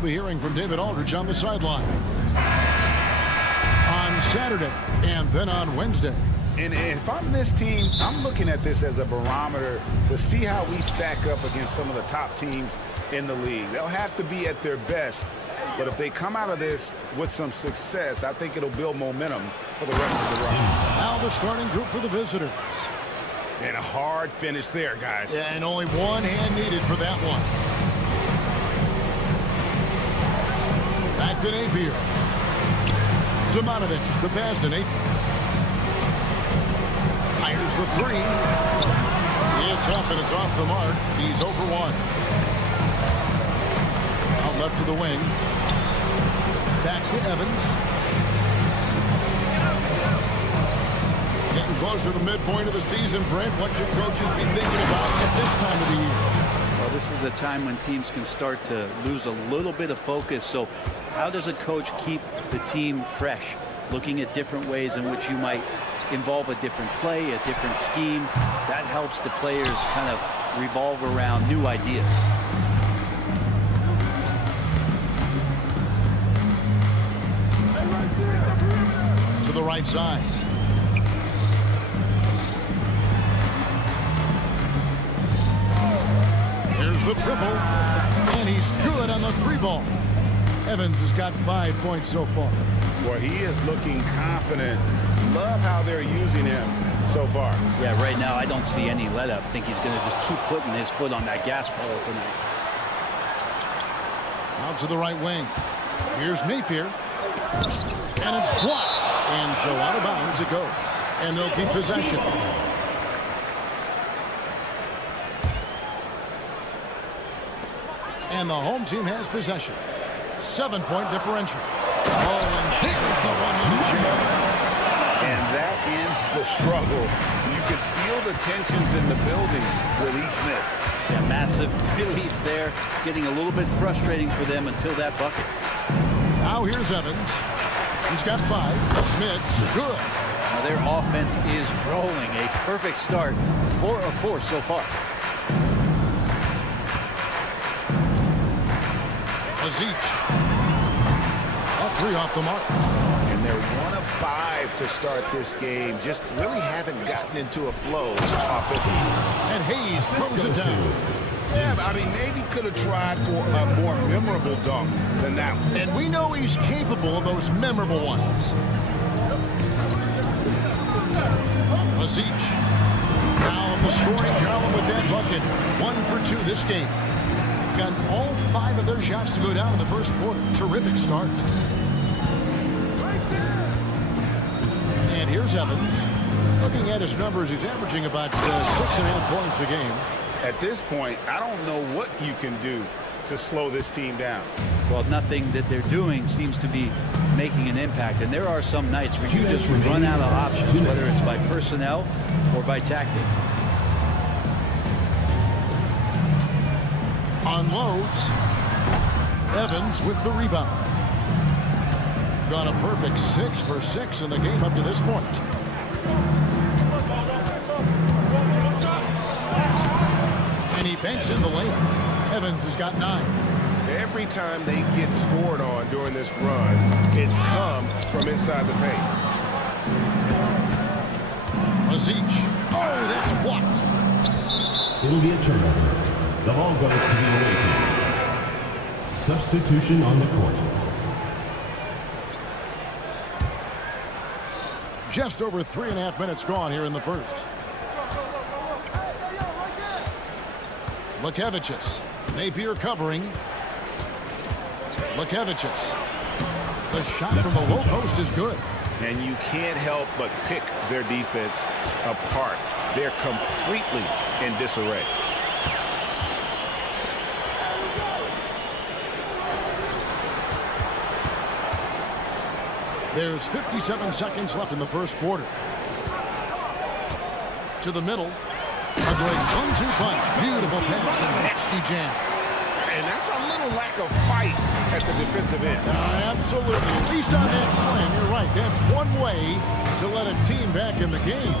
We'll be hearing from David Aldridge on the sideline on Saturday and then on Wednesday. And if I'm this team, I'm looking at this as a barometer to see how we stack up against some of the top teams in the league. They'll have to be at their best, but if they come out of this with some success, I think it'll build momentum for the rest of the run. Now the starting group for the visitors. And a hard finish there, guys. Yeah, and only one hand needed for that one. Back to Napier. Zimanovic, the pass to Napier. Fires the three. It's up and it's off the mark. He's 0 for 1. Out left to the wing. Back to Evans. Getting closer to the midpoint of the season, Brent. What should coaches be thinking about at this time of the year? Well, this is a time when teams can start to lose a little bit of focus. So how does a coach keep the team fresh? Looking at different ways in which you might involve a different play, a different scheme. That helps the players kind of revolve around new ideas. To the right side. Here's the triple. And he's good on the three ball. Evans has got 5 points so far. Boy, he is looking confident. Love how they're using him so far. Yeah, right now I don't see any let up. I think he's going to just keep putting his foot on that gas pedal tonight. Out to the right wing. Here's Napier. And it's blocked. And so out of bounds it goes. And they'll keep possession. And the home team has possession. 7-point differential. Oh, and there's the one-handed jam. And that ends the struggle. You can feel the tensions in the building with each miss. Yeah, massive relief there. Getting a little bit frustrating for them until that bucket. Now here's Evans. He's got 5. Smith's good. Now their offense is rolling. A perfect start. 4 of 4 so far. Zalgiris. A 3 off the mark. And they're 1 of 5 to start this game. Just really haven't gotten into a flow offensively. And Hayes throws it down. Yeah, I mean, maybe could have tried for a more memorable dunk than that one. And we know he's capable of those memorable ones. Zalgiris. Now on the scoring column with that bucket. 1 for 2 this game. Got all 5 of their shots to go down in the first quarter. Terrific start. And here's Evans. Looking at his numbers, he's averaging about 6.5 points a game. At this point, I don't know what you can do to slow this team down. Well, nothing that they're doing seems to be making an impact. And there are some nights where you just run out of options, whether it's by personnel or by tactic. Unloads. Evans with the rebound. Got a perfect 6 for 6 in the game up to this point. And he banks in the layup. Evans has got 9. Every time they get scored on during this run, it's come from inside the paint. Zalgiris. Oh, that's blocked. It'll be a turnover. The ball goes to the away team. Substitution on the court. Just over 3.5 minutes gone here in the first. Zalgiris. Napier covering. Zalgiris. The shot from the low post is good. And you can't help but pick their defense apart. They're completely in disarray. There's 57 seconds left in the first quarter. To the middle. A great 1-2 punch. Beautiful pass and nasty jam. And that's a little lack of fight at the defensive end. Absolutely. At least on that slam, you're right. That's one way to let a team back in the game.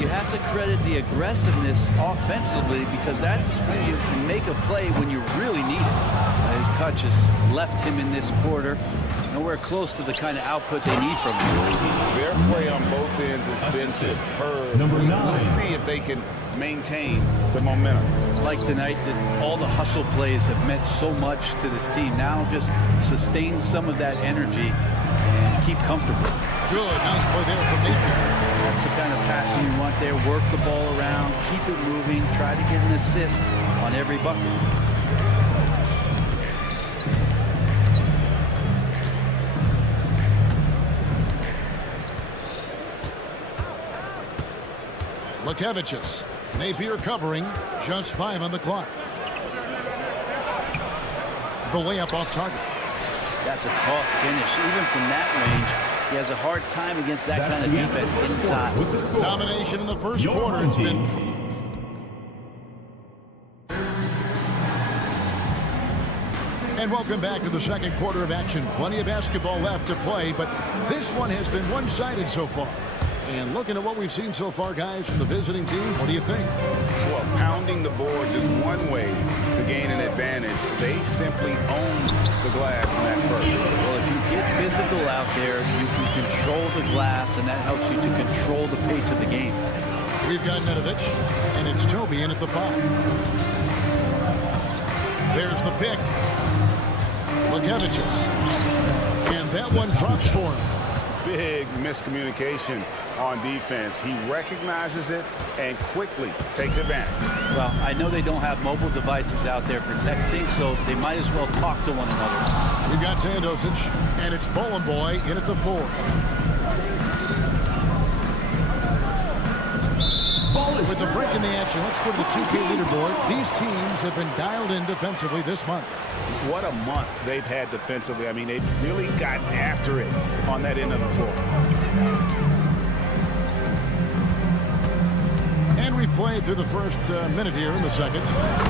You have to credit the aggressiveness offensively, because that's when you make a play when you really need it. His touch has left him in this quarter nowhere close to the kind of output they need from him. Their play on both ends has been superb. Number 9. We'll see if they can maintain the momentum. Like tonight, that all the hustle plays have meant so much to this team. Now just sustain some of that energy and keep comfortable. Good, nice play there from Napier. That's the kind of passing you want there. Work the ball around, keep it moving, try to get an assist on every bucket. Lekevicius. Napier covering. Just 5 on the clock. The layup off target. That's a tough finish. Even from that range, he has a hard time against that kind of defense inside. Domination in the first quarter. It's been... And welcome back to the second quarter of action. Plenty of basketball left to play, but this one has been one-sided so far. And looking at what we've seen so far, guys, from the visiting team, what do you think? Well, pounding the boards is one way to gain an advantage. They simply own the glass in that first. Well, if you get physical out there, you can control the glass, and that helps you to control the pace of the game. We've got Nedovic, and it's Toby in at the 5. There's the pick. Lekevicius. And that one drops for him. Big miscommunication on defense. He recognizes it and quickly takes advantage. Well, I know they don't have mobile devices out there for texting, so they might as well talk to one another. We've got Teodosic, and it's Bowling Boy in at the 4. With the break in the action, let's go to the 2K leaderboard. These teams have been dialed in defensively this month. What a month they've had defensively. I mean, they've really gotten after it on that end of the floor. And we've played through the first minute here in the second.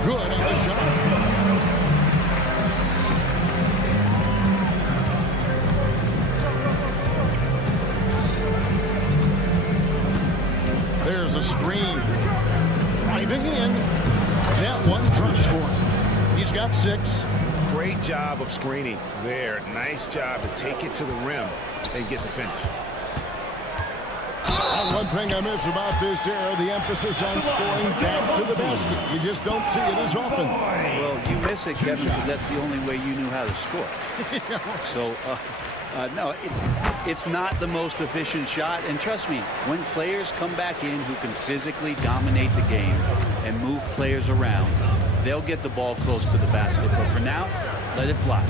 Good on the shot. There's a screen. Driving in. That one drops for him. He's got 6. Great job of screening there. Nice job to take it to the rim and get the finish. One thing I miss about this era, the emphasis on scoring back to the basket. You just don't see it as often. Well, you miss it, Kevin, because that's the only way you knew how to score. So, no, it's not the most efficient shot. And trust me, when players come back in who can physically dominate the game and move players around, they'll get the ball close to the basket. But for now, let it fly.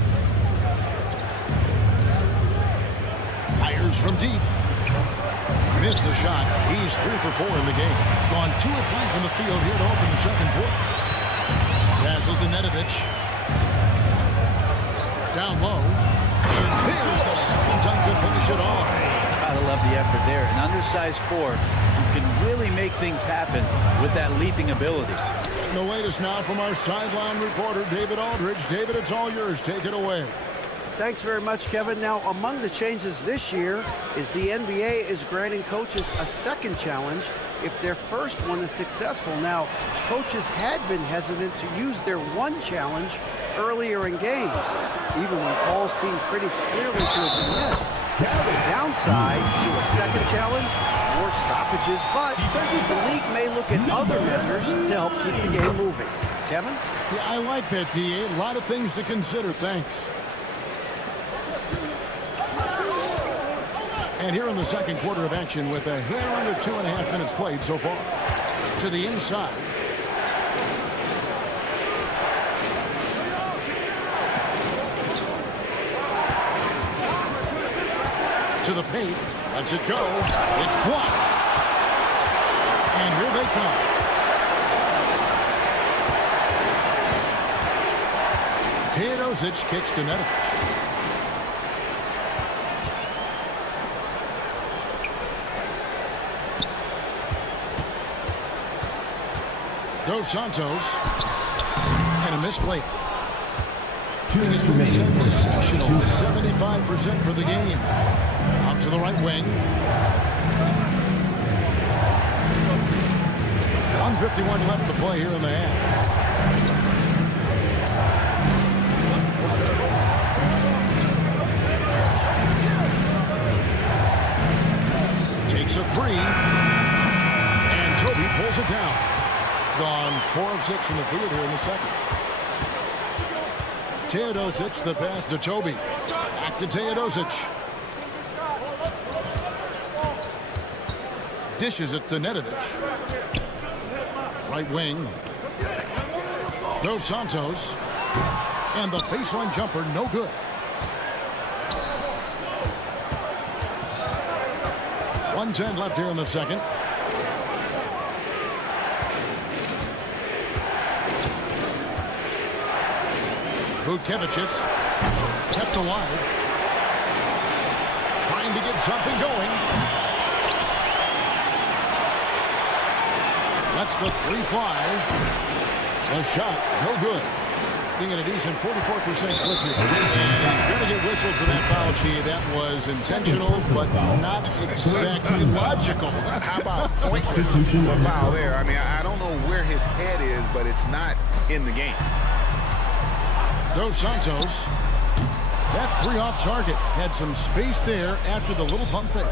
Fires from deep. Missed the shot. He's 3 for 4 in the game. Gone 2 of 3 from the field here to open the second quarter. Passes to Nedovic. Down low. And there's the swing dunk to finish it off. Gotta love the effort there. An undersized forward who can really make things happen with that leaping ability. And the latest now from our sideline reporter, David Aldridge. David, it's all yours. Take it away. Thanks very much, Kevin. Now, among the changes this year is the NBA is granting coaches a second challenge if their first one is successful. Now, coaches had been hesitant to use their one challenge earlier in games, even when calls seemed pretty clearly to have been missed. The downside to a second challenge, more stoppages, but the league may look at other measures to help keep the game moving. Kevin? Yeah, I like that, D.A. A lot of things to consider. Thanks. And here in the second quarter of action with a hair under 2.5 minutes played so far. To the inside. To the paint. Lets it go. It's blocked. And here they come. Teodosic kicks to Nedovic. Dos Santos. And a misplay. He's been sensational. 75% for the game. Out to the right wing. 2:51 left to play here in the half. Takes a three. And Toby pulls it down. Gone 4 of 6 in the field here in the second. Teodosic, the pass to Toby. Back to Teodosic. Dishes it to Nedovic. Right wing. Dos Santos. And the baseline jumper, no good. .110 left here in the second. Vukevicius kept alive. Trying to get something going. Lets the three fly. A shot, no good. Being at a decent 44% clip here. He's going to get whistled for that foul, G. That was intentional, but not exactly logical. How about pointless to foul there? I mean, I don't know where his head is, but it's not in the game. Dos Santos. That three off target. Had some space there after the little pump fake.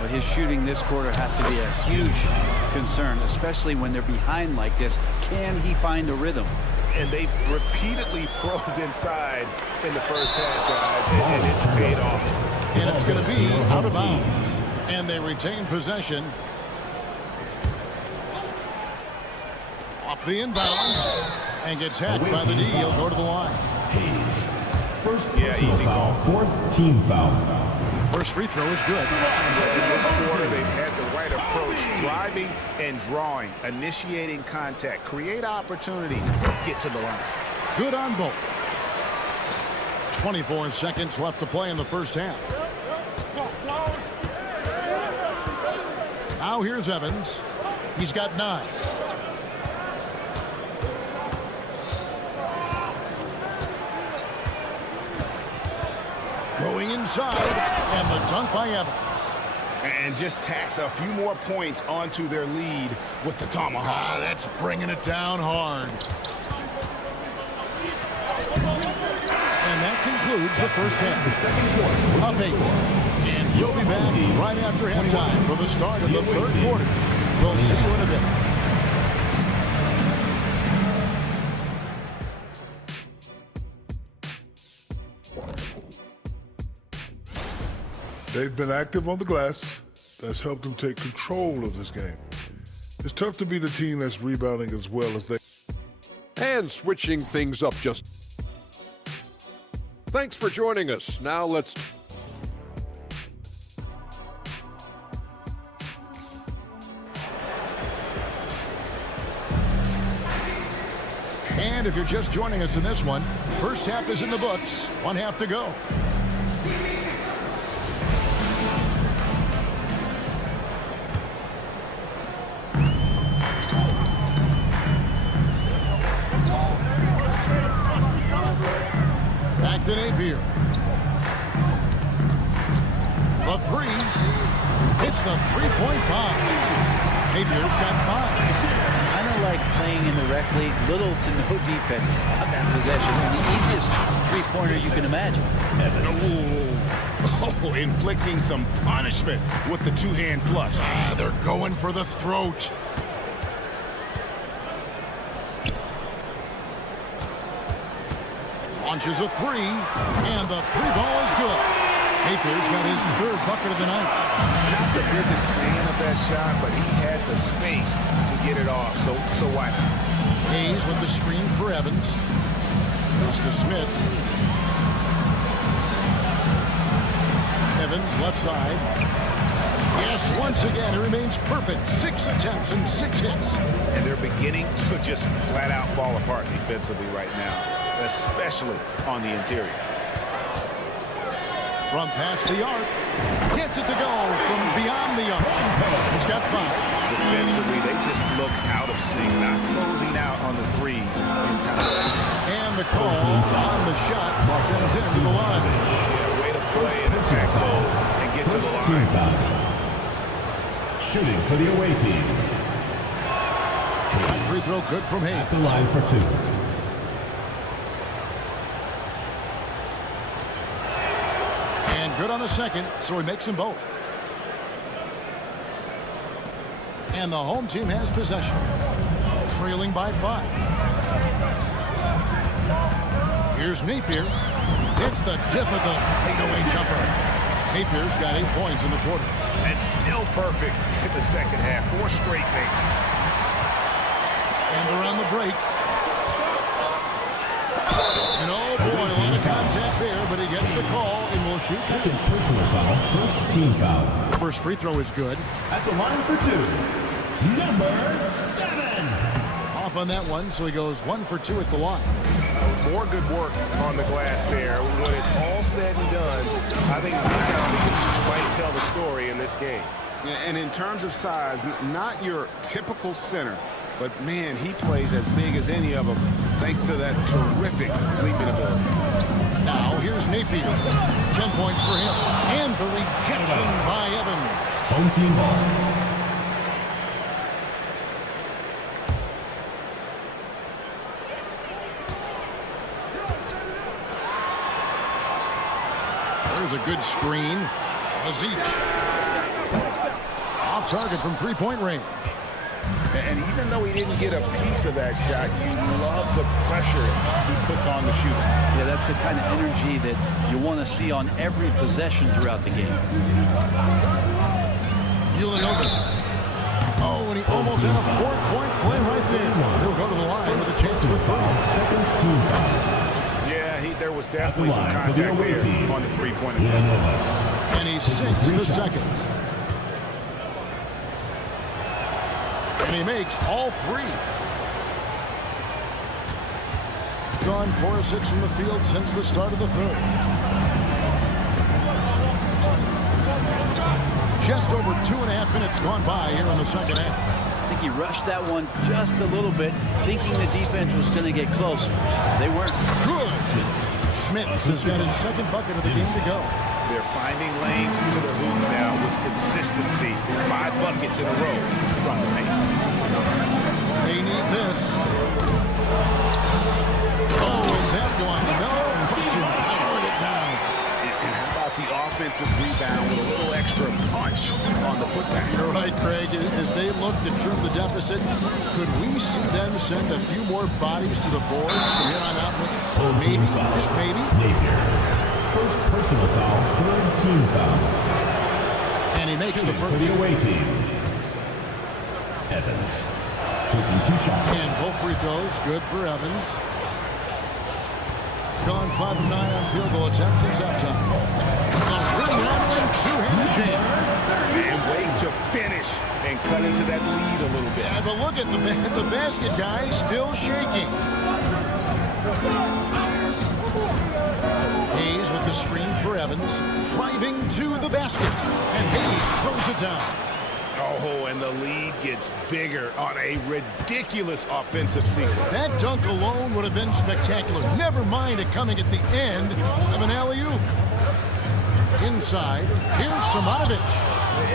But his shooting this quarter has to be a huge concern, especially when they're behind like this. Can he find a rhythm? And they've repeatedly probed inside in the first half, guys, and it's paid off. And it's going to be out of bounds. And they retain possession. Off the inbound. And gets hacked by the D. He'll go to the line. Hayes. First Easy foul. call. Fourth team foul. First free throw is good. In this quarter, they've had the right approach, driving and drawing, initiating contact, create opportunities, get to the line. Good on both. 24 seconds left to play in the first half. Now here's Evans. He's got 9. Going inside, and the dunk by Evans. And just tacks a few more points onto their lead with the tomahawk. That's bringing it down hard. And that concludes the first half. The second quarter. Up 8. And you'll be back right after halftime for the start of the third quarter. We'll see you in a bit. They've been active on the glass. That's helped them take control of this game. It's tough to be the team that's rebounding as well as they. And switching things up just. Thanks for joining us. Now let's. And if you're just joining us in this one, first half is in the books. 1 half to go. Back to Napier. The three. Hits the three-point bomb. Napier's got 5. Kind of like playing in the rec league, little to no defense on that possession. And the easiest three-pointer you can imagine. Oh, inflicting some punishment with the two-hand flush. They're going for the throat. Launches a three, and the three ball is good. Napier's got his 3rd bucket of the night. Not the biggest fan of that shot, but he had the space to get it off, so why not? Hayes with the screen for Evans. Goes to Smith. Evans left side. Yes, once again, it remains perfect. 6 attempts and 6 hits. And they're beginning to just flat out fall apart defensively right now, especially on the interior. From past the arc. Gets it to go from beyond the arc. He's got 5. Defensively, they just look out of sync, not closing out on the threes in time. And the call on the shot sends him to the line. Yeah, way to play and attack low and get to the First team line. foul. Shooting for the away team. Hayes. free throw good from Hayes. At the line for 2. And good on the second, so he makes them both. And the home team has possession, trailing by 5. Here's Napier. It's the difficult fadeaway jumper. Napier's got 8 points in the quarter. And still perfect in the second half. 4 straight makes. And around the break. And oh boy, a lot of contact there, but he gets the call and will shoot 2. Second personal foul, first team foul. The first free throw is good. At the line for 2, number 7. Off on that one, so he goes 1 for 2 at the line. More good work on the glass there. When it's all said and done, I think rebounding might tell the story in this game. And in terms of size, not your typical center, but man, he plays as big as any of them thanks to that terrific leaping ability. Now here's Napier. 10 points for him. And the rejection by Evans. Home team ball. There's a good screen. Aziz. Off target from three-point range. And even though he didn't get a piece of that shot, you love the pressure he puts on the shooter. Yeah, that's the kind of energy that you want to see on every possession throughout the game. Ulanovas. Oh, and he almost had a 4-point play right there. He'll go to the line with a chance for 3. Second team foul. There was definitely some contact there on the three-point attempt. And he sinks the second. And he makes all 3. Gone 4 of 6 from the field since the start of the third. Just over 2.5 minutes gone by here in the second half. I think he rushed that one just a little bit, thinking the defense was going to get closer. They weren't. Good. Schmitz has got his second bucket of the game to go. They're finding lanes to the hoop now with consistency. 5 buckets in a row from the paint. They need this. Oh, is that one? No question. Throwing it down. And how about the offensive rebound with a little extra punch on the putback? You're right, Craig. As they look to trim the deficit, could we see them send a few more bodies to the boards from here on out? Maybe, just maybe. Napier. First personal foul, third team foul. And he makes the first. For the away team. Evans. Taking 2 shots. And both free throws, good for Evans. Gone 5 of 9 on field goal attempts since halftime. A ring-rattling two-handed jam. And wait to finish and cut into that lead a little bit. Yeah, but look at the basket guy still shaking. Hayes with the screen for Evans. Driving to the basket. And Hayes throws it down. Oh, and the lead gets bigger on a ridiculous offensive sequence. That dunk alone would have been spectacular. Never mind it coming at the end of an alley-oop. Inside, here's Simonovic.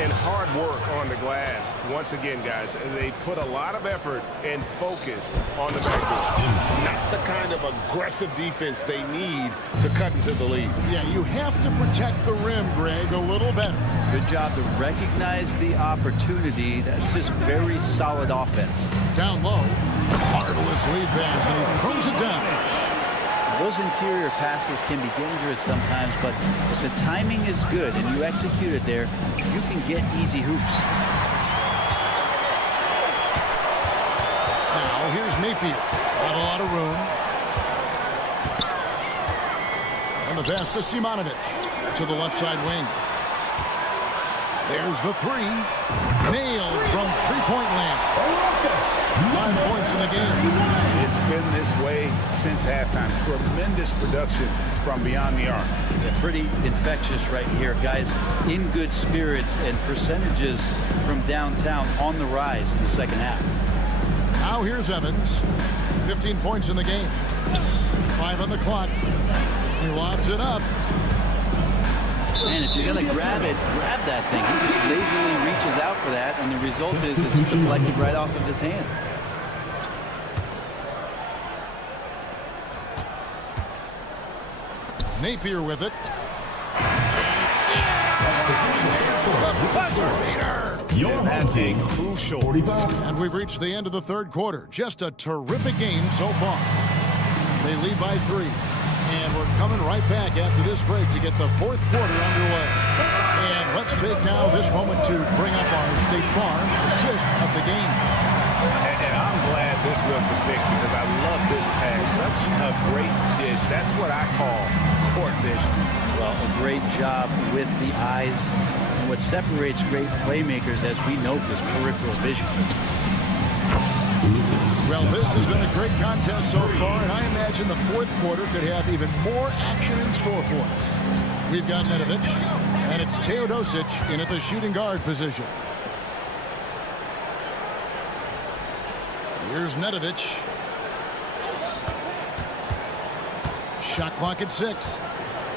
And hard work on the glass. Once again, guys, they put a lot of effort and focus on the backboard. Not the kind of aggressive defense they need to cut into the lead. Yeah, you have to protect the rim, Greg, a little better. Good job to recognize the opportunity. That's just very solid offense. Down low, marvelous lead pass, and he throws it down. Those interior passes can be dangerous sometimes, but if the timing is good and you execute it there, you can get easy hoops. Now, here's Napier. Not a lot of room. And the pass to Simonovic to the left side wing. There's the 3. Nailed from three-point land. 5 points in the game. It's been this way since halftime. Tremendous production from beyond the arc. Yeah, pretty infectious right here. Guys in good spirits and percentages from downtown on the rise in the second half. Now here's Evans. 15 points in the game. 5 on the clock. He lobs it up. Man, if you're going to grab it, grab that thing. He just lazily reaches out for that, and the result is it's deflected right off of his hand. Napier with it. The buzzer beater. You're hunting Crucial. 45. And we've reached the end of the third quarter. Just a terrific game so far. They lead by 3. And we're coming right back after this break to get the fourth quarter underway. And let's take now this moment to bring up our State Farm assist of the game. And I'm glad this was the pick because I love this pass. Such a great dish. That's what I call court vision. Well, a great job with the eyes. And what separates great playmakers, as we note, is peripheral vision. Well, this has been a great contest so far, and I imagine the fourth quarter could have even more action in store for us. We've got Nedovic, and it's Teodosic in at the shooting guard position. Here's Nedovic. Shot clock at 6.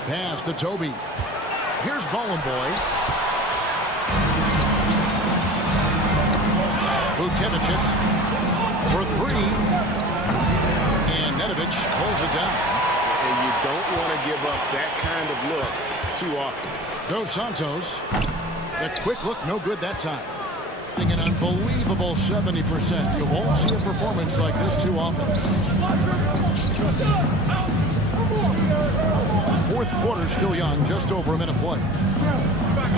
Pass to Toby. Here's Bollenboy. Vukevicius for 3. And Nedovic pulls it down. And you don't want to give up that kind of look too often. Dos Santos. The quick look, no good that time. An unbelievable 70%. You won't see a performance like this too often. Fourth quarter still young, just over a minute play.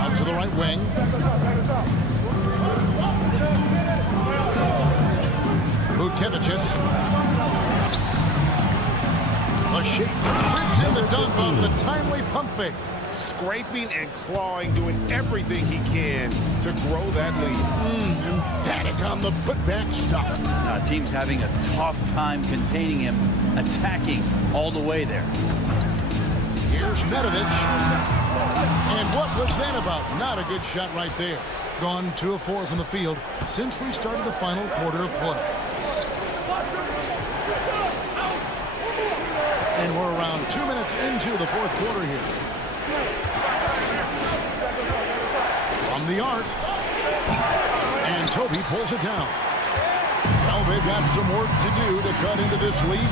Out to the right wing. Vukevicius. A shape. Rips in the dunk off the timely pump fake. Scraping and clawing, doing everything he can to grow that lead. Emphatic on the putback stuff. Team's having a tough time containing him, attacking all the way there. Here's Nedovic. And what was that about? Not a good shot right there. Gone 2 of 4 from the field since we started the final quarter of play. And we're around 2 minutes into the fourth quarter here. From the arc. And Toby pulls it down. Well, they've got some work to do to cut into this lead.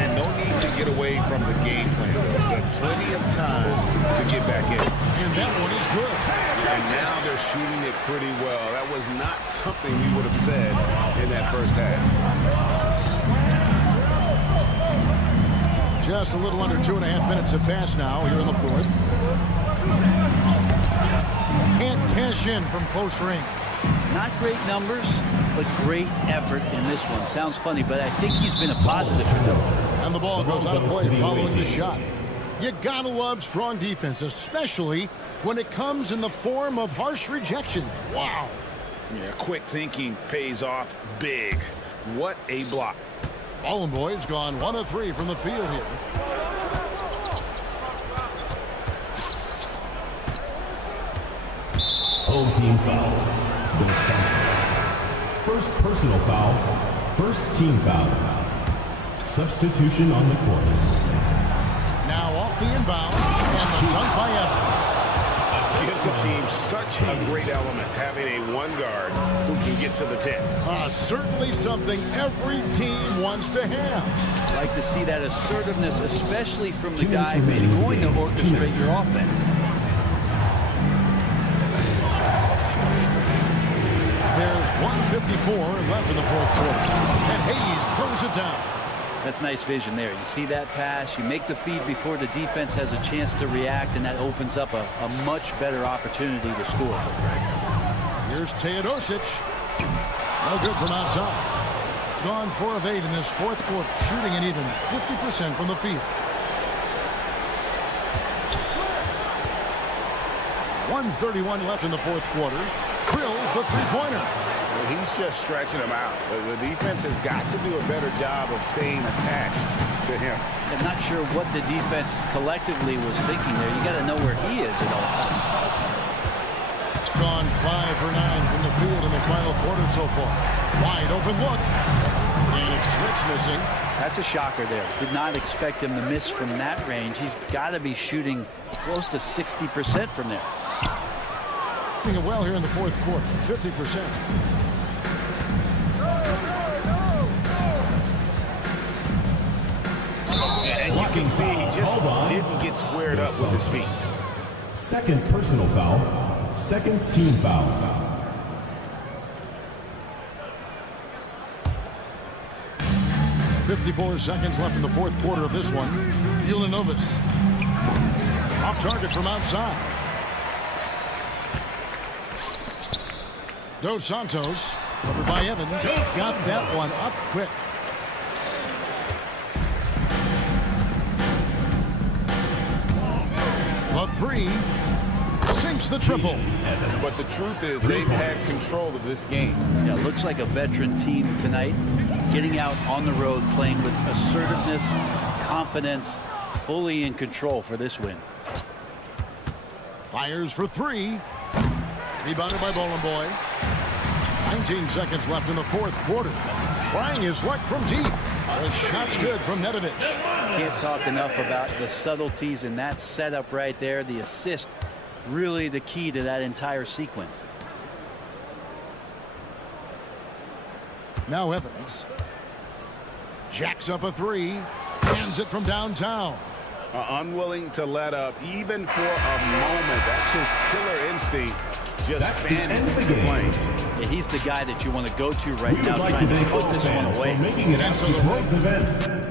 And no need to get away from the game plan. But plenty of time to get back in. And that one is good. And now they're shooting it pretty well. That was not something we would have said in that first half. Just a little under 2.5 minutes have passed now here in the fourth. Can't cash in from close range. Not great numbers, but great effort in this one. Sounds funny, but I think he's been a positive for them. And the ball goes out of play following the shot. You gotta love strong defense, especially when it comes in the form of harsh rejection. Wow. Yeah, quick thinking pays off big. What a block. Bollenboy's gone 1 of 3 from the field here. Home team foul. Dos Santos. First personal foul. First team foul. Substitution on the court. Now off the inbound, and the dunk by Evans. Gives the team such a great element, having a one guard who can get to the 10. Certainly something every team wants to have. Like to see that assertiveness, especially from the guy who's going to orchestrate your offense. There's 1:54 left in the fourth quarter, and Hayes throws it down. That's nice vision there. You see that pass, you make the feed before the defense has a chance to react, and that opens up a much better opportunity to score. Here's Teodosic. No good from outside. Gone 4 of 8 in this fourth quarter, shooting an even 50% from the field. 1:31 left in the fourth quarter. Krills the three-pointer. Well, he's just stretching them out. The defense has got to do a better job of staying attached to him. I'm not sure what the defense collectively was thinking there. You got to know where he is at all times. Gone 5 for 9 from the field in the final quarter so far. Wide open look. And it's Smith's missing. That's a shocker there. Did not expect him to miss from that range. He's got to be shooting close to 60% from there. Doing it well here in the fourth quarter, 50%. And you can see he just didn't get squared up with his feet. Second personal foul. Second team foul. .54 seconds left in the fourth quarter of this one. Ulanovas off target from outside. Dos Santos covered by Evans. Got that one up quick. A three sinks the triple. But the truth is they've had control of this game. Yeah, looks like a veteran team tonight, getting out on the road, playing with assertiveness, confidence, fully in control for this win. Fires for three. Rebounded by Boy. 19 seconds left in the fourth quarter. Trying his luck from deep. The shot's good from Nedovic. Can't talk enough about the subtleties in that setup right there. The assist, really the key to that entire sequence. Now Evans jacks up a three. Hands it from downtown. Unwilling to let up even for a moment. That's his killer instinct. Just fanning the flame. Yeah, he's the guy that you want to go to right now, Like trying to thank put all this one fans away. for making it out to tonight's event.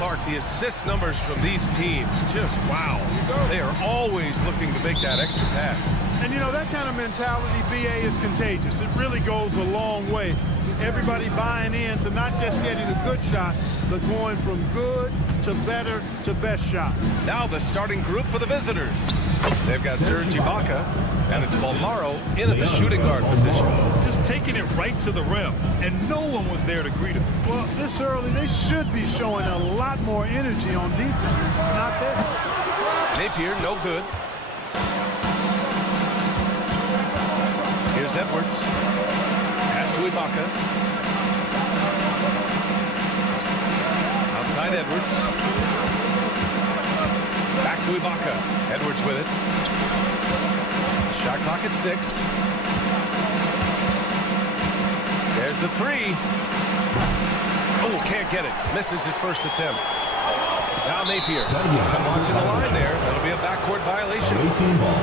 Clark, the assist numbers from these teams, just wow. They are always looking to make that extra pass. And, you know, that kind of mentality, BA, is contagious. It really goes a long way. Everybody buying in to not just getting a good shot, but going from good to better to best shot. Now the starting group for the visitors. They've got Serge Ibaka, and it's Valmaro in at the shooting guard position. Just taking it right to the rim, and no one was there to greet him. Well, this early, they should be showing a lot more energy on defense. It's not there. Napier, no good. Here's Edwards. Pass to Ibaka. Outside Edwards. Back to Ibaka. Edwards with it. Shot clock at 6. There's the 3. Oh, can't get it. Misses his first attempt. Now Napier. I'm watching the line there. That'll be a backcourt violation. 18 ball.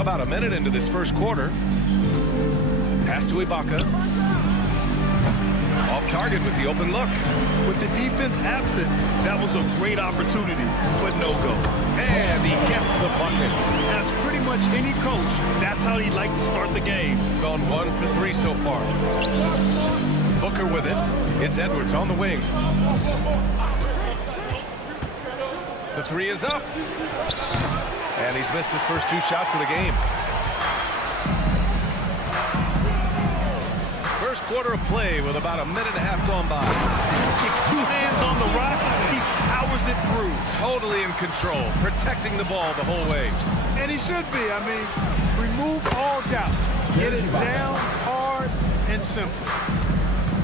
About a minute into this first quarter. Pass to Ibaka. Off target with the open look. With the defense absent, that was a great opportunity, but no go. And he gets the bucket. As pretty much any coach, that's how he'd like to start the game. Gone 1 for 3 so far. Booker with it. It's Edwards on the wing. The 3 is up. And he's missed his first 2 shots of the game. First quarter of play with about a minute and a half gone by. Kick 2 hands on the rock, he powers it through. Totally in control, protecting the ball the whole way. And he should be. I mean, remove all doubt. Get it down hard and simple.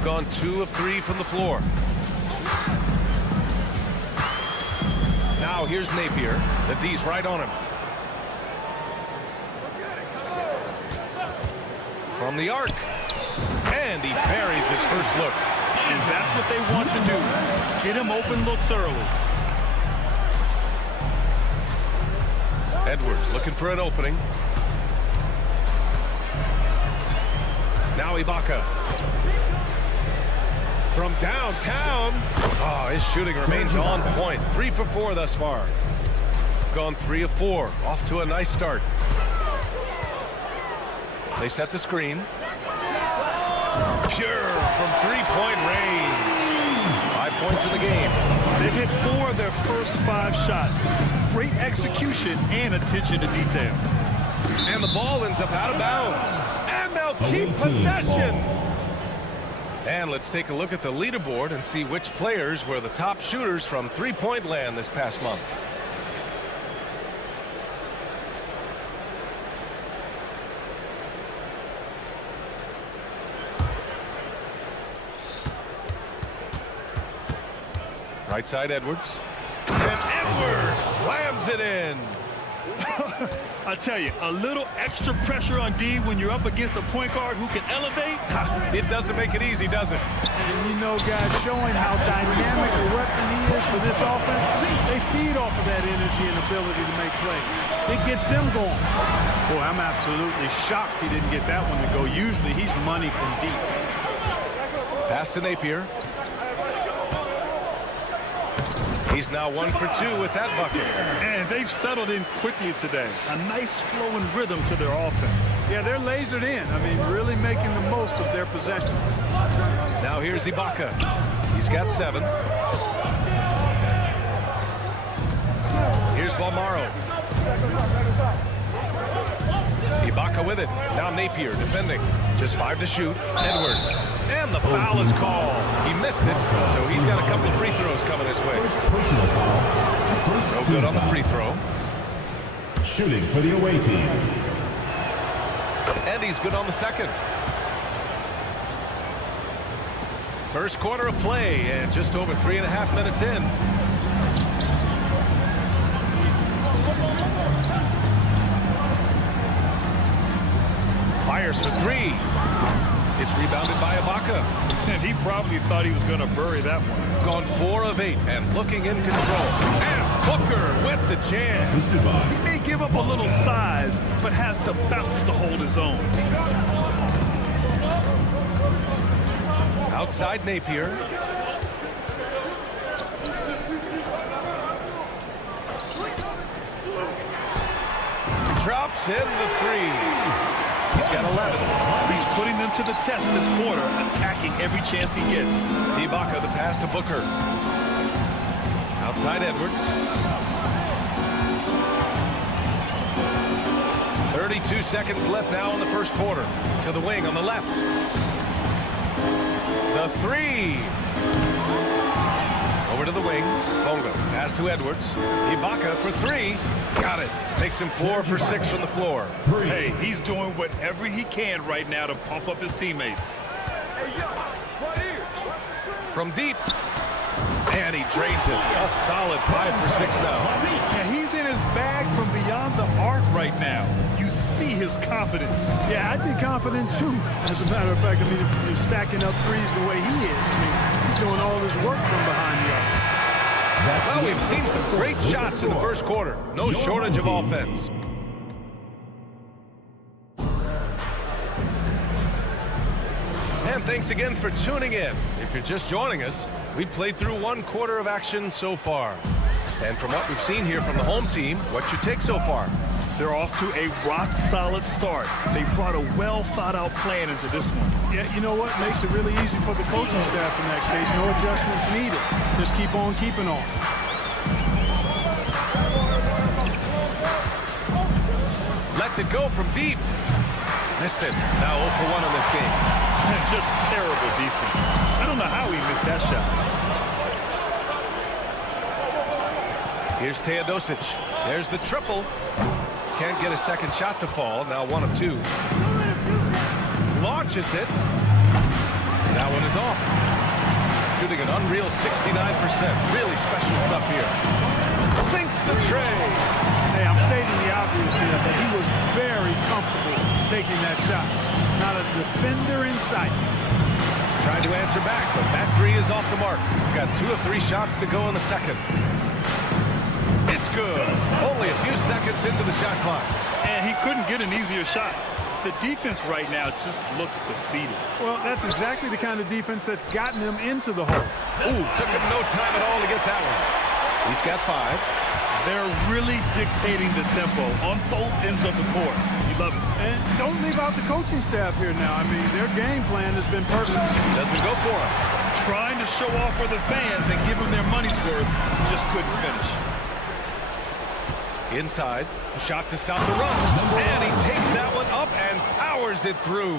Gone 2 of 3 from the floor. Now here's Napier. The D's right on him. From the arc. And he buries his first look. And that's what they want to do. Get him open looks early. Edwards looking for an opening. Now Ibaka. From downtown. Oh, his shooting remains on point. 3 for 4 thus far. Gone 3 of 4. Off to a nice start. They set the screen. Pure from 3-point range. 5 points in the game. They've hit 4 of their first 5 shots. Great execution and attention to detail. And the ball ends up out of bounds. And they'll keep possession. And let's take a look at the leaderboard and see which players were the top shooters from three-point land this past month. Right side, Edwards. And Edwards slams it in. I tell you, a little extra pressure on D when you're up against a point guard who can elevate. It doesn't make it easy, does it? And you know, guys, showing how dynamic a weapon he is for this offense, they feed off of that energy and ability to make plays. It gets them going. Boy, I'm absolutely shocked he didn't get that one to go. Usually he's money from deep. Pass to Napier. He's now 1 for 2 with that bucket. And they've settled in quickly today. A nice flowing rhythm to their offense. Yeah, they're lasered in. I mean, really making the most of their possession. Now here's Ibaka. He's got 7. Here's Balmaro. Ibaka with it. Now Napier defending. Just 5 to shoot. Edwards. And the foul is called. He missed it, so he's got a couple of free throws coming his way. Personal foul. No good on the free throw. Shooting for the away team. And he's good on the second. First quarter of play, and just over 3.5 minutes in. Fires for 3. It's rebounded by Ibaka. And he probably thought he was going to bury that one. Gone 4 of 8 and looking in control. And Booker with the chance. He may give up a little size, but has the bounce to hold his own. Outside Napier. Drops in the 3. He's got 11. He's putting them to the test this quarter, attacking every chance he gets. Ibaka, the pass to Booker. Outside Edwards. 32 seconds left now in the first quarter. To the wing on the left. three. Over to the wing. Bonga. Pass to Edwards. Ibaka for three. Got it. Makes him 4 for 6 from the floor. Hey, he's doing whatever he can right now to pump up his teammates. From deep. And he drains it. A solid 5 for 6 now. Yeah, he's in his bag from beyond the arc right now. You see his confidence. Yeah, I'd be confident too. As a matter of fact, I mean, if you're stacking up threes the way he is, I mean, he's doing all his work from behind the arc. Well, we've seen some great shots in the first quarter. No shortage of offense. And thanks again for tuning in. If you're just joining us, we played through 1 quarter of action so far. And from what we've seen here from the home team, what's your take so far? They're off to a rock-solid start. They brought a well-thought-out plan into this one. Yeah, you know what? Makes it really easy for the coaching staff in that case. No adjustments needed. Just keep on keeping on. Lets it go from deep. Missed it. Now 0 for 1 in this game. Just terrible defense. I don't know how he missed that shot. Here's Teodosic. There's the triple. Can't get a second shot to fall. Now 1 of 2. Launches it. That one is off. Shooting an unreal 69%. Really special stuff here. Sinks the tray. Hey, I'm stating the obvious here, but he was very comfortable taking that shot. Not a defender in sight. Trying to answer back, but that 3 is off the mark. Got 2 of 3 shots to go in the second. It's good. Only a few seconds into the shot clock. And he couldn't get an easier shot. The defense right now just looks defeated. Well, that's exactly the kind of defense that's gotten him into the hole. Ooh, took him no time at all to get that one. He's got 5. They're really dictating the tempo on both ends of the court. You love it. And don't leave out the coaching staff here now. I mean, their game plan has been perfect. Doesn't go for him. Trying to show off for the fans and give them their money's worth. Just couldn't finish. Inside, a shot to stop the run. And he takes that one up and powers it through.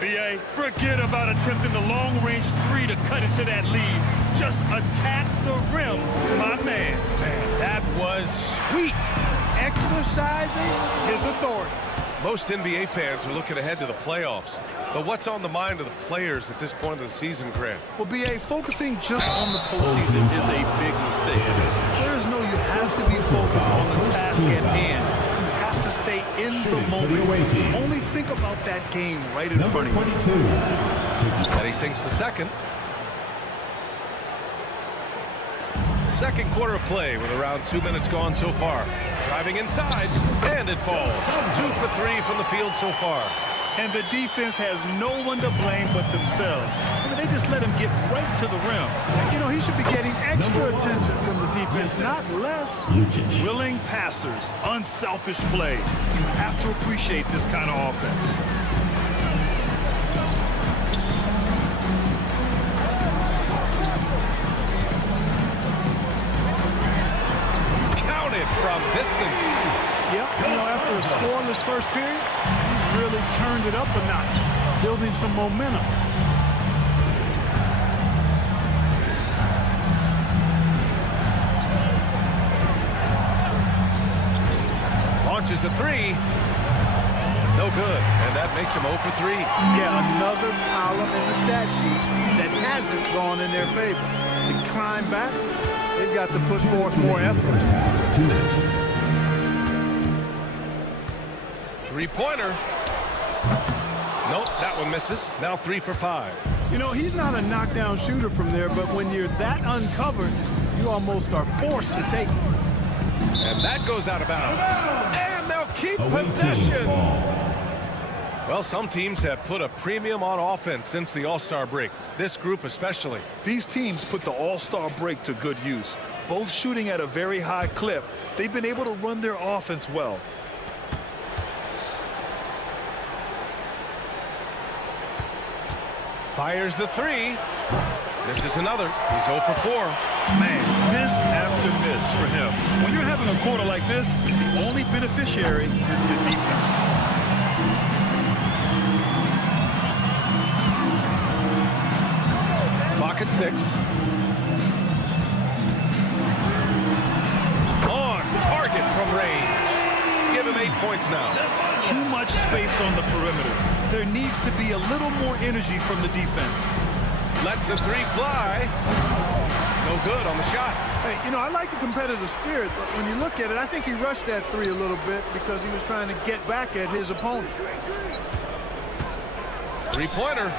BA, forget about attempting the long-range 3 to cut into that lead. Just attack the rim, my man. Man, that was sweet. Exercising his authority. Most NBA fans are looking ahead to the playoffs. But what's on the mind of the players at this point of the season, Grant? Well, BA, focusing just on the postseason is a big mistake. Players know you have to be focused on the task at hand. You have to stay in the moment. Only think about that game right in front of you. And he sinks the second. Second quarter of play with around 2 minutes gone so far. Driving inside, and it falls. 2 for 3 from the field so far. And the defense has no one to blame but themselves. I mean, they just let him get right to the rim. You know, he should be getting extra attention from the defense, not less. Willing passers, unselfish play. You have to appreciate this kind of offense. Counted from distance. Yep, you know, after a scoreless first period, he's really turned it up a notch, building some momentum. Launches a 3. No good, and that makes him 0 for 3. Yeah, another column in the stat sheet that hasn't gone in their favor. To climb back, they've got to put forth more effort. 2 minutes. Three-pointer. Nope, that one misses. Now 3 for 5. You know, he's not a knockdown shooter from there, but when you're that uncovered, you almost are forced to take it. And that goes out of bounds. And they'll keep possession. Well, some teams have put a premium on offense since the All-Star break. This group especially. These teams put the All-Star break to good use. Both shooting at a very high clip. They've been able to run their offense well. Fires the 3. This is another. He's 0 for 4. Man, miss after miss for him. When you're having a quarter like this, the only beneficiary is the defense. clock at 6. On target from range. Give him 8 points now. Too much space on the perimeter. There needs to be a little more energy from the defense. Lets the 3 fly. No good on the shot. Hey, you know, I like the competitive spirit, but when you look at it, I think he rushed that 3 a little bit because he was trying to get back at his opponent. 3-pointer.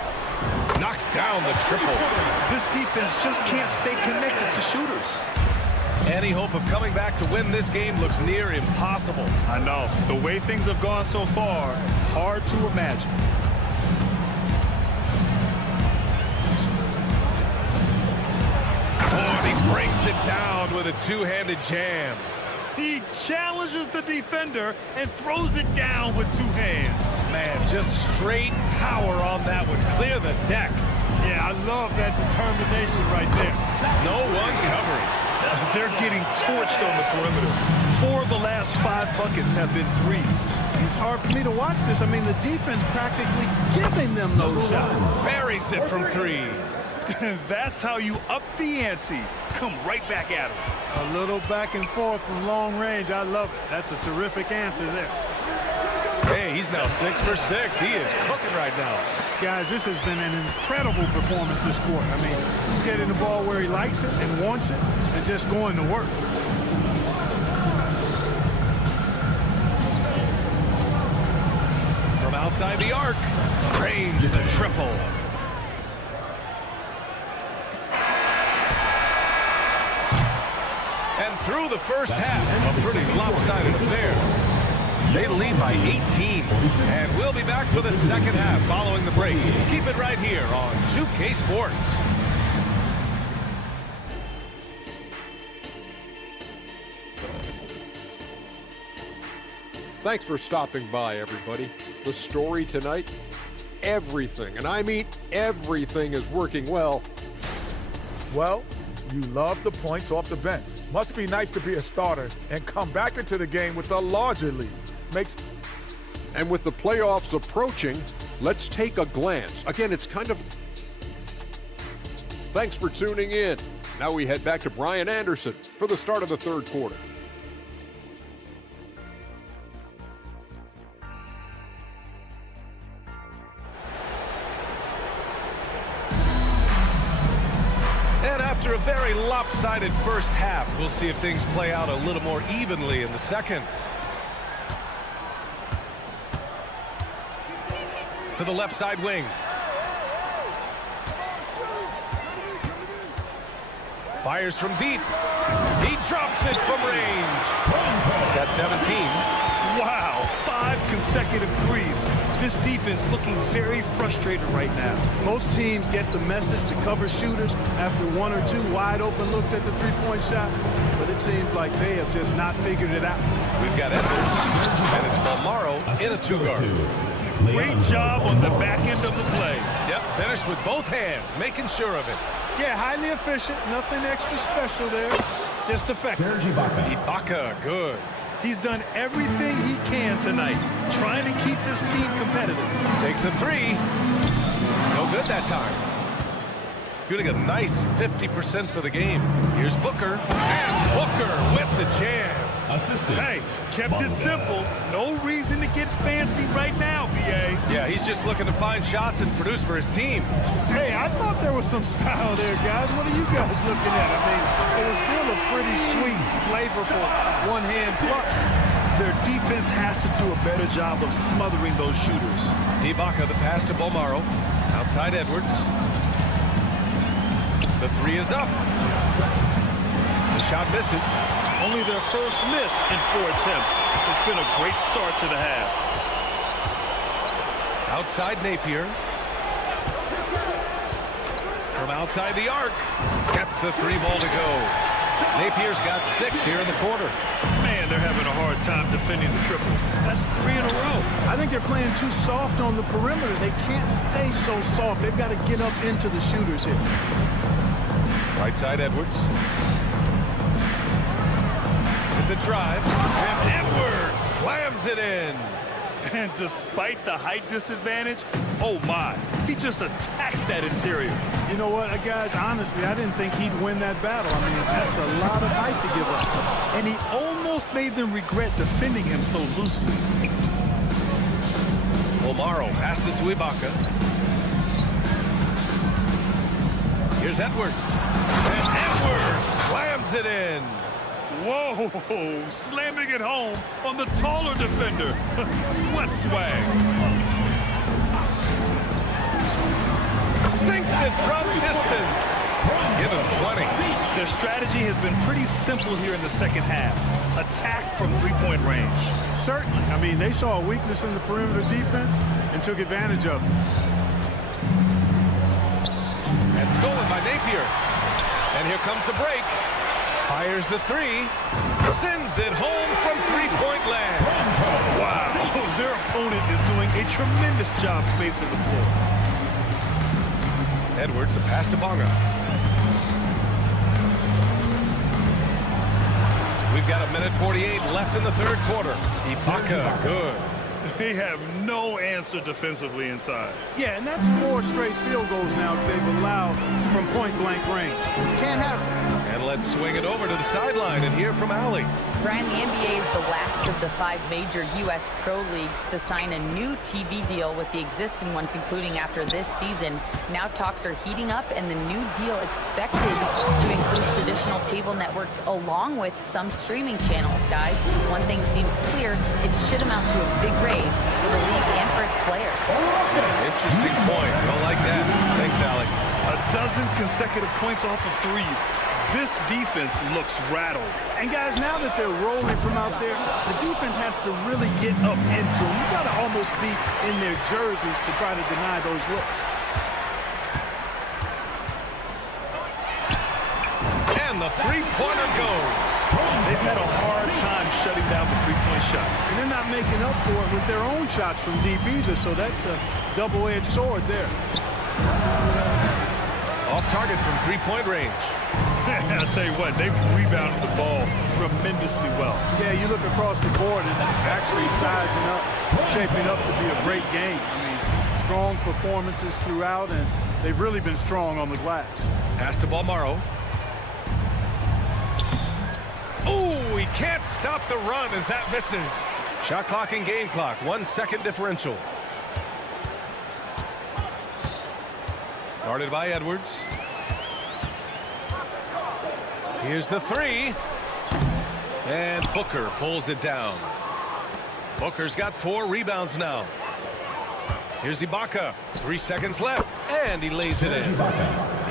Knocks down the triple. This defense just can't stay connected to shooters. Any hope of coming back to win this game looks near impossible. I know. The way things have gone so far, hard to imagine. Oh, he brings it down with a two-handed jam. He challenges the defender and throws it down with 2 hands. Man, just straight power on that one. Clear the deck. Yeah, I love that determination right there. No one covering. They're getting torched on the perimeter. 4 of the last 5 buckets have been threes. It's hard for me to watch this. I mean, the defense practically giving them those shots. Buries it from 3. That's how you up the ante. Come right back at him. A little back and forth from long range. I love it. That's a terrific answer there. Hey, he's now 6 for 6. He is cooking right now. Guys, this has been an incredible performance this quarter. I mean, he's getting the ball where he likes it and wants it and just going to work. From outside the arc, range the triple. And through the first half, a pretty lopsided affair. They lead by 18, and we'll be back for the second half following the break. Keep it right here on 2K Sports. Thanks for stopping by, everybody. The story tonight, everything, and I mean everything, is working well. Well, you love the points off the bench. Must be nice to be a starter and come back into the game with a larger lead. And with the playoffs approaching, let's take a glance. Again, it's kind of... Thanks for tuning in. Now we head back to Brian Anderson for the start of the third quarter. And after a very lopsided first half, we'll see if things play out a little more evenly in the second. To the left side wing. Fires from deep. He drops it from range. He's got 17. Wow, 5 consecutive threes. This defense looking very frustrated right now. Most teams get the message to cover shooters after 1 or 2 wide open looks at the three-point shot, but it seems like they have just not figured it out. We've got Edwards, and it's Balmaro in a 2-guard. Great job on the back end of the play. Yep, finished with both hands, making sure of it. Yeah, highly efficient, nothing extra special there, just effective. Ibaka, good. He's done everything he can tonight, trying to keep this team competitive. Takes a 3. No good that time. Shooting a nice 50% for the game. Here's Booker, and Booker with the jam. Assistant. Hey, kept it simple. No reason to get fancy right now, VA. Yeah, he's just looking to find shots and produce for his team. Hey, I thought there was some style there, guys. What are you guys looking at? I mean, it was still a pretty sweet, flavorful one-hand flush. Their defense has to do a better job of smothering those shooters. Ibaka, the pass to Balmaro. Outside Edwards. The 3 is up. The shot misses. Only their first miss in 4 attempts. It's been a great start to the half. Outside Napier. From outside the arc. Gets the 3 ball to go. Napier's got 6 here in the quarter. Man, they're having a hard time defending the triple. That's 3 in a row. I think they're playing too soft on the perimeter. They can't stay so soft. They've got to get up into the shooters here. Right side Edwards. With the drive. And Edwards slams it in. And despite the height disadvantage, oh my, he just attacks that interior. You know what, guys, honestly, I didn't think he'd win that battle. I mean, that's a lot of height to give up. And he almost made them regret defending him so loosely. Omaro passes to Ibaka. Here's Edwards. And Edwards slams it in. Whoa, slamming it home on the taller defender. What swag. Sinks it from distance. Give him 20. Their strategy has been pretty simple here in the second half. Attack from three-point range. Certainly. I mean, they saw a weakness in the perimeter defense and took advantage of it. And stolen by Napier. And here comes the break. Fires the three. Sends it home from three-point land. Wow. Their opponent is doing a tremendous job spacing the floor. Edwards, a pass to Bonga. We've got 1:48 left in the third quarter. Ibaka, good. They have no answer defensively inside. Yeah, and that's 4 straight field goals now they've allowed from point-blank range. Can't have it. And let's swing it over to the sideline and hear from Allie. Brian, the NBA is the last of the 5 major U.S. pro leagues to sign a new TV deal, with the existing one concluding after this season. Now talks are heating up, and the new deal expected to include traditional cable networks along with some streaming channels. Guys, one thing seems clear: it should amount to a big raise for the league and for its players. Interesting point. Don't like that. Thanks, Allie. A dozen consecutive points off of threes. This defense looks rattled. And guys, now that they're rolling from out there, the defense has to really get up into them. You got to almost be in their jerseys to try to deny those looks. And the three-pointer goes. They've had a hard time shutting down the three-point shot. And they're not making up for it with their own shots from deep either, so that's a double-edged sword there. Off target from three-point range. I'll tell you what, they've rebounded the ball tremendously well. Yeah, you look across the board, it's actually sizing up, shaping up to be a great game. I mean, strong performances throughout, and they've really been strong on the glass. Pass to Balmaro. Oh, he can't stop the run as that misses. Shot clock and game clock, 1 second differential. Guarded by Edwards. Here's the three. And Booker pulls it down. Booker's got 4 rebounds now. Here's Ibaka. 3 seconds left. And he lays it in.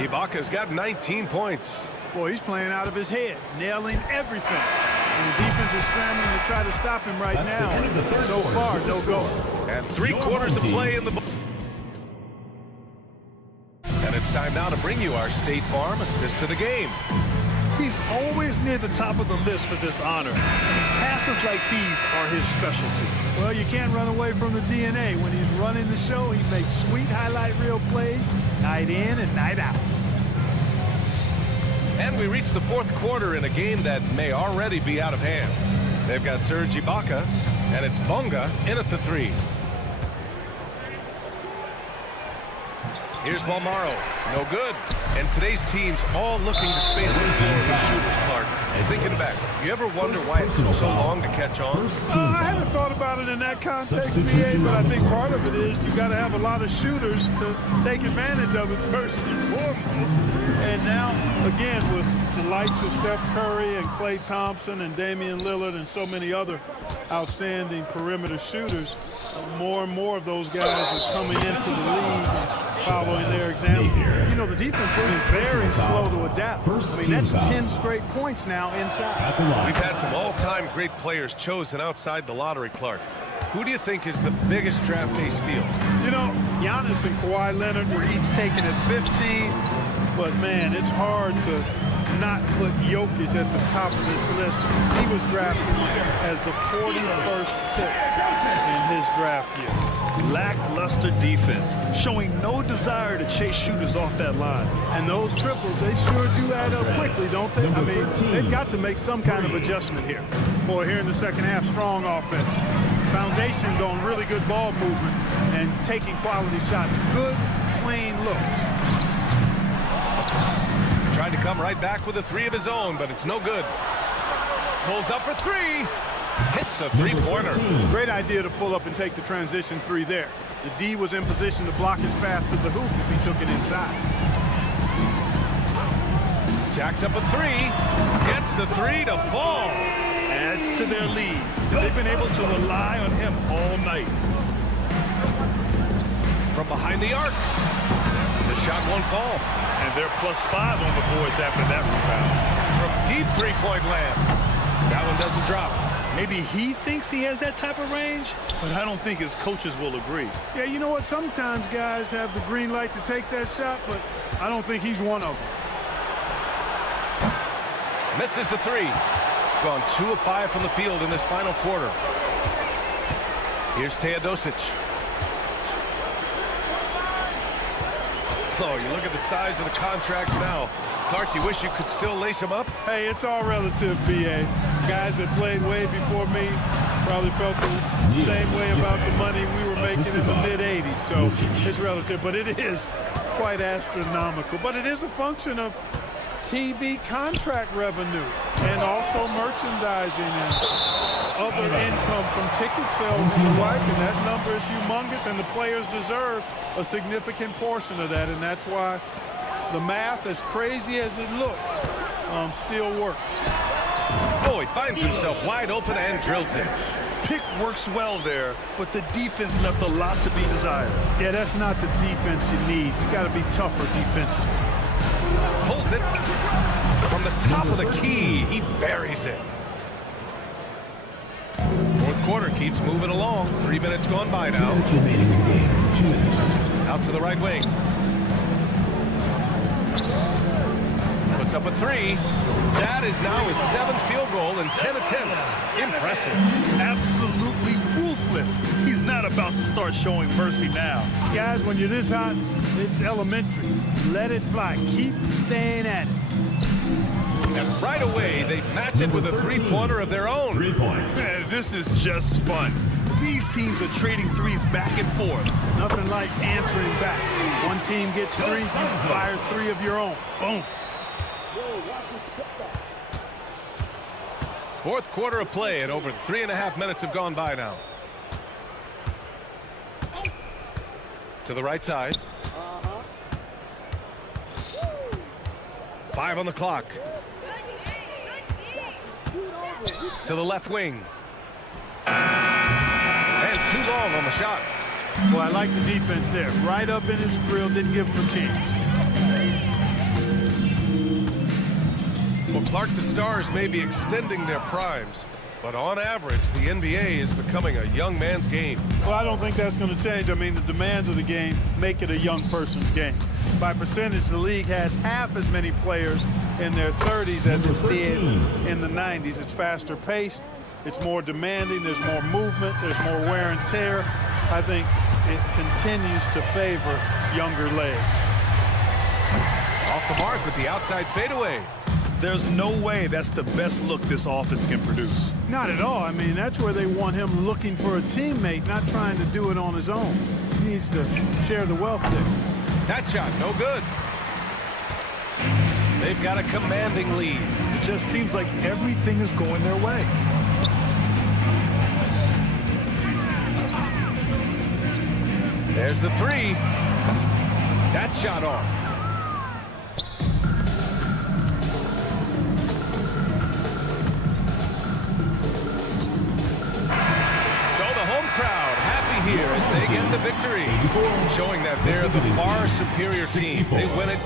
Ibaka's got 19 points. Boy, he's playing out of his head, nailing everything. And the defense is scrambling to try to stop him right now. So far, no go. And 3 quarters of play in the ball. And it's time now to bring you our State Farm assist of the game. He's always near the top of the list for this honor. Passes like these are his specialty. Well, you can't run away from the DNA. When he's running the show, he makes sweet highlight reel plays, night in and night out. And we reach the fourth quarter in a game that may already be out of hand. They've got Serge Ibaka, and it's Bonga in at the 3. Here's Balmaro. No good. And today's team's all looking to space the floor with shooters, Clark. Thinking back, you ever wonder why it took so long to catch on? I haven't thought about it in that context, BA, but I think part of it is you got to have a lot of shooters to take advantage of it first and foremost. And now, again, with the likes of Steph Curry and Klay Thompson and Damian Lillard and so many other outstanding perimeter shooters, more and more of those guys are coming into the league and following their example. You know, the defense was very slow to adapt. I mean, that's 10 straight points now inside. We've had some all-time great players chosen outside the lottery, Clark. Who do you think is the biggest draft day steal? You know, Giannis and Kawhi Leonard were each taken at 15, but man, it's hard to not put Jokic at the top of this list. He was drafted as the 41st pick in his draft year. Lackluster defense, showing no desire to chase shooters off that line. And those triples, they sure do add up quickly, don't they? I mean, they've got to make some kind of adjustment here. Boy, here in the second half, strong offense. foundationed on really good ball movement and taking quality shots. Good, clean looks. Tried to come right back with a three of his own, but it's no good. Pulls up for three. Hits the three-pointer. Great idea to pull up and take the transition three there. The D was in position to block his path to the hoop if he took it inside. Jacks up a three. Gets the three to fall. Adds to their lead. They've been able to rely on him all night. From behind the arc. The shot won't fall. And they're +5 on the boards after that rebound. From deep three-point land. That one doesn't drop. Maybe he thinks he has that type of range, but I don't think his coaches will agree. Yeah, you know what? Sometimes guys have the green light to take that shot, but I don't think he's one of them. Misses the three. Gone 2 of 5 from the field in this final quarter. Here's Teodosic. Oh, you look at the size of the contracts now. Clark, you wish you could still lace them up? Hey, it's all relative, B.A. Guys that played way before me probably felt the same way about the money we were making in the mid-'80s. So it's relative, but it is quite astronomical. But it is a function of TV contract revenue and also merchandising and other income from ticket sales and the like, and that number is humongous, and the players deserve a significant portion of that, and that's why the math, as crazy as it looks, still works. Oh, he finds himself wide open and drills it. Pick works well there, but the defense left a lot to be desired. Yeah, that's not the defense you need. You got to be tougher defensively. Pulls it from the top of the key. He buries it. Fourth quarter keeps moving along. 3 minutes gone by now. 2 minutes remaining in the game. 2 minutes. Out to the right wing. Puts up a three. That is now his 7th field goal in 10 attempts. Impressive. Absolutely ruthless. He's not about to start showing mercy now. Guys, when you're this hot, it's elementary. Let it fly. Keep staying at it. And right away, they match it with a three-pointer of their own. 3 points. Man, this is just fun. These teams are trading threes back and forth. Nothing like answering back. One team gets 3, you fire 3 of your own. Boom. Fourth quarter of play, and over 3.5 minutes have gone by now. To the right side. 5 on the clock. To the left wing. And too long on the shot. Well, I like the defense there. Right up in his grill, didn't give him a chance. Well, Clark, the Stars may be extending their primes, but on average, the NBA is becoming a young man's game. Well, I don't think that's going to change. I mean, the demands of the game make it a young person's game. By percentage, the league has half as many players in their 30s as it did in the 90s. It's faster paced. It's more demanding. There's more movement. There's more wear and tear. I think it continues to favor younger legs. Off the mark with the outside fadeaway. There's no way that's the best look this offense can produce. Not at all. I mean, that's where they want him looking for a teammate, not trying to do it on his own. He needs to share the wealth there. That shot, no good. They've got a commanding lead. It just seems like everything is going their way. There's the three. That shot off. So the home crowd happy here as they get the victory, showing that they're the far superior team. They win it.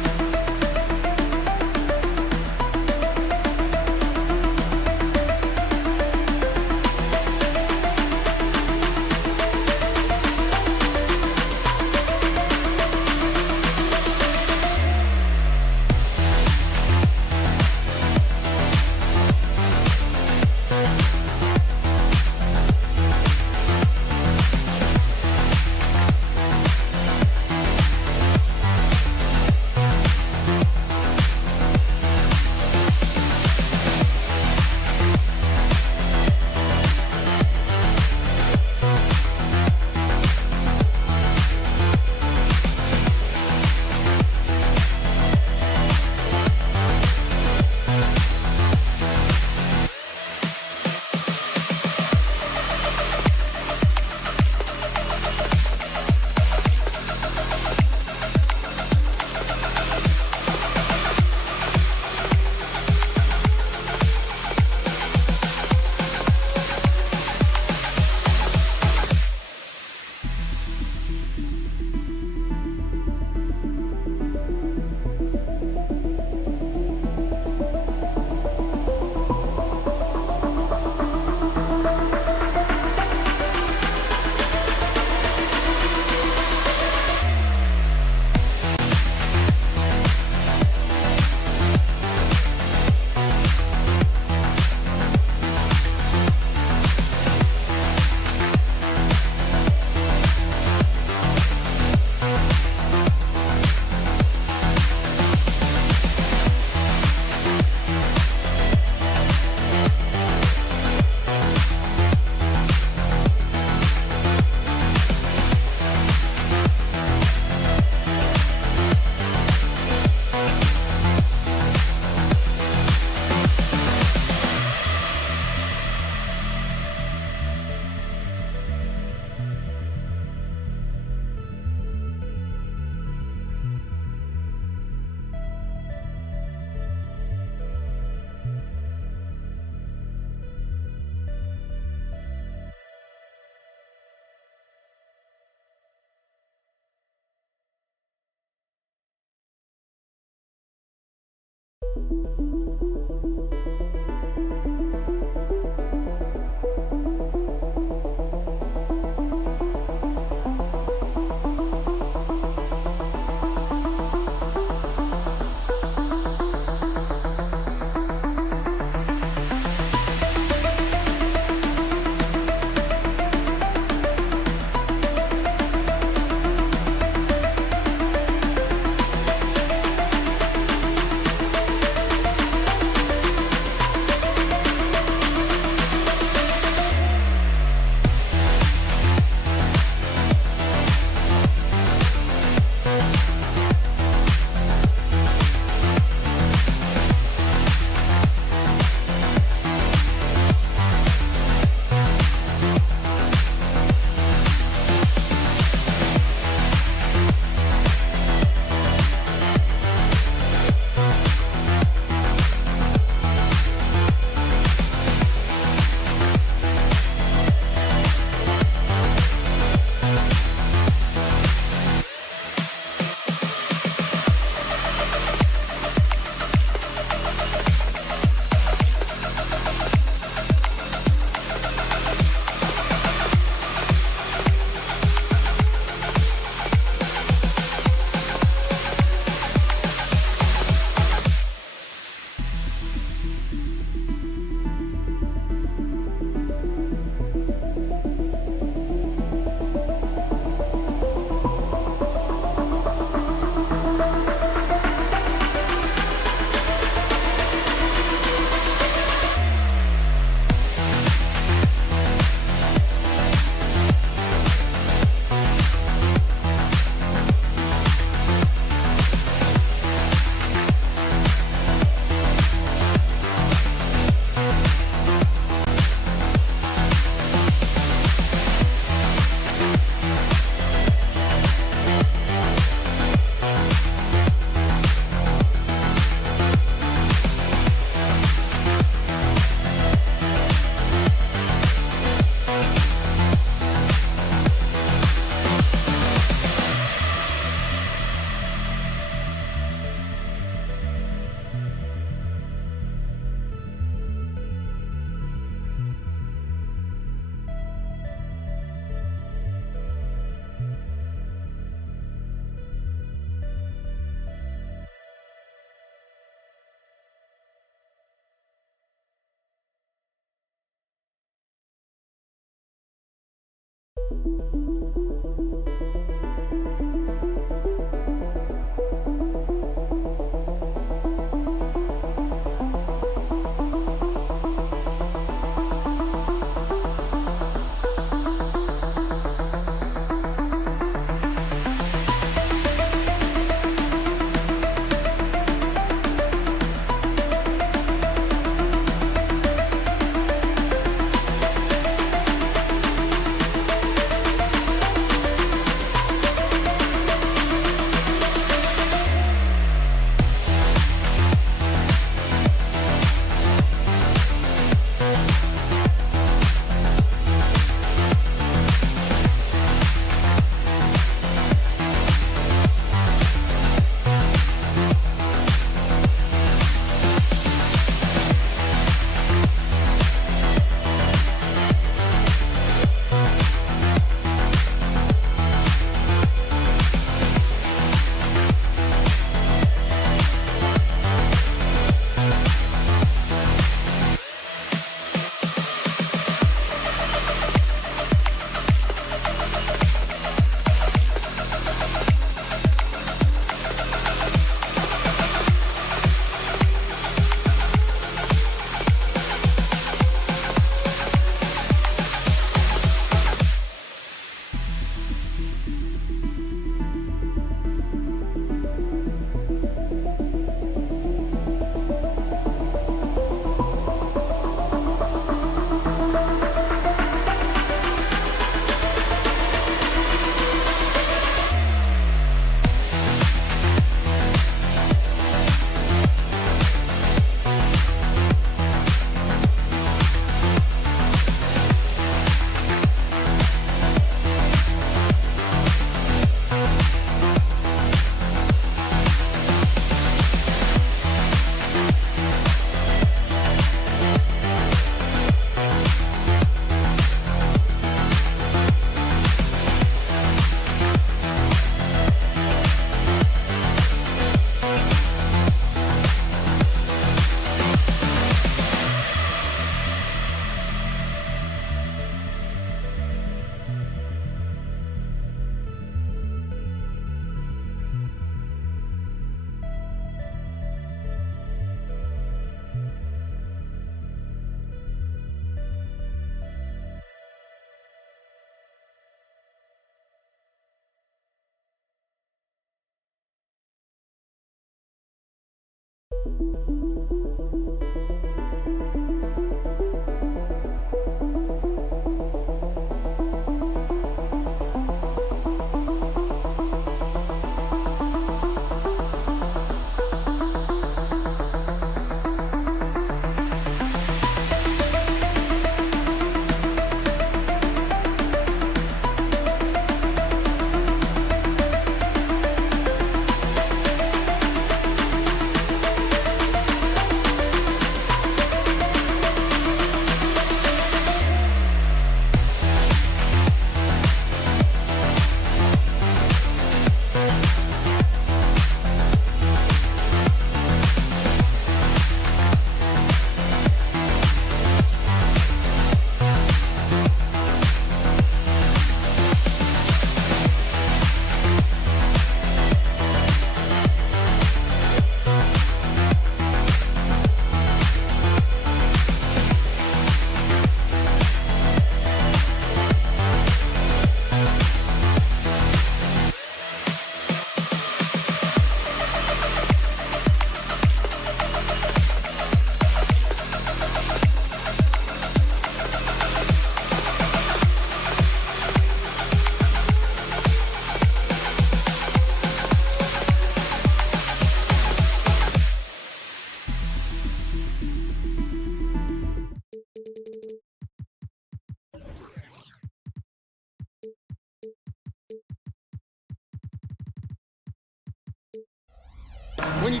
When you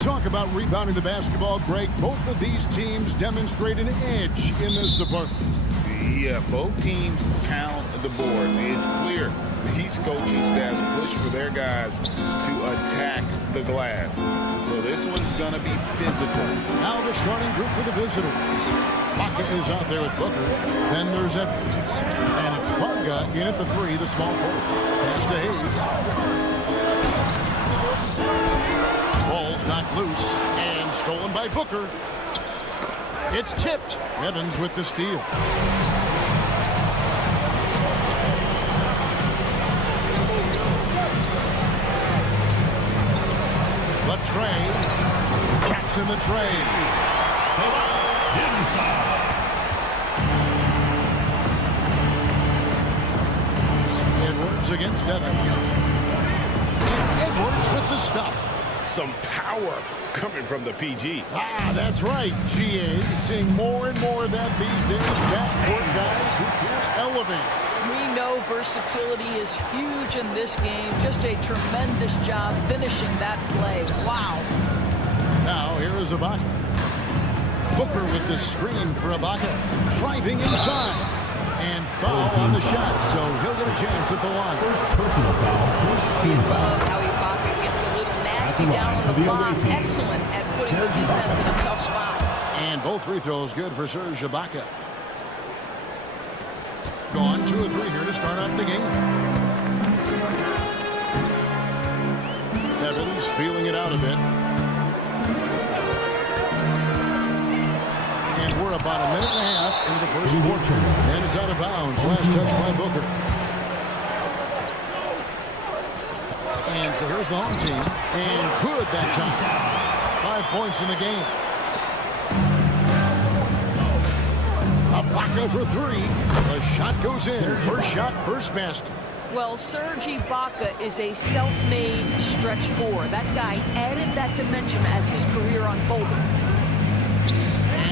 talk about rebounding the basketball, Greg, both of these teams demonstrate an edge in this department. Yeah, both teams count the boards. It's clear these coaching staffs push for their guys to attack the glass. So this one's going to be physical. Now the starting group for the visitors. Baca is out there with Booker. Then there's Edwards. And it's Baca in at the 3, the small forward. Pass to Hayes. Ball's knocked loose and stolen by Booker. It's tipped. Evans with the steal. The tray. Cats in the tray. Edwards against Evans. And Edwards with the stuff. Some power coming from the PG. Ah, that's right, GA. Seeing more and more of that these days. Backcourt guys who can elevate. We know versatility is huge in this game. Just a tremendous job finishing that play. Wow. Now here is Ibaka. Booker with the screen for Ibaka. Driving inside. And foul on the shot, so he'll get a chance at the line. First personal foul, first team foul. How Ibaka gets a little nasty down on the block. Excellent at putting the defense in a tough spot. And both free throws good for Serge Ibaka. Gone 2 or 3 here to start out the game. Evans feeling it out a bit. And we're about a minute and a half into the first quarter. And it's out of bounds. Last touch by Booker. And so here's the home team. And good that time. 5 points in the game. Ibaka for 3. The shot goes in. First shot, first basket. Well, Serge Ibaka is a self-made stretch 4. That guy added that dimension as his career unfolded.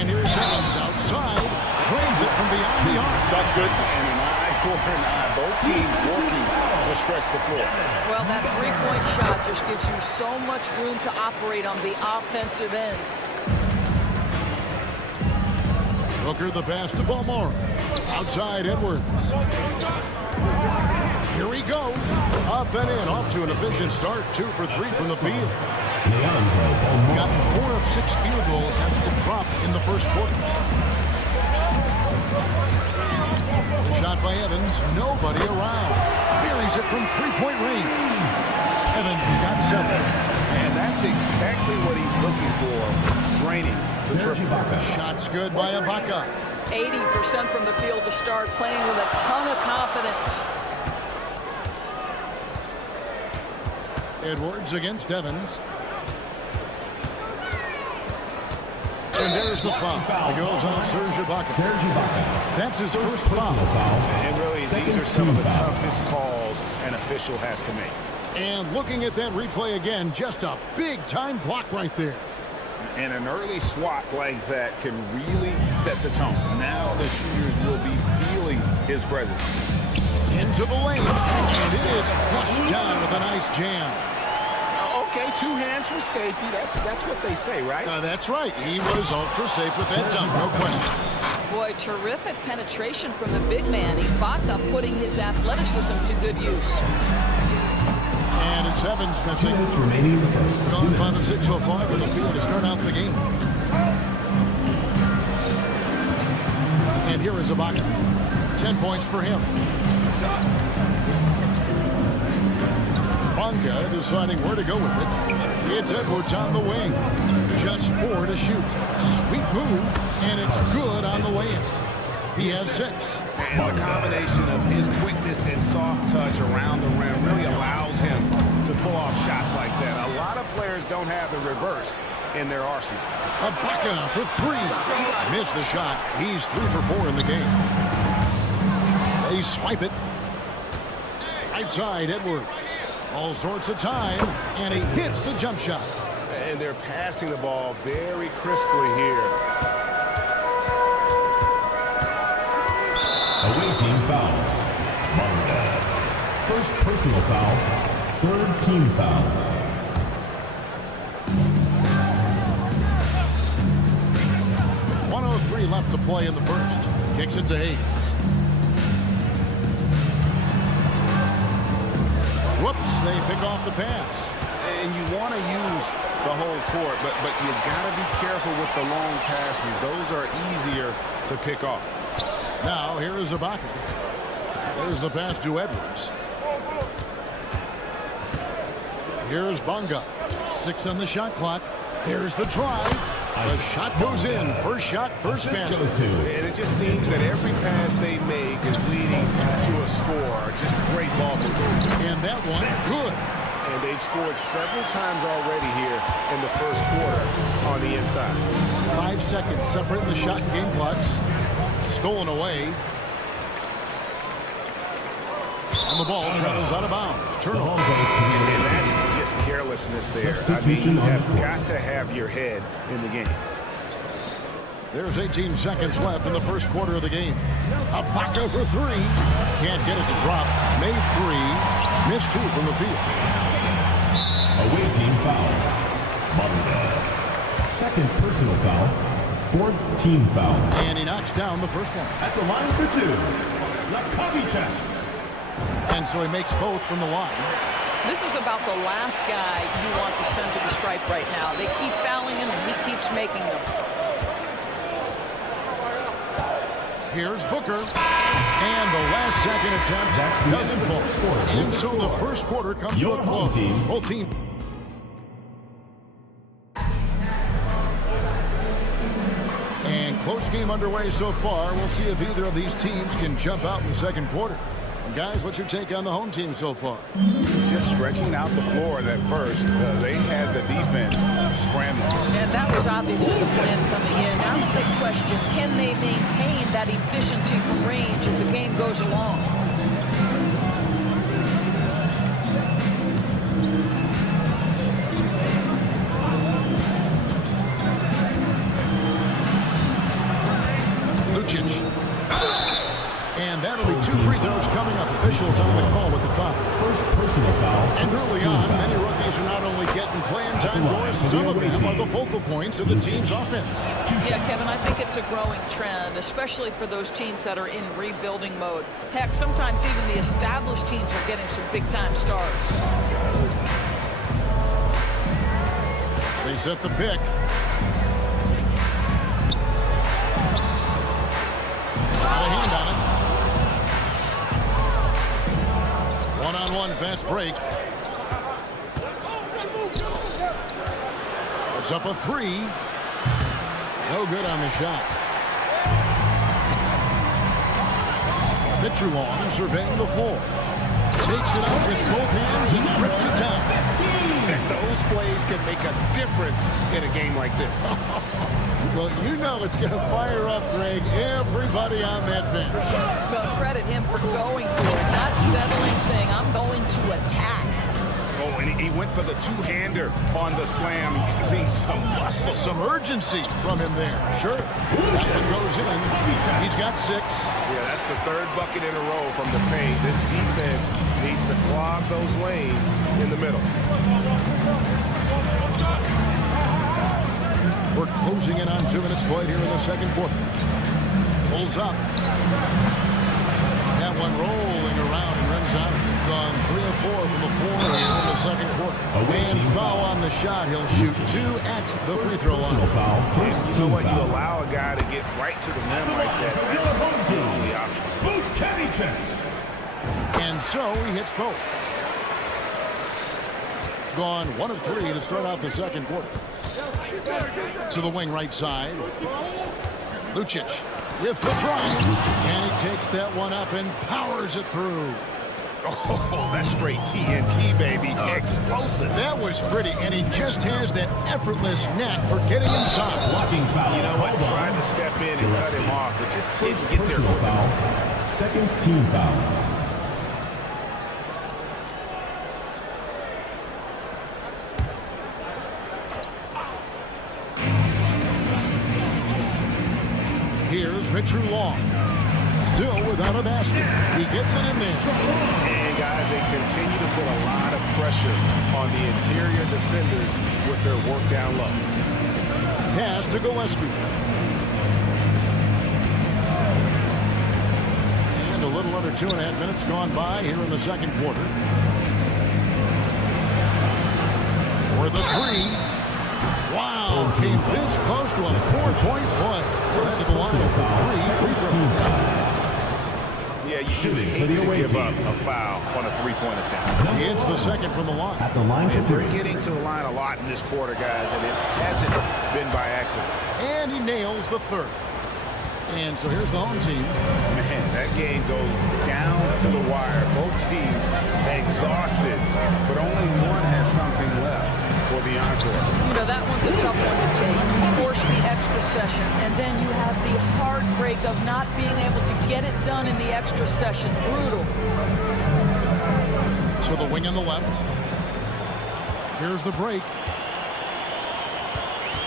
And here's Evans outside. Drains it from beyond the arc. That's good. And an eye for an eye. Both teams working to stretch the floor. Well, that three-point shot just gives you so much room to operate on the offensive end. Booker the pass to Balmore. Outside Edwards. Here he goes. Up and in. Off to an efficient start. 2 for 3 from the field. Got 4 of 6 field goal attempts to drop in the first quarter. The shot by Evans. Nobody around. Buries it from 3-point range. Evans has got 7. And that's exactly what he's looking for. Draining. Shots good by Ibaka. 80% from the field to start, playing with a ton of confidence. Edwards against Evans. And there's the foul. It goes on Serge Ibaka. That's his first foul. And really, these are some of the toughest calls an official has to make. And looking at that replay again, just a big-time block right there. And an early swat like that can really set the tone. Now the shooters will be feeling his presence. Into the lane. And it is flushed down with a nice jam. Okay, 2 hands for safety. That's what they say, right? That's right. He was ultra safe with that dunk, no question. Boy, terrific penetration from the big man. Ibaka putting his athleticism to good use. And it's Evans missing. Gone 5 of 6 so far for the field to start out the game. And here is Ibaka. 10 points for him. Bonga deciding where to go with it. It's Edwards on the wing. Just 4 to shoot. Sweet move, and it's good on the way in. He has 6. And the combination of his quickness and soft touch around the rim really allows him to pull off shots like that. A lot of players don't have the reverse in their arsenal. Ibaka for 3. Missed the shot. He's 3 for 4 in the game. They swipe it. Right side, Edwards. All sorts of time, and he hits the jump shot. And they're passing the ball very crisply here. Away team foul. Manga. First personal foul. Third team foul. .103 left to play in the first. Kicks it to Hayes. Whoops, they pick off the pass. And you want to use the whole court, but you got to be careful with the long passes. Those are easier to pick off. Now, here is Ibaka. There's the pass to Edwards. Here's Bonga. 6 on the shot clock. Here's the drive. The shot goes in. First shot, first basket. And it just seems that every pass they make is leading to a score. Just great ball movement. And that one, good. And they've scored several times already here in the first quarter on the inside. 5 seconds separating the shot game clocks. Stolen away. And the ball travels out of bounds. Turnover. And that's just carelessness there. I mean, you have got to have your head in the game. There's 18 seconds left in the first quarter of the game. Ibaka for 3. Can't get it to drop. Made 3. Missed 2 from the field. Away team foul. Manga. Second personal foul. Fourth team foul. And he knocks down the first one. At the line for 2. ZzKotaxX. And so he makes both from the line. This is about the last guy you want to send to the stripe right now. They keep fouling him, and he keeps making them. Here's Booker. And the last second attempt doesn't fall. And so the first quarter comes to a close. Both teams. And close game underway so far. We'll see if either of these teams can jump out in the second quarter. And guys, what's your take on the home team so far? Just stretching out the floor at first. They had the defense scrambling. And that was obviously the plan coming in. Now the big question, can they maintain that efficiency from range as the game goes along? Lucic. And that'll be 2 free throws coming up. Officials on the call with the foul. First personal foul. And early on, many rookies are not only getting playing time, Doris, some of them are the focal points of the team's offense. Yeah, Kevin, I think it's a growing trend, especially for those teams that are in rebuilding mode. Heck, sometimes even the established teams are getting some big-time stars. They set the pick. Got a hand on it. One-on-one fast break. It's up a 3. No good on the shot. Pitcher long surveying the floor. Takes it out with both hands and rips it down. And those plays can make a difference in a game like this. Well, you know it's going to fire up, Greg, everybody on that bench. Well, credit him for going for it, not settling, saying, I'm going to attack. Oh, and he went for the two-hander on the slam. See some muscle. Some urgency from him there. Sure. That one goes in. He's got 6. Yeah, that's the 3rd bucket in a row from the paint. This defense needs to clog those lanes in the middle. We're closing in on 2 minutes played here in the second quarter. Pulls up. That one rolling around and runs out. Gone 3 of 4 from the floor here in the second quarter. And foul on the shot. He'll shoot 2 at the free throw line. And you know what? You allow a guy to get right to the rim like that. That's the only option. And so he hits both. Gone 1 of 3 to start out the second quarter. To the wing right side. Lucic with the drive. And he takes that one up and powers it through. Oh, that's straight TNT, baby. Explosive. That was pretty, and he just has that effortless knack for getting inside. Blocking foul. You know what? Tried to step in and cut him off, but just didn't get there. Personal foul. Second team foul. Here's Mitchell Long. Still without a basket. He gets it in there. And guys, they continue to put a lot of pressure on the interior defenders with their work down low. Pass to Gillespie. And a little under 2.5 minutes gone by here in the second quarter. For the three. Wow, came this close to a 4-point play. That's to the line for 3 free throws. Yeah, you shouldn't hate to give up a foul on a three-point attempt. He hits the second from the line. At the line for They're 3. getting to the line a lot in this quarter, guys, and it hasn't been by accident. And he nails the third. And so here's the home team. Man, that game goes down to the wire. Both teams exhausted, but only one has something left for the encore. You know, that one's a tough one to take. Force the extra session, and then you have the heartbreak of not being able to get it done in the extra session. Brutal. So the wing on the left. Here's the break.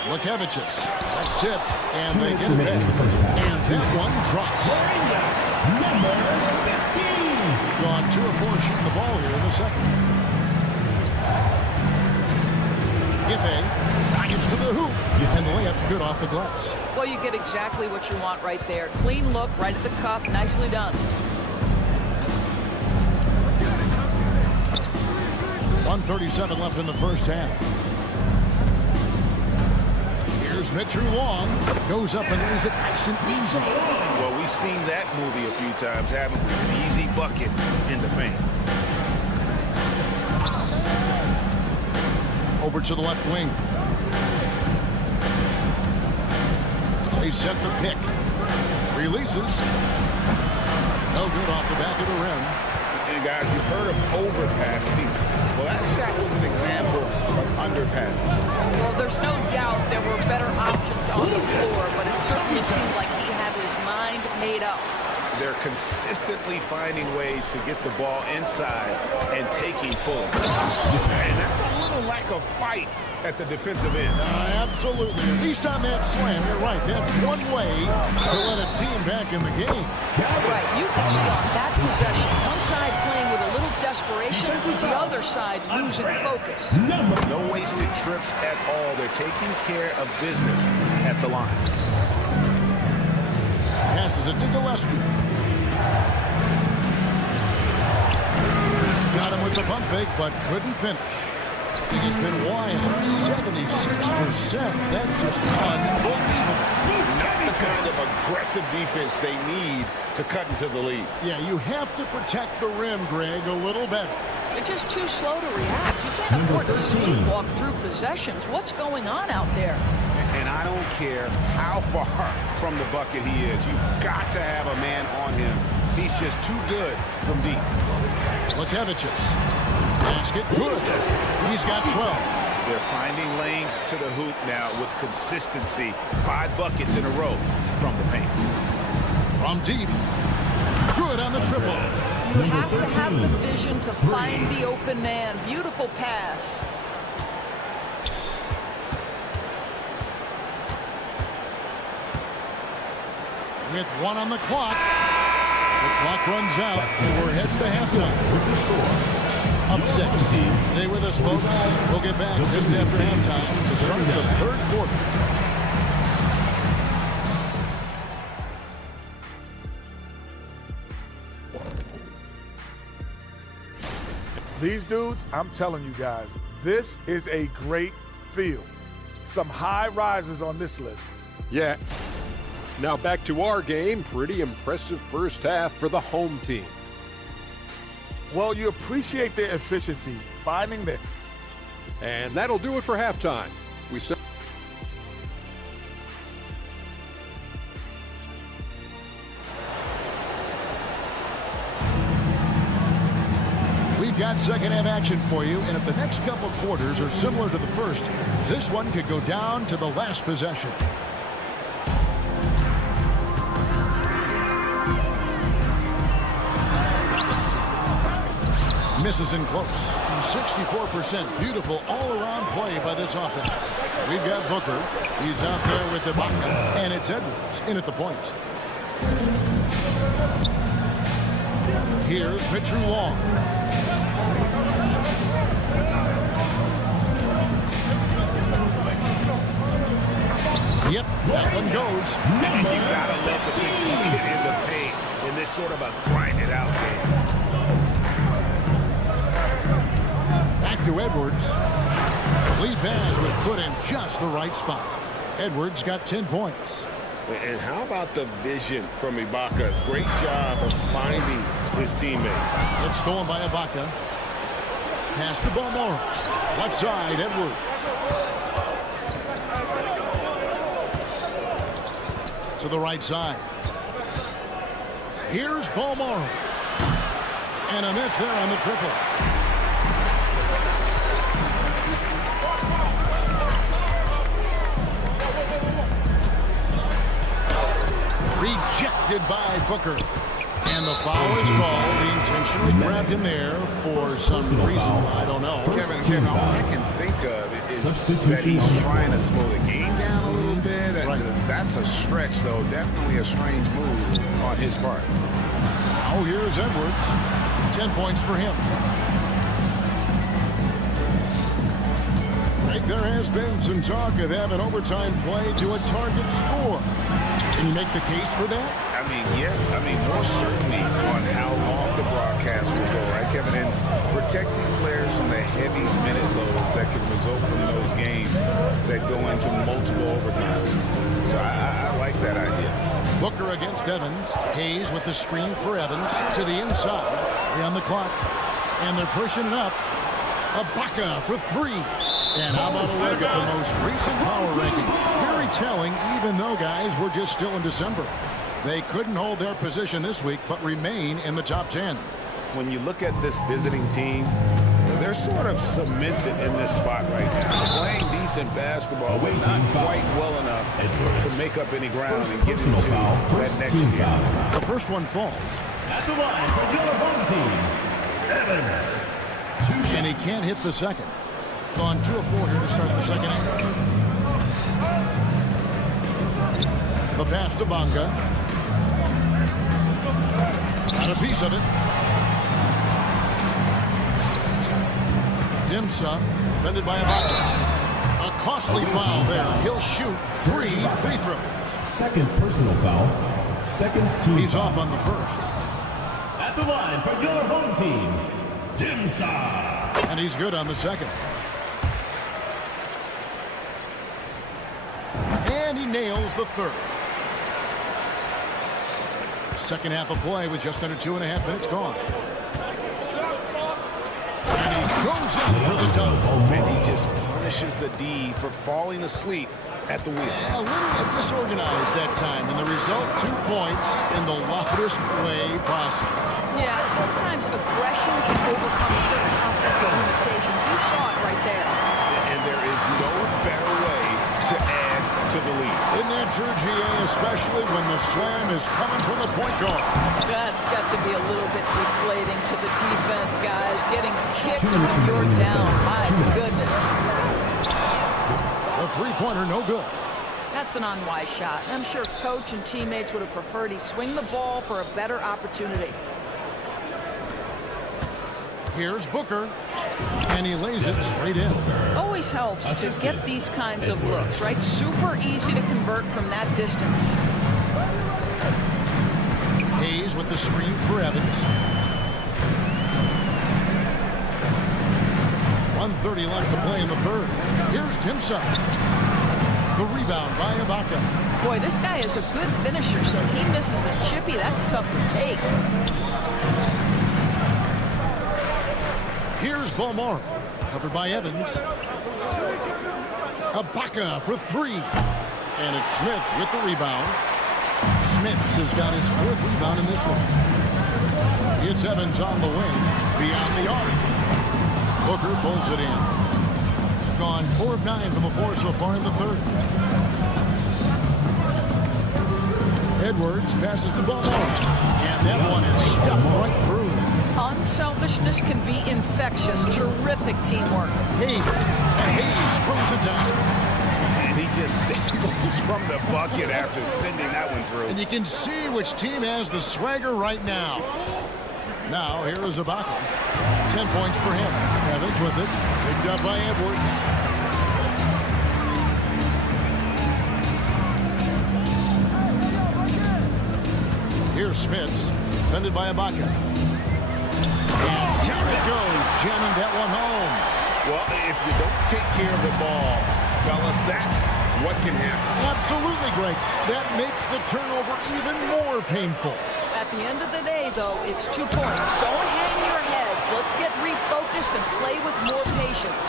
Lekevicius. That's tipped, and they get it back. And that one drops. Number 15. Gone 2 of 4 shooting the ball here in the second. Giffey knocks to the hoop, and the layup's good off the glass. Well, you get exactly what you want right there. Clean look, right at the cup, nicely done. 1:37 left in the first half. Here's Mitchell Long. Goes up and lays it nice and easy. Well, we've seen that movie a few times, haven't we? An easy bucket in the paint. Over to the left wing. They set the pick. Releases. No good off the back of the rim. And guys, you've heard of overpassing. Well, that shot was an example of underpassing. Well, there's no doubt there were better options on the floor, but it certainly seems like he had his mind made up. They're consistently finding ways to get the ball inside and taking full. And that's a little lack of fight at the defensive end. Absolutely. At least on that slam, you're right. That's one way to let a team back in the game. Right. You can see on that possession, one side playing with a little desperation, the other side losing focus. No wasted trips at all. They're taking care of business at the line. Passes it to Gillespie. Got him with the pump fake, but couldn't finish. He has been wild. 76%. That's just unbelievable. Not the kind of aggressive defense they need to cut into the lead. Yeah, you have to protect the rim, Greg, a little better. They're just too slow to react. You can't afford to sleepwalk through possessions. What's going on out there? And I don't care how far from the bucket he is. You've got to have a man on him. He's just too good from deep. Lekevicius. Basket good. He's got 12. They're finding lanes to the hoop now with consistency. 5 buckets in a row from the paint. From deep. Good on the triple. You have to have the vision to find the open man. Beautiful pass. With 1 on the clock. The clock runs out, and we're headed to halftime. With the score. Up 6. Stay with us, folks. We'll get back just after halftime to start the third quarter. These dudes, I'm telling you guys, this is a great field. Some high risers on this list. Yeah. Now back to our game. Pretty impressive first half for the home team. Well, you appreciate their efficiency, finding the... And that'll do it for halftime. We said got second half action for you, and if the next couple quarters are similar to the first, this one could go down to the last possession. Misses in close. 64%. Beautiful all-around play by this offense. We've got Booker. He's out there with Ibaka, and it's Edwards in at the point. Here's Mitchell Long. Yep, that one goes. You gotta love the people who get in the paint in this sort of a grinded out game. Back to Edwards. The lead pass was put in just the right spot. Edwards got 10 points. And how about the vision from Ibaka? Great job of finding his teammate. It's stolen by Ibaka. Pass to Balmore. Left side, Edwards. To the right side. Here's Balmore. And a miss there on the triple. Rejected by Booker. And the foul is called. He intentionally grabbed him there for some reason. I don't know. Kevin, all I can think of is that he's trying to slow the game down a little bit. Right. That's a stretch, though. Definitely a strange move on his part. Oh, here's Edwards. 10 points for him. There has been some talk of having overtime play to a target score. Can you make the case for that? I mean, yeah. I mean, more certainly on how long the broadcast will go, right, Kevin? And protecting players from the heavy minute loads that can result from those games that go into multiple overtimes. So I like that idea. Booker against Evans. Hayes with the screen for Evans to the inside. 3 on the clock. And they're pushing it up. Ibaka for 3. And how about a look at the most recent power ranking? Very telling, even though, guys, we're just still in December. They couldn't hold their position this week, but remain in the top 10. When you look at this visiting team, they're sort of cemented in this spot right now. Playing decent basketball, but not quite well enough to make up any ground and get into that next tier. The first one falls. At the line for your home team, Evans. And he can't hit the second. On 2 of 4 here to start the second half. The pass to Bonga. Got a piece of it. Dimsa, defended by Ibaka. A costly foul there. He'll shoot 3 free throws. Second personal foul. Second team He's foul. off on the first. At the line for your home team, Dimsa. And he's good on the second. And he nails the third. Second half of play with just under 2.5 minutes gone. And he goes in for the dunk. And he just punishes the D for falling asleep at the wheel. A little disorganized that time, and the result 2 points in the loudest way possible. Yeah, sometimes aggression can overcome certain offensive limitations. You saw it right there. And there is no better way to add to the lead. Isn't that true, GA, especially when the slam is coming from the point guard? That's got to be a little bit deflating to the defense, guys. Getting kicked when you're down. My goodness. The three-pointer, no good. That's an unwise shot. I'm sure coach and teammates would have preferred he swing the ball for a better opportunity. Here's Booker, and he lays it straight in. Always helps to get these kinds of looks, right? Super easy to convert from that distance. Hayes with the screen for Evans. 1:30 left to play in the third. Here's Timsa. The rebound by Ibaka. Boy, this guy is a good finisher, so he misses a chippy. That's tough to take. Here's Balmore, covered by Evans. Ibaka for 3. And it's Smith with the rebound. Smith has got his 4th rebound in this one. It's Evans on the wing, beyond the arc. Booker pulls it in. Gone 4 of 9 from the floor so far in the third. Edwards passes the ball on, and that one is stuffed right through. Unselfishness can be infectious. Terrific teamwork. Hayes brings it down. And he just goes from the bucket after sending that one through. And you can see which team has the swagger right now. Now, here is Ibaka. 10 points for him. Evans with it. Picked up by Edwards. Here's Smits, defended by Ibaka. And down it goes, jamming that one home. Well, if you don't take care of the ball, fellas, that's what can happen. Absolutely, Greg. That makes the turnover even more painful. At the end of the day, though, it's 2 points. Don't hang your heads. Let's get refocused and play with more patience.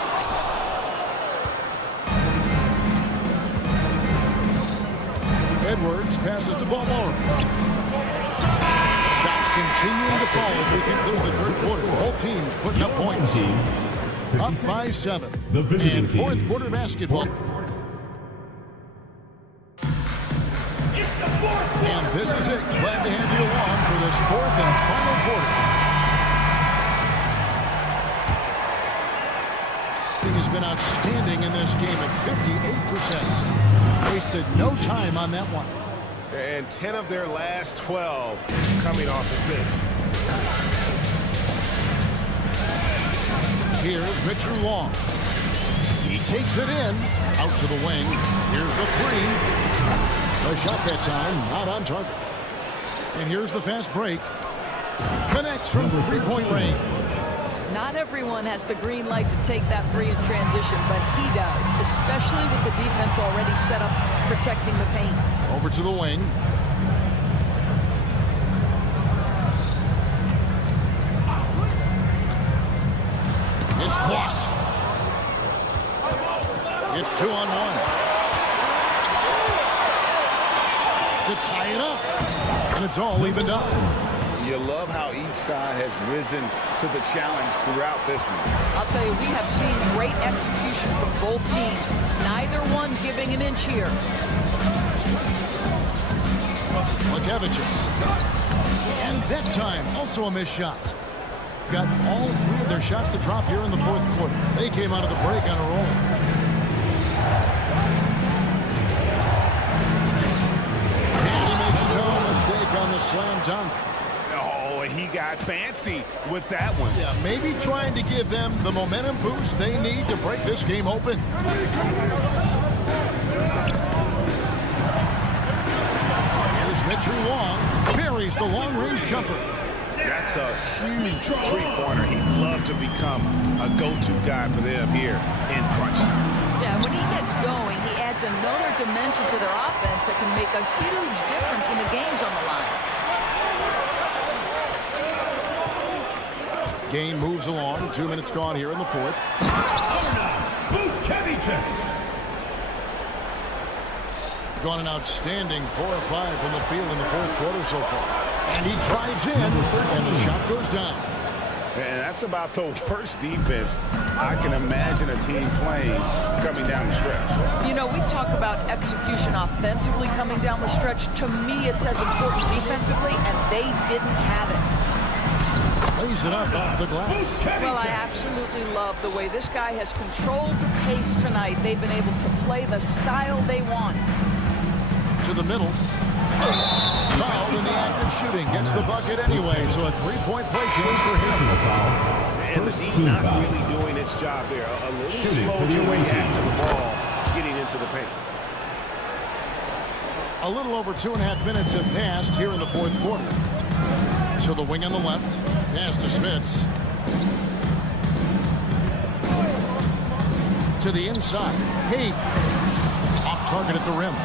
Edwards passes the ball more. Shots continuing to fall as we conclude the third quarter. Both teams putting up points. Up by 7. The visiting and fourth team. quarter basketball. And this is it. Glad to have you along for this fourth and final quarter. Has been outstanding in this game at 58%. Wasted no time on that one. And 10 of their last 12 coming off assists. Here's Mitchell Long. He takes it in. Out to the wing. Here's the three. A shot that time, not on target. And here's the fast break. Connects from 3-point range. Not everyone has the green light to take that three in transition, but he does, especially with the defense already set up protecting the paint. Over to the wing. It's blocked. It's 2-on-1. To tie it up. And it's all evened up. You love how each side has risen to the challenge throughout this one. I'll tell you, we have seen great execution from both teams. Neither one giving an inch here. Lukevicius. And that time, also a missed shot. Got all 3 of their shots to drop here in the fourth quarter. They came out of the break on a roll. And he makes no mistake on the slam dunk. Oh, he got fancy with that one. Yeah, maybe trying to give them the momentum boost they need to break this game open. Here's Mitchell Long. Buries the long-range jumper. That's a huge three-pointer. He'd love to become a go-to guy for them here in crunch time. Yeah, when he gets going, he adds another dimension to their offense that can make a huge difference when the game's on the line. Game moves along. 2 minutes gone here in the fourth. Gone an outstanding 4 of 5 from the field in the fourth quarter so far. And he drives in, and the shot goes down. And that's about the worst defense I can imagine a team playing coming down the stretch. You know, we talk about execution offensively coming down the stretch. To me, it's as important defensively, and they didn't have it. Lays it up off the glass. Well, I absolutely love the way this guy has controlled the pace tonight. They've been able to play the style they want. To the middle. Fouled in the act of shooting. Gets the bucket anyway, so a 3-point play change for him. And the D not really doing its job there. A little slow to react to the ball getting into the paint. A little over 2.5 minutes have passed here in the fourth quarter. To the wing on the left. Pass to Smits. To the inside. Hey. Off target at the rim.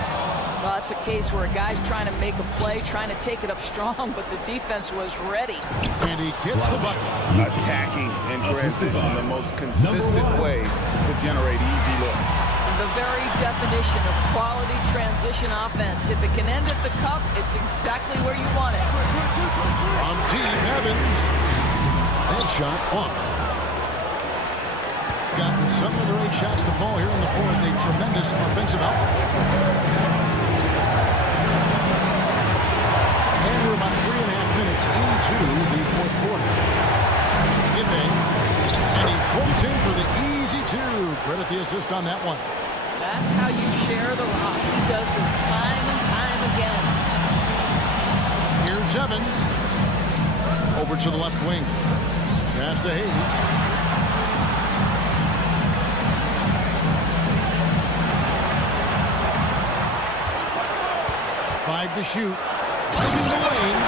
Well, it's a case where a guy's trying to make a play, trying to take it up strong, but the defense was ready. And he gets the bucket. Attacking in transition, the most consistent way to generate easy looks. The very definition of quality transition offense. If it can end at the cup, it's exactly where you want it. From deep, Evans. That shot off. Gotten 7 of their 8 shots to fall here in the fourth. A tremendous offensive output. And we're about 3.5 minutes into the fourth quarter. Giving. And he pulls in for the easy 2. Credit the assist on that one. That's how you share the rock. He does this time and time again. Here's Evans. Over to the left wing. Pass to Hayes. 5 to shoot. Taking the lane.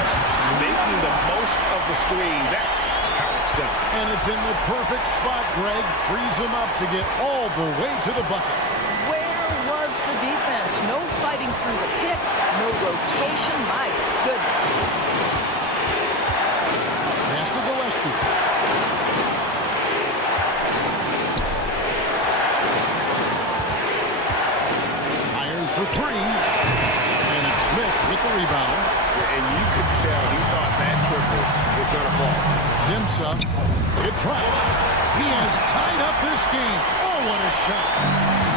Making the most of the screen. That's how it's done. And it's in the perfect spot, Greg. Frees him up to get all the way to the bucket. Where was the defense? No fighting through the pit. No rotation. My goodness. Pass to Gillespie. Fires for 3. Smith with the rebound. And you could tell he thought that triple was going to fall. Dimsa. It crashed. He has tied up this game. Oh, what a shot.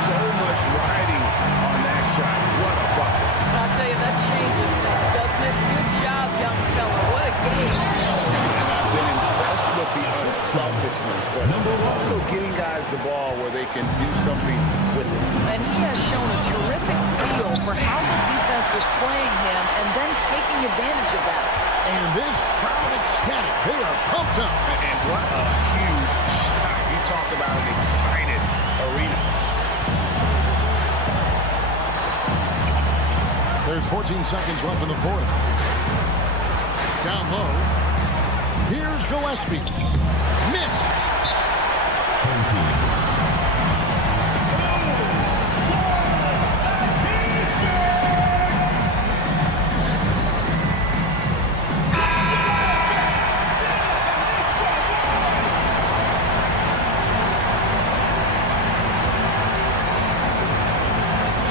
So much riding on that shot. What a bucket. I'll tell you, that changes things, doesn't it? Good job, young fella. What a game. I've been impressed with the unselfishness, but also getting guys the ball where they can do something with it. And he has shown a terrific feel for how the defense is playing him and then taking advantage of that. And this crowd ecstatic. They are pumped up. And what a huge shot. You talk about an excited arena. There's 14 seconds left in the fourth. Down low. Here's Gillespie. Missed.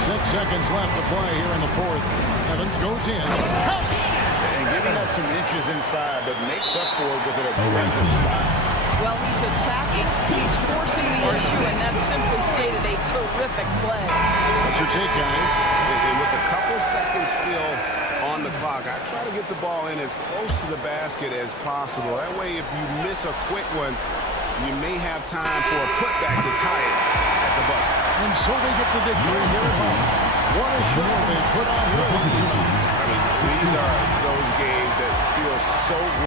6 seconds left to play here in the fourth. Evans goes in. And giving up some inches inside, but makes up for it with an aggressive style. Well, he's attacking, he's forcing the issue, and that's simply stated a terrific play. What's your take, guys? And with a couple seconds still on the clock, I try to get the ball in as close to the basket as possible. That way, if you miss a quick one, you may have time for a putback to tie it at the buzzer. And so they get the victory here at home. What a show they put on here. I mean, these are those games that feel so good.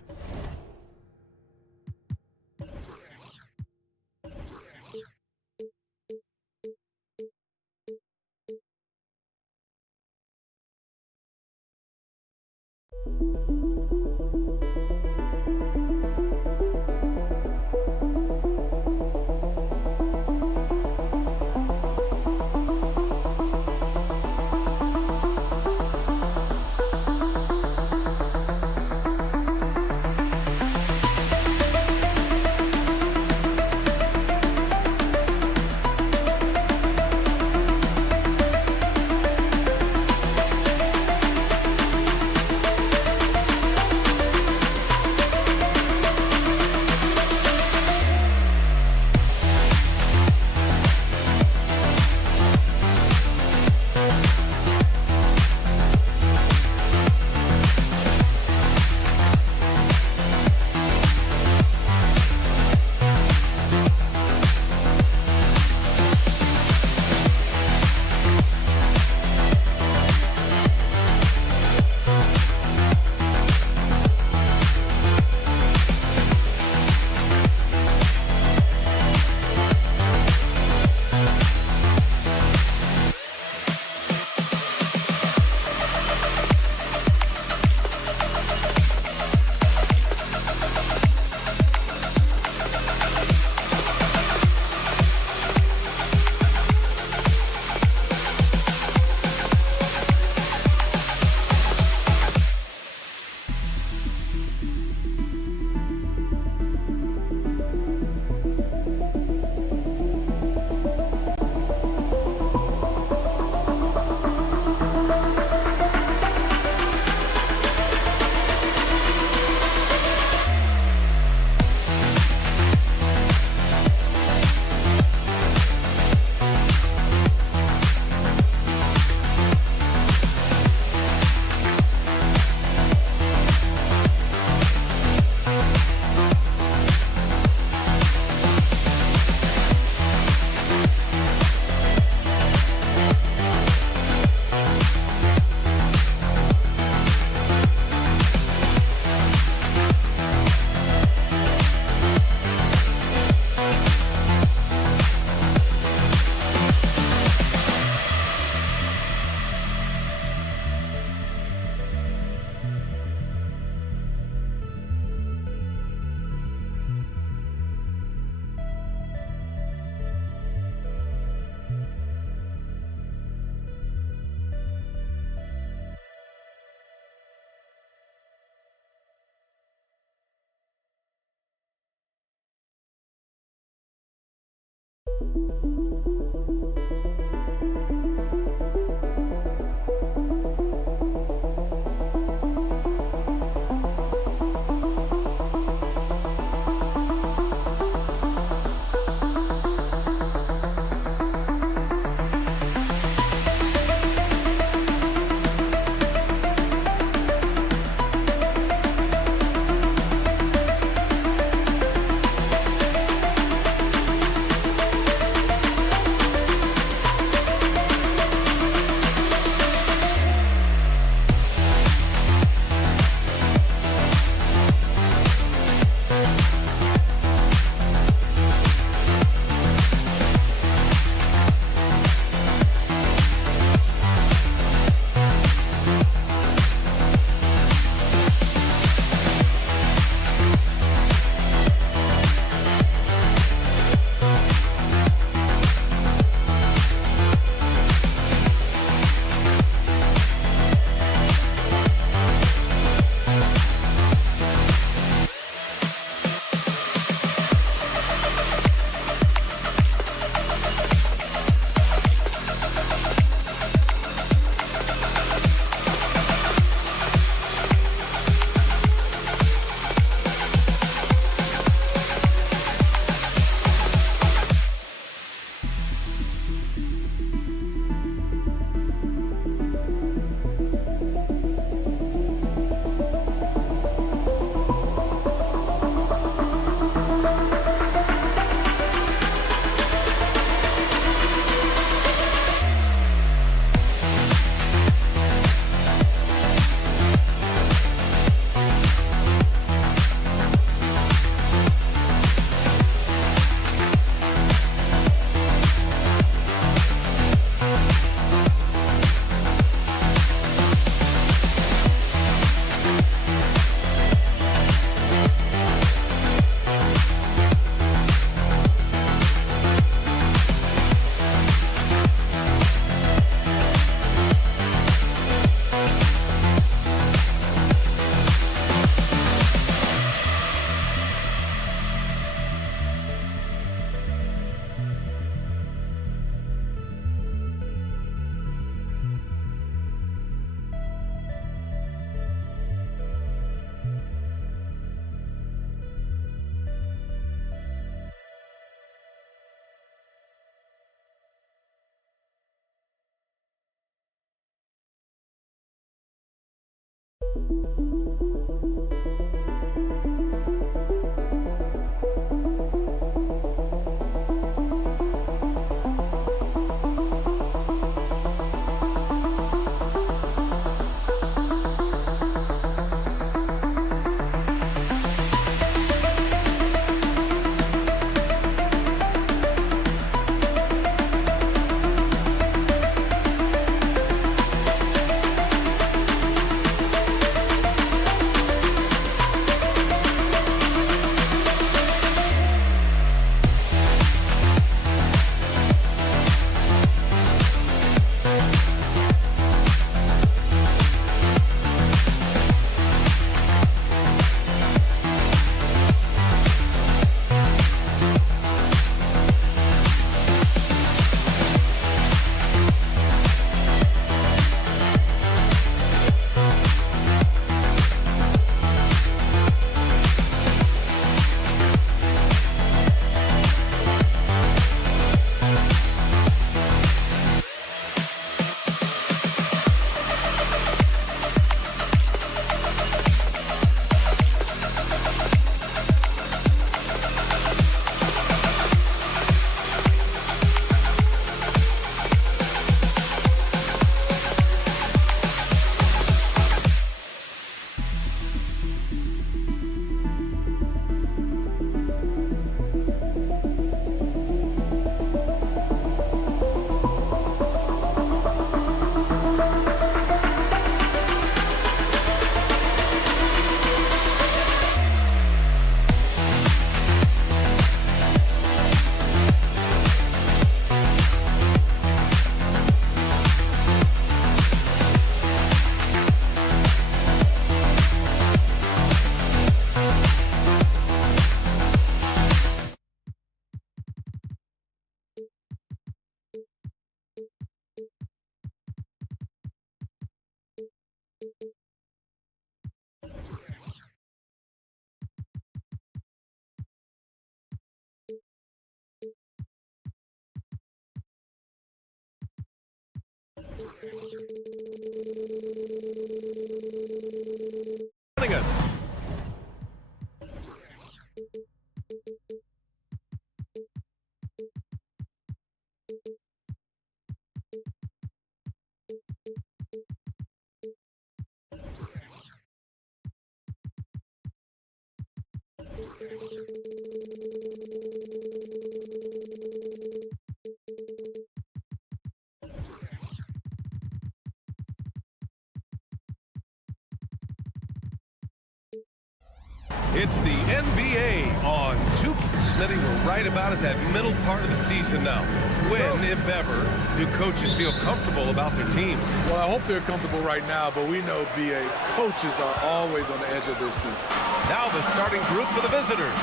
It's the NBA on 2. Smitty, we're right about at that middle part of the season now. When, if ever, do coaches feel comfortable about their team? Well, I hope they're comfortable right now, but we know, BA, coaches are always on the edge of their seats. Now the starting group for the visitors.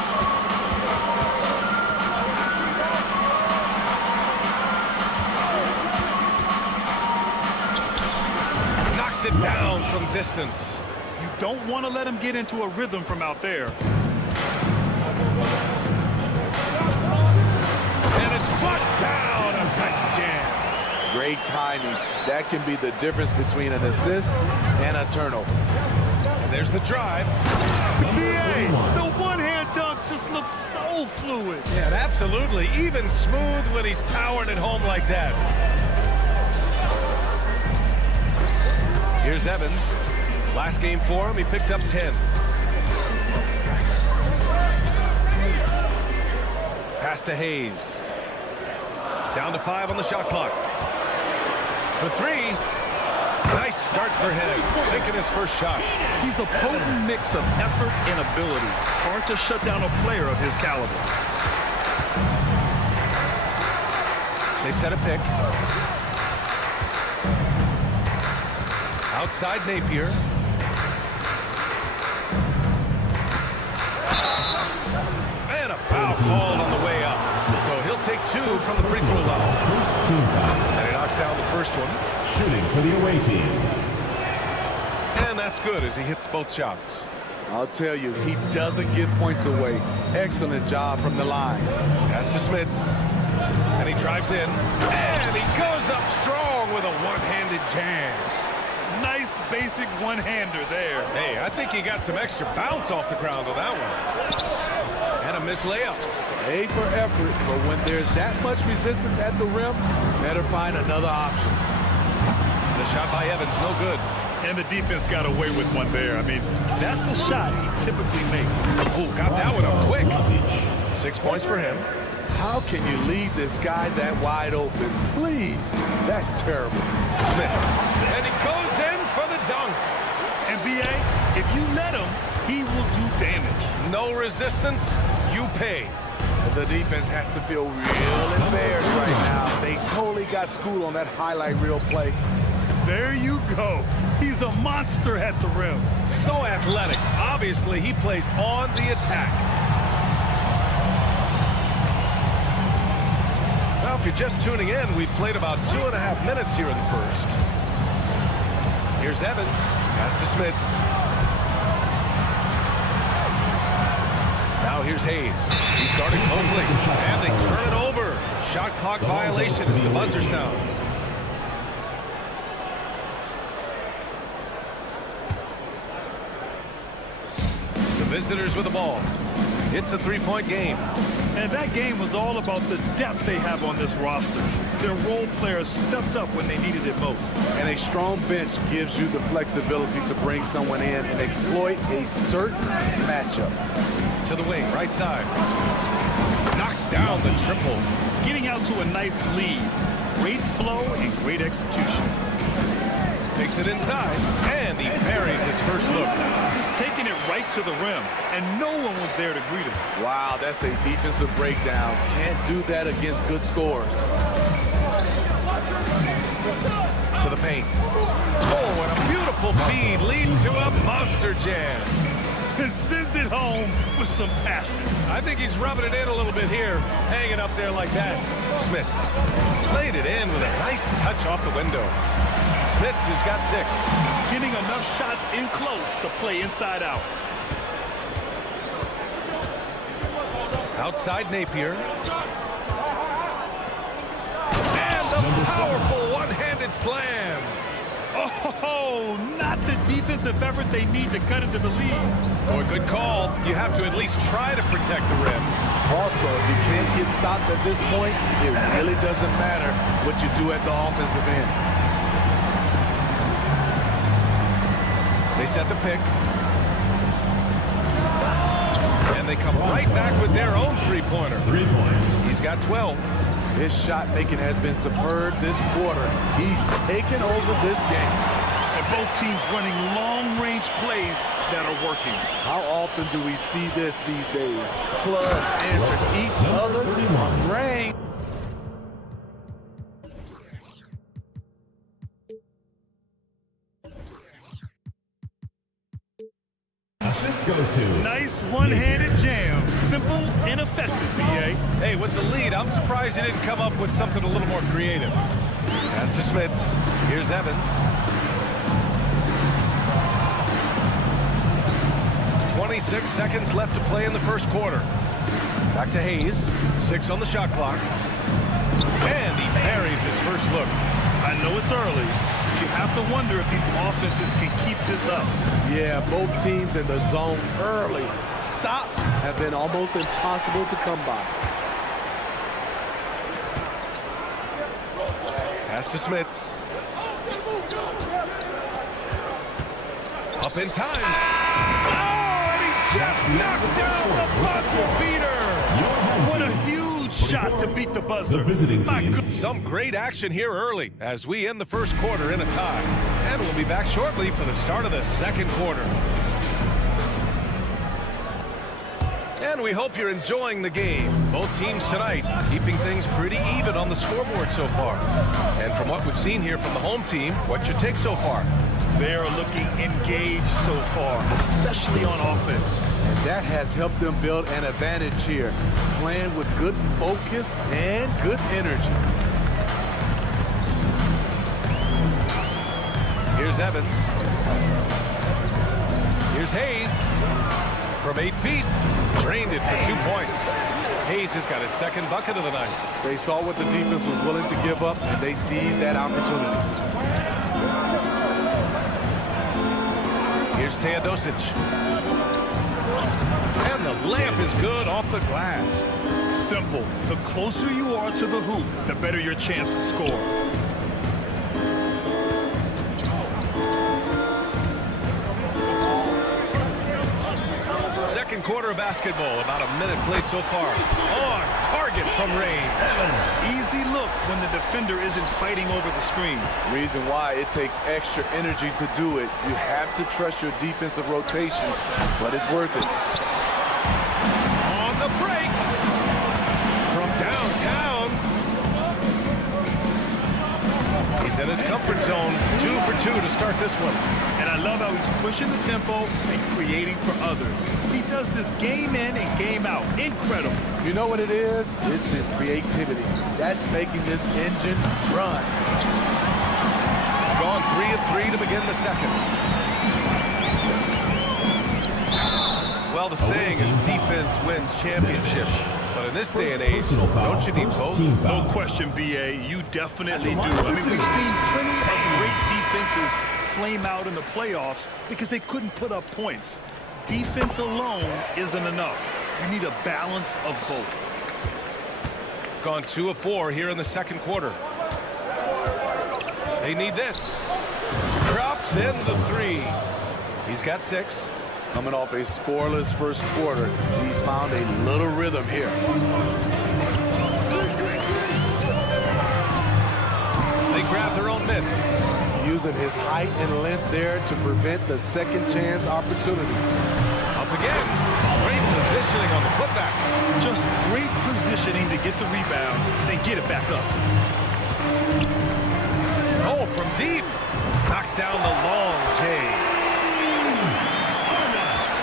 Knocks it down from distance. You don't want to let him get into a rhythm from out there. And it's flushed down. A nice jam. Great timing. That can be the difference between an assist and a turnover. And there's the drive. BA, the one-hand dunk just looks so fluid. Yeah, absolutely. Even smooth when he's powering it home like that. Here's Evans. Last game for him, he picked up 10. Pass to Hayes. Down to 5 on the shot clock. For 3. Nice start for him. Sinking his first shot. He's a potent mix of effort and ability. Hard to shut down a player of his caliber. They set a pick. Outside Napier. And a foul called on the way up. So he'll take 2 from the free throw line. First team foul. And he knocks down the first one. Shooting for the away team. And that's good as he hits both shots. I'll tell you, he doesn't give points away. Excellent job from the line. Pass to Smits. And he drives in. And he goes up strong with a one-handed jam. Nice basic one-hander there. Hey, I think he got some extra bounce off the ground on that one. And a missed layup. A for effort, but when there's that much resistance at the rim, better find another option. The shot by Evans, no good. And the defense got away with one there. I mean, that's the shot he typically makes. Oh, got that one up quick. 6 points for him. How can you leave this guy that wide open? Please. That's terrible. Smith. And he goes in for the dunk. And BA, if you let him, he will do damage. No resistance, you pay. The defense has to feel real embarrassed right now. They totally got schooled on that highlight reel play. There you go. He's a monster at the rim. So athletic. Obviously, he plays on the attack. Well, if you're just tuning in, we've played about 2.5 minutes here in the first. Here's Evans. Pass to Smits. Now here's Hayes. He's starting closely. And they turn it over. Shot clock violation as the buzzer sounds. The visitors with the ball. It's a 3-point game. And that game was all about the depth they have on this roster. Their role players stepped up when they needed it most. And a strong bench gives you the flexibility to bring someone in and exploit a certain matchup. To the wing, right side. Knocks down the triple. Getting out to a nice lead. Great flow and great execution. Takes it inside, and he buries his first look. Taking it right to the rim, and no one was there to greet him. Wow, that's a defensive breakdown. Can't do that against good scores. To the paint. Oh, and a beautiful feed leads to a monster jam. And sends it home with some passion. I think he's rubbing it in a little bit here, hanging up there like that. Smits laid it in with a nice touch off the window. Smits has got 6. Getting enough shots in close to play inside out. Outside Napier. And the powerful one-handed slam. Oh, not the defensive effort they need to cut into the lead. Boy, good call. You have to at least try to protect the rim. Also, if you can't get stops at this point, it really doesn't matter what you do at the offensive end. They set the pick. And they come right back with their own three-pointer. 3 points. He's got 12. His shot making has been superb this quarter. He's taken over this game. And both teams running long-range plays that are working. How often do we see this these days? Clubs answer each other from range. Assist goes to. Nice one-handed jam. Simple and effective, BA. Hey, with the lead, I'm surprised he didn't come up with something a little more creative. Pass to Smith. Here's Evans. 26 seconds left to play in the first quarter. Back to Hayes. 6 on the shot clock. And he buries his first look. I know it's early. You have to wonder if these offenses can keep this up. Yeah, both teams in the zone early. Stops have been almost impossible to come by. Pass to Smits. Up in time. Oh, and he just knocked down the buzzer beater. What a huge shot to beat the buzzer. The visiting team. Some great action here early as we end the first quarter in a tie. And we'll be back shortly for the start of the second quarter. And we hope you're enjoying the game. Both teams tonight keeping things pretty even on the scoreboard so far. And from what we've seen here from the home team, what's your take so far? They're looking engaged so far, especially on offense. And that has helped them build an advantage here, playing with good focus and good energy. Here's Evans. Here's Hayes. From 8 feet, drained it for 2 points. Hayes has got his second bucket of the night. They saw what the defense was willing to give up, and they seized that opportunity. Here's Teodosic. And the layup is good off the glass. Simple. The closer you are to the hoop, the better your chance to score. Second quarter of basketball, about a minute played so far. On target from range. Easy look when the defender isn't fighting over the screen. Reason why it takes extra energy to do it. You have to trust your defensive rotations, but it's worth it. On the break from downtown. He's in his comfort zone. 2 for 2 to start this one. And I love how he's pushing the tempo and creating for others. He does this game in and game out. Incredible. You know what it is? It's his creativity. That's making this engine run. Gone 3 of 3 to begin the second. Well, the saying is defense wins championships. But in this day and age, don't you need both? No question, BA. You definitely do. I mean, we've seen plenty of great defenses flame out in the playoffs because they couldn't put up points. Defense alone isn't enough. You need a balance of both. Gone 2 of 4 here in the second quarter. They need this. Drops in the 3. He's got 6. Coming off a scoreless first quarter, he's found a little rhythm here. They grab their own miss. Using his height and length there to prevent the second chance opportunity. Up again. Great positioning on the putback. Just great positioning to get the rebound, then get it back up. Oh, from deep. Knocks down the long J.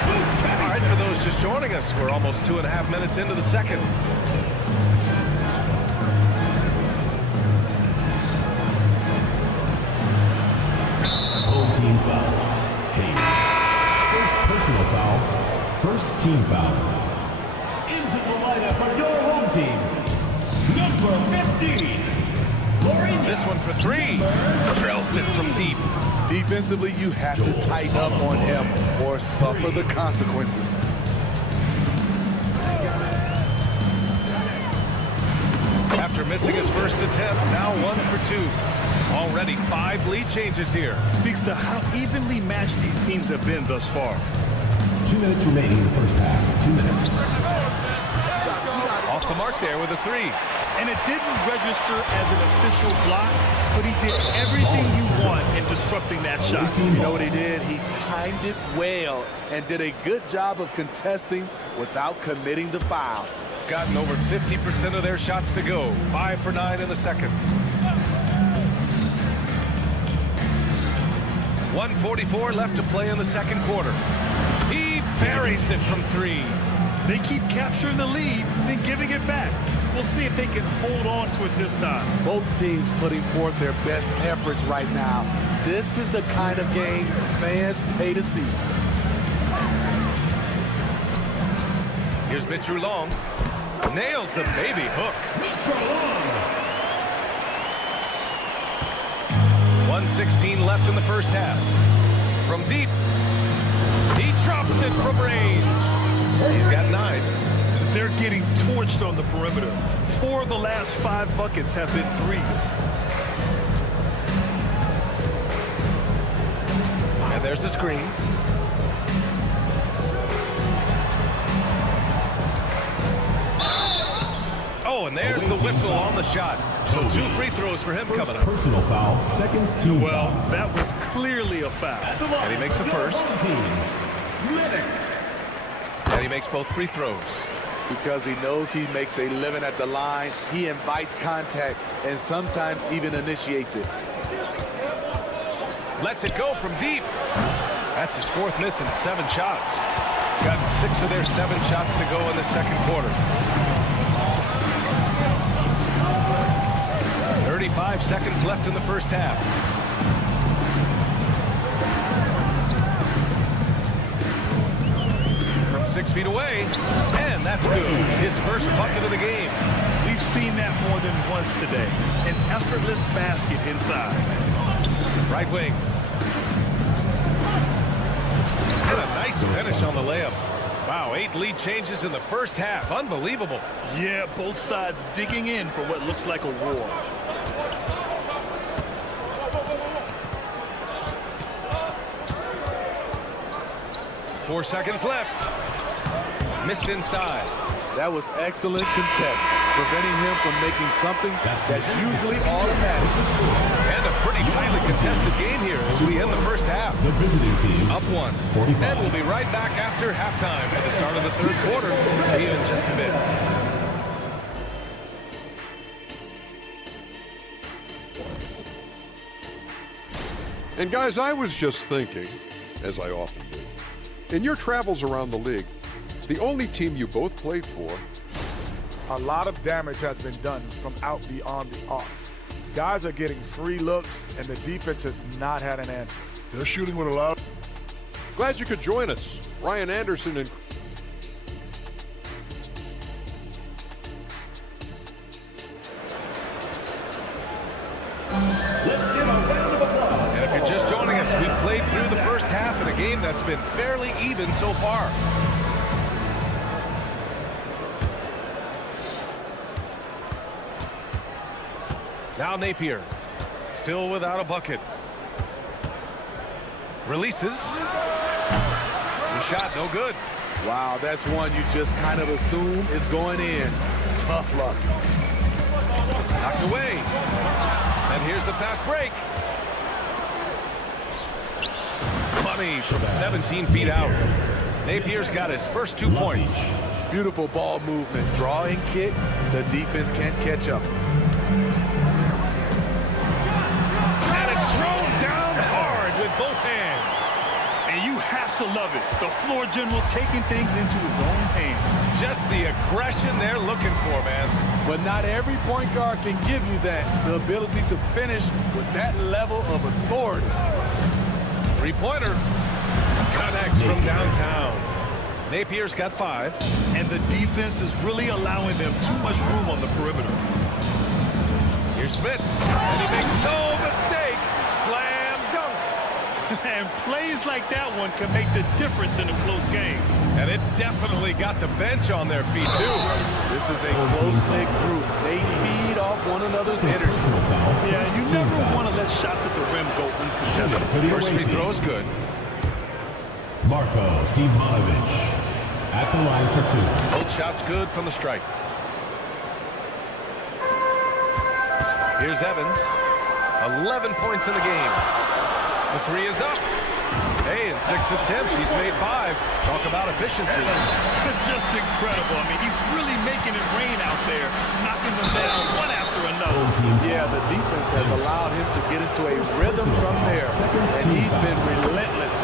All right, for those just joining us, we're almost 2.5 minutes into the second. Home team foul. Hayes. First personal foul. First team foul. Into the lineup for your home team. Number 15. This one for 3. Drills it from deep. Defensively, you have to tighten up on him or suffer the consequences. After missing his first attempt, now 1 for 2. Already 5 lead changes here. Speaks to how evenly matched these teams have been thus far. 2 minutes remaining in the first half. 2 minutes. Off Off the mark there with a three. And it didn't register as an official block, but he did everything you want in disrupting that shot. You know what he did? He timed it well and did a good job of contesting without committing the foul. Gotten over 50% of their shots to go. 5 for 9 in the second. 1:44 left to play in the second quarter. He buries it from three. They keep capturing the lead and then giving it back. We'll see if they can hold on to it this time. Both teams putting forth their best efforts right now. This is the kind of game fans pay to see. Here's Mitchell Long. Nails the baby hook. 1:16 left in the first half. From deep, he drops it from range. He's got 9. They're getting torched on the perimeter. 4 of the last 5 buckets have been threes. And there's the screen. Oh, and there's the whistle on the shot. So 2 free throws for him coming up. Personal foul, second team Well, foul. that was clearly a foul. And he makes the first. And he makes both free throws. Because he knows he makes a living at the line, he invites contact and sometimes even initiates it. Lets it go from deep. That's his 4th miss in 7 shots. Gotten 6 of their 7 shots to go in the second quarter. 35 seconds left in the first half. From 6 feet away, and that's good. His first bucket of the game. We've seen that more than once today. An effortless basket inside. Right wing. And a nice finish on the layup. Wow, 8 lead changes in the first half. Unbelievable. Yeah, both sides digging in for what looks like a war. 4 seconds left. Missed inside. That was excellent contest, preventing him from making something that's usually automatic. And a pretty tightly contested game here as we end the first half. The visiting team Up 1. 45. And we'll be right back after halftime at the start of the third quarter. See you in just a bit. And guys, I was just thinking, as I often do, in your travels around the league, the only team you both played for. A lot of damage has been done from out beyond the arc. Guys are getting free looks, and the defense has not had an answer. They're shooting with a lot. Glad you could join us. Ryan Anderson and And if you're just joining us, we played through the first half in a game that's been fairly even so far. Now Napier, still without a bucket. Releases. The shot, no good. Wow, that's one you just kind of assume is going in. Tough luck. Knocked away. And here's the fast break. Money from 17 feet out. Napier's got his first 2 points. Beautiful ball movement. Drawing kick. The defense can't catch up. And it's thrown down hard with both hands. And you have to love it. The floor general taking things into his own hands. Just the aggression they're looking for, man. But not every point guard can give you that. The ability to finish with that level of authority. Three-pointer. Connects from downtown. Napier's got 5. And the defense is really allowing them too much room on the perimeter. Here's Smith. And he makes no mistake. Slam dunk. And plays like that one can make the difference in a close game. And it definitely got the bench on their feet, too. This is a close-knit group. They feed off one another's energy. Yeah, you never want to let shots at the rim go uncontested. First free throw is good. Marko Simonovic at the line for 2. Both shots good from the strike. Here's Evans. 11 points in the game. The three is up. Hey, in 6 attempts, he's made 5. Talk about efficiency. Just incredible. I mean, he's really making it rain out there, knocking them down one after another. Yeah, the defense has allowed him to get into a rhythm from there, and he's been relentless.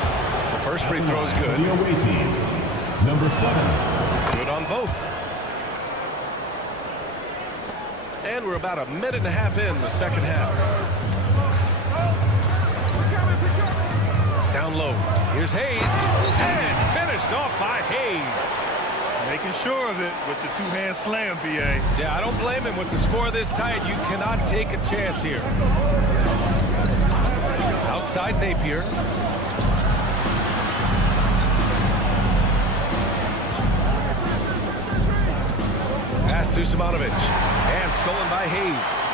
The first free throw is good. The away team, number 7. Good on both. And we're about a minute and a half in the second half. Down low. Here's Hayes. And finished off by Hayes. Making sure of it with the two-hand slam, B.A. Yeah, I don't blame him. With the score this tight, you cannot take a chance here. Outside Napier. Pass to Simonovic. And stolen by Hayes.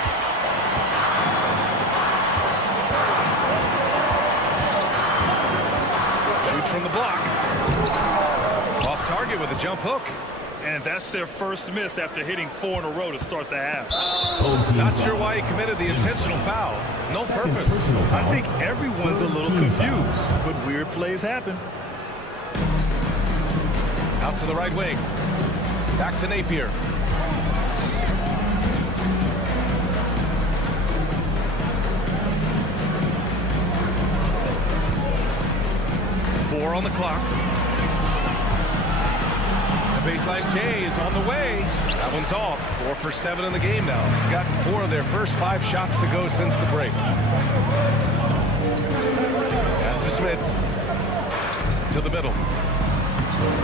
From the block. Off target with a jump hook. And that's their first miss after hitting 4 in a row to start the half. Not sure why he committed the intentional foul. No purpose. I think everyone's a little confused, but weird plays happen. Out to the right wing. Back to Napier. On the clock. The baseline J is on the way. That one's off. 4 for 7 in the game now. Gotten 4 of their first 5 shots to go since the break. Pass to Smits. To the middle.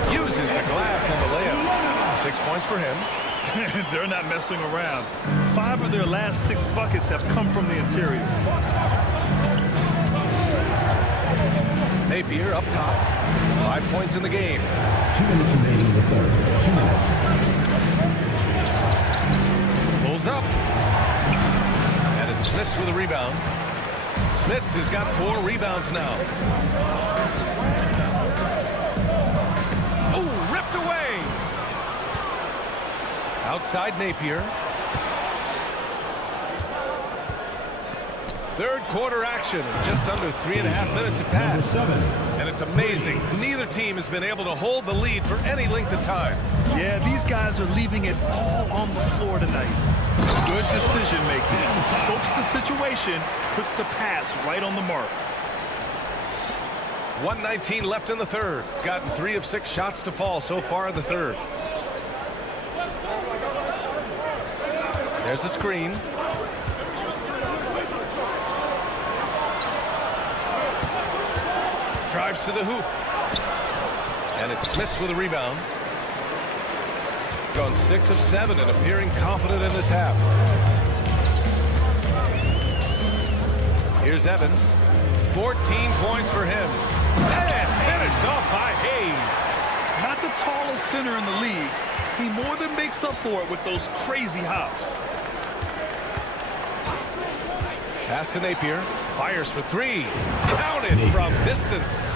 Uses the glass on the layup. 6 points for him. They're not messing around. 5 of their last 6 buckets have come from the interior. Napier up top. 5 points in the game. 2 minutes remaining in the third. 2 minutes. Pulls up. And it's Smits with a rebound. Smits has got 4 rebounds now. Oh, ripped away. Outside Napier. Third quarter action, just under 3.5 minutes have passed. And it's amazing. Neither team has been able to hold the lead for any length of time. Yeah, these guys are leaving it all on the floor tonight. Good decision making. Scopes the situation, puts the pass right on the mark. 1:19 left in the third. Gotten 3 of 6 shots to fall so far in the third. There's a screen. Drives to the hoop. And it's Smits with a rebound. Gone 6 of 7 and appearing confident in this half. Here's Evans. 14 points for him. And finished off by Hayes. Not the tallest center in the league. He more than makes up for it with those crazy hops. Pass to Napier. Fires for 3. Counted from distance.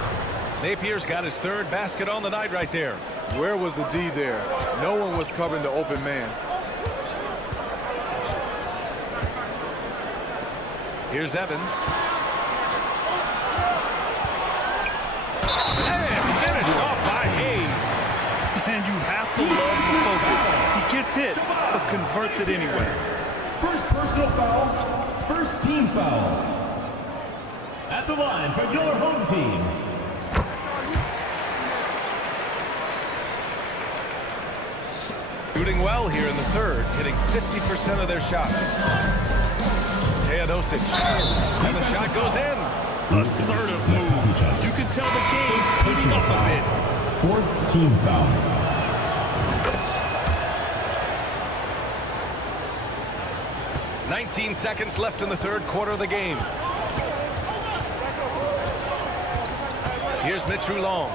Napier's got his 3rd basket on the night right there. Where was the D there? No one was covering the open man. Here's Evans. And finished off by Hayes. And you have to love the focus. He gets hit, but converts it anyway. First personal foul. First team foul. At the line for your home team. Shooting well here in the third, hitting 50% of their shots. Teodosic. And the shot goes in. Assertive move. You can tell the game's heating up a bit. 4th team foul. $19 seconds left in the third quarter of the game. Here's Mitch Long.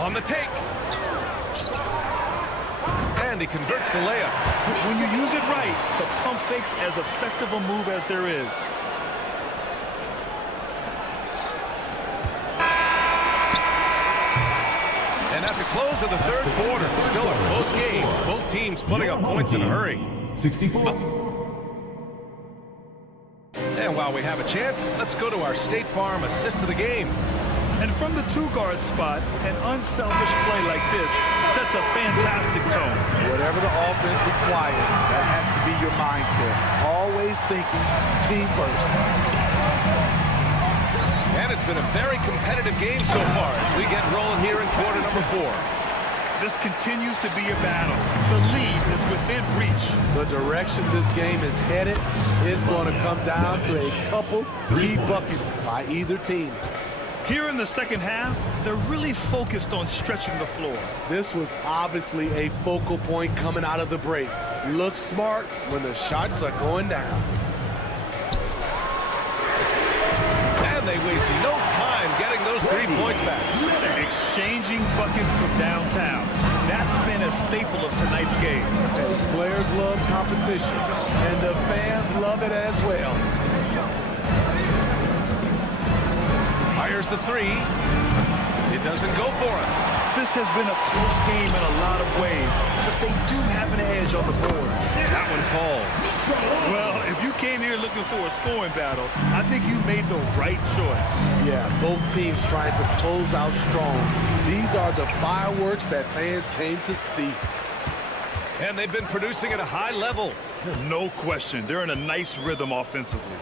On the take. And he converts the layup. When you use it right, the pump fake's as effective a move as there is. And at the close of the third quarter, still a close game. Both teams putting up points in a hurry. 64. And while we have a chance, let's go to our State Farm assist of the game. And from the two-guard spot, an unselfish play like this sets a fantastic tone. Whatever the offense requires, that has to be your mindset. Always thinking team first. And it's been a very competitive game so far as we get rolling here in quarter number 4. This continues to be a battle. The lead is within reach. The direction this game is headed is going to come down to a couple key buckets by either team. Here in the second half, they're really focused on stretching the floor. This was obviously a focal point coming out of the break. Look smart when the shots are going down. And they waste no time getting those 3 points back. Exchanging buckets from downtown. That's been a staple of tonight's game. Hey, players love competition, and the fans love it as well. Fires the 3. It doesn't go for him. This has been a close game in a lot of ways, but they do have an edge on the board. That one falls. Well, if you came here looking for a scoring battle, I think you made the right choice. Yeah, both teams trying to close out strong. These are the fireworks that fans came to see. And they've been producing at a high level. No question. They're in a nice rhythm offensively.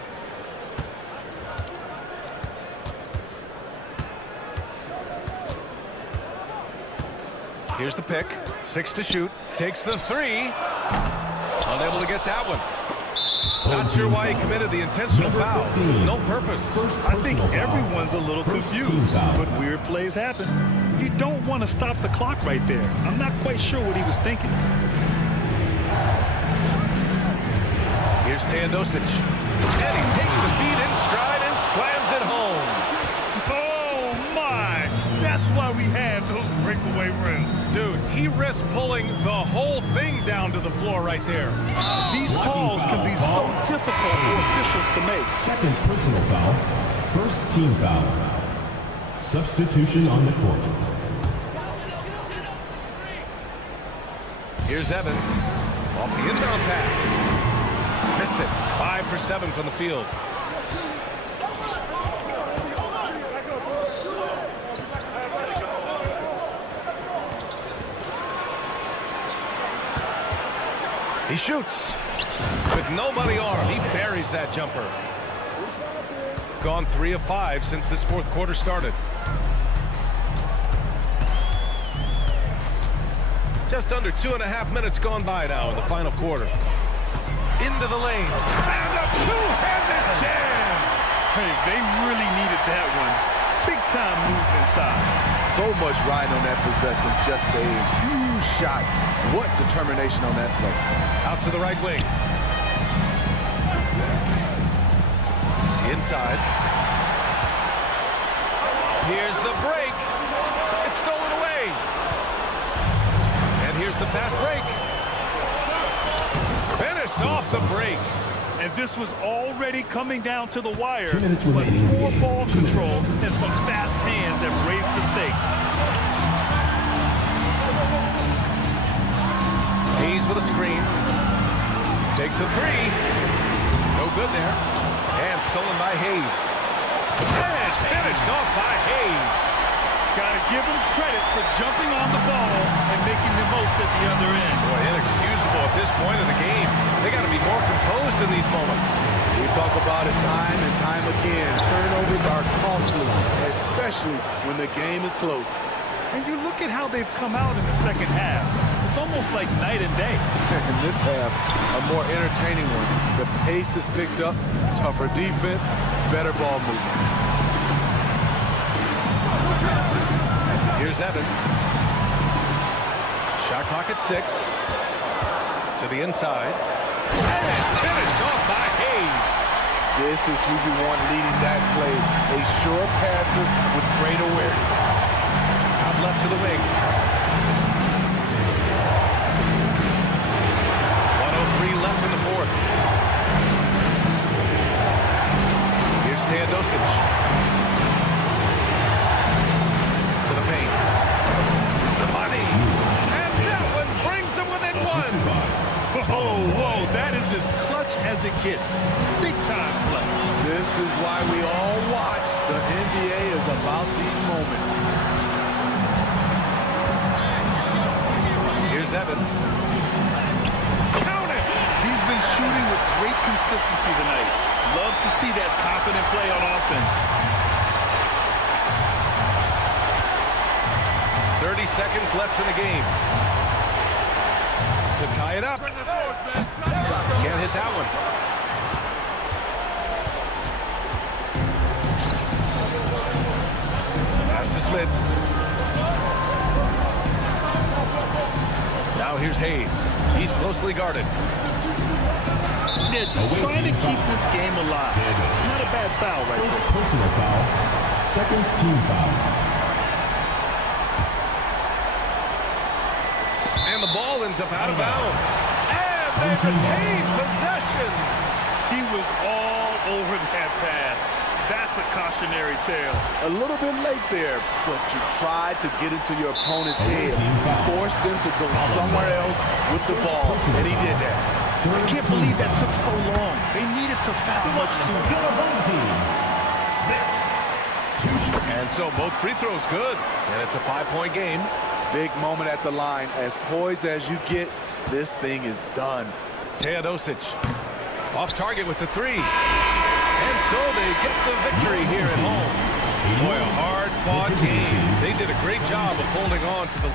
Here's the pick. 6 to shoot. Takes the 3. Unable to get that one. Not sure why he committed the intentional foul. No purpose. I think everyone's a little confused, but weird plays happen. You don't want to stop the clock right there. I'm not quite sure what he was thinking. Here's Teodosic. And he takes the feed in stride and slams it home. Oh, my. That's why we have those breakaway rims. Dude, he risks pulling the whole thing down to the floor right there. These calls can be so difficult for officials to make. Second personal foul. First team foul. Substitution on the court. Here's Evans. Off the inbound pass. Missed it. 5 for 7 from the field. He shoots. With nobody on him, he buries that jumper. Gone 3 of 5 since this fourth quarter started. Just under 2.5 minutes gone by now in the final quarter. Into the lane. And a two-handed jam. Hey, they really needed that one. Big time move inside. So much riding on that possession. Just a huge shot. What determination on that play. Out to the right wing. Inside. Here's the break. It's stolen away. And here's the fast break. Finished off the break. And this was already coming down to the wire. 2 minutes but remaining. poor ball control and some fast hands that raised the stakes. Hayes with a screen. Takes a 3. No good there. And stolen by Hayes. And it's finished off by Hayes. Gotta give him credit for jumping on the ball and making the most at the other end. Boy, inexcusable at this point of the game. They got to be more composed in these moments. We talk about it time and time again. Turnovers are costly, especially when the game is close. And you look at how they've come out in the second half. It's almost like night and day. In this half, a more entertaining one. The pace is picked up, tougher defense, better ball movement. Here's Evans. Shot clock at 6. To the inside. And it's finished off by Hayes. This is who you want leading that play. A sure passer with great awareness. Out left to the wing. 1:03 left in the fourth. Here's Teodosic. To the paint. as it gets. Big time play. This is why we all watch. The NBA is about these moments. Here's Evans. Count it! He's been shooting with great consistency tonight. Love to see that confident play on offense. 30 seconds left in the game. To tie it up. Can't hit that one. Pass to Smits. Now here's Hayes. He's closely guarded. Yeah, just trying to keep this game alive. It's not a bad foul right there. Personal foul. Second team foul. And the ball ends up out of bounds. And they retain possession. He was all over that pass. That's a cautionary tale. A little bit late there, but you tried to get into your opponent's head. Forced them to go somewhere else with the ball, and he did that. I can't believe that took so long. They needed to foul much sooner. And so both free throws good. And it's a 5-point game. Big moment at the line. As poised as you get, this thing is done. Teodosic off target with the three. And so they get the victory here at home. Boy, a hard-fought game. They did a great job of holding on to the...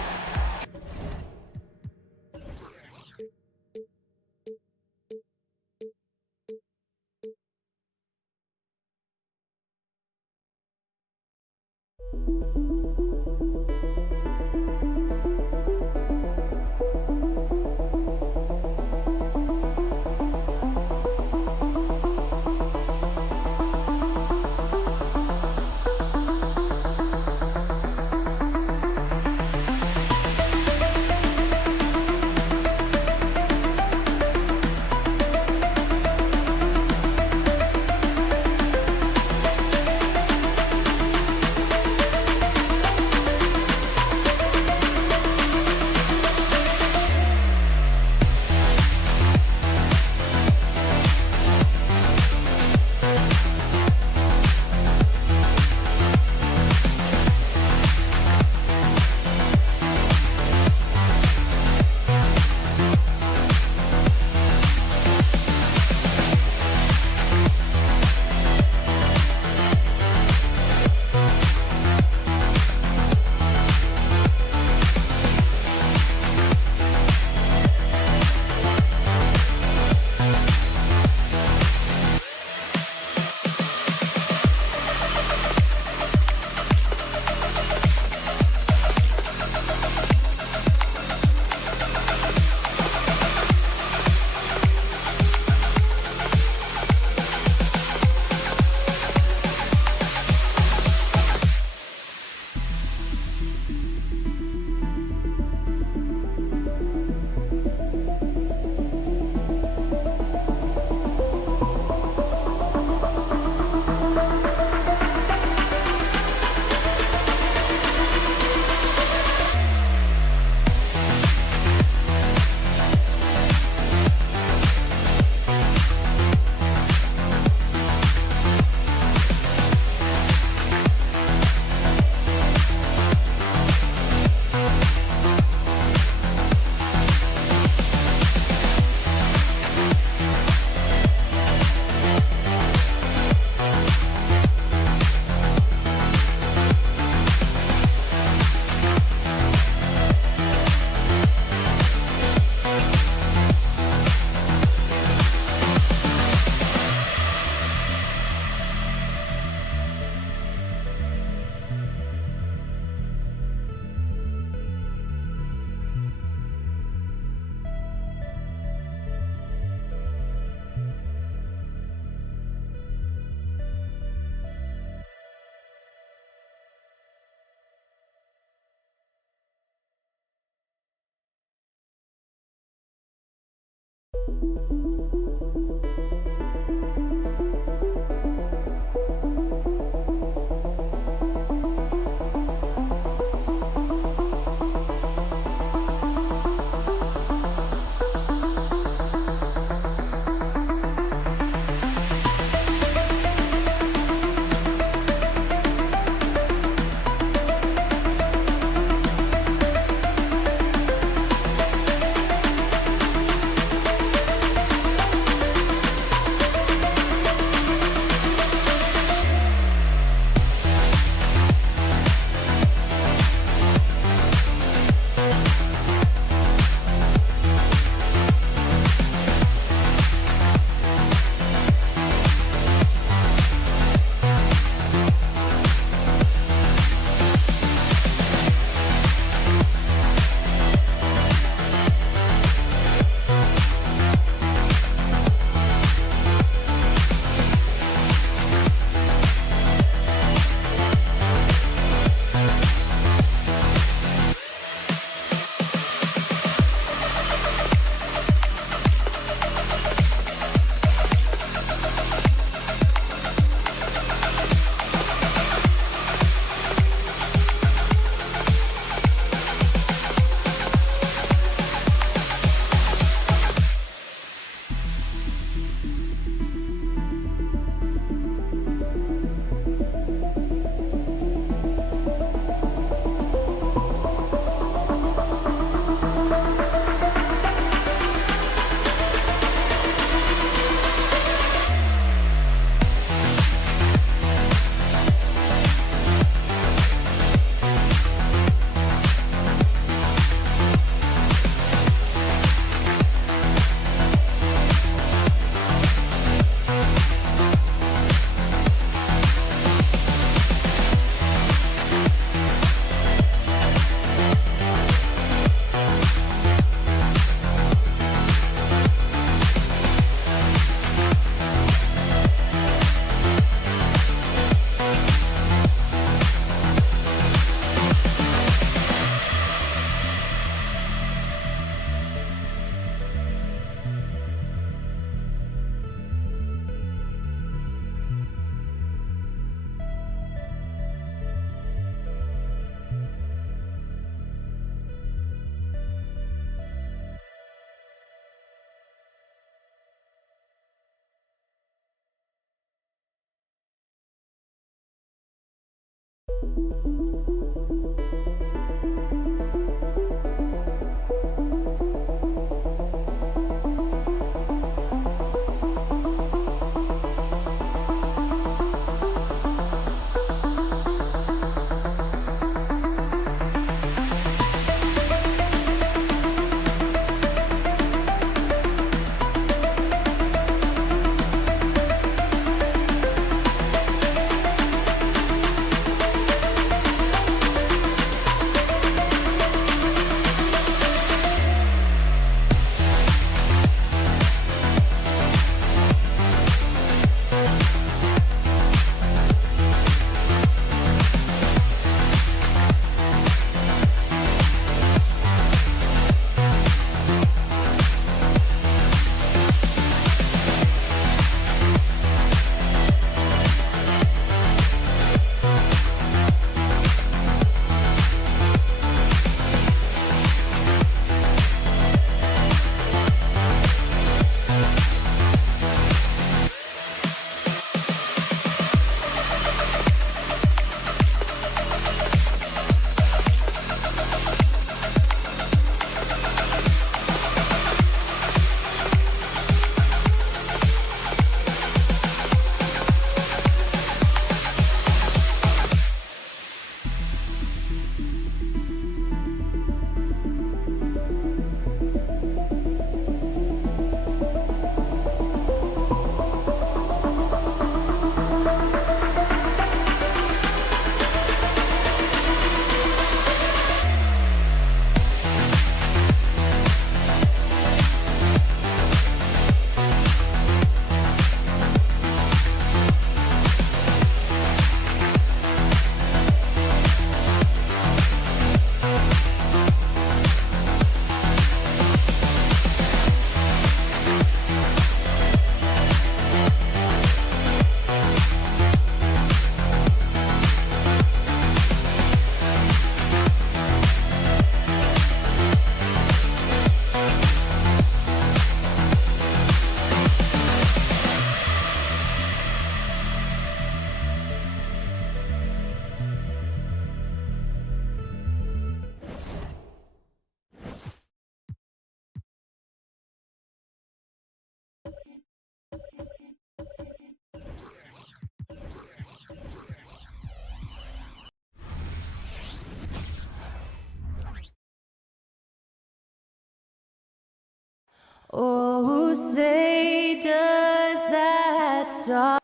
Oh, say does that song.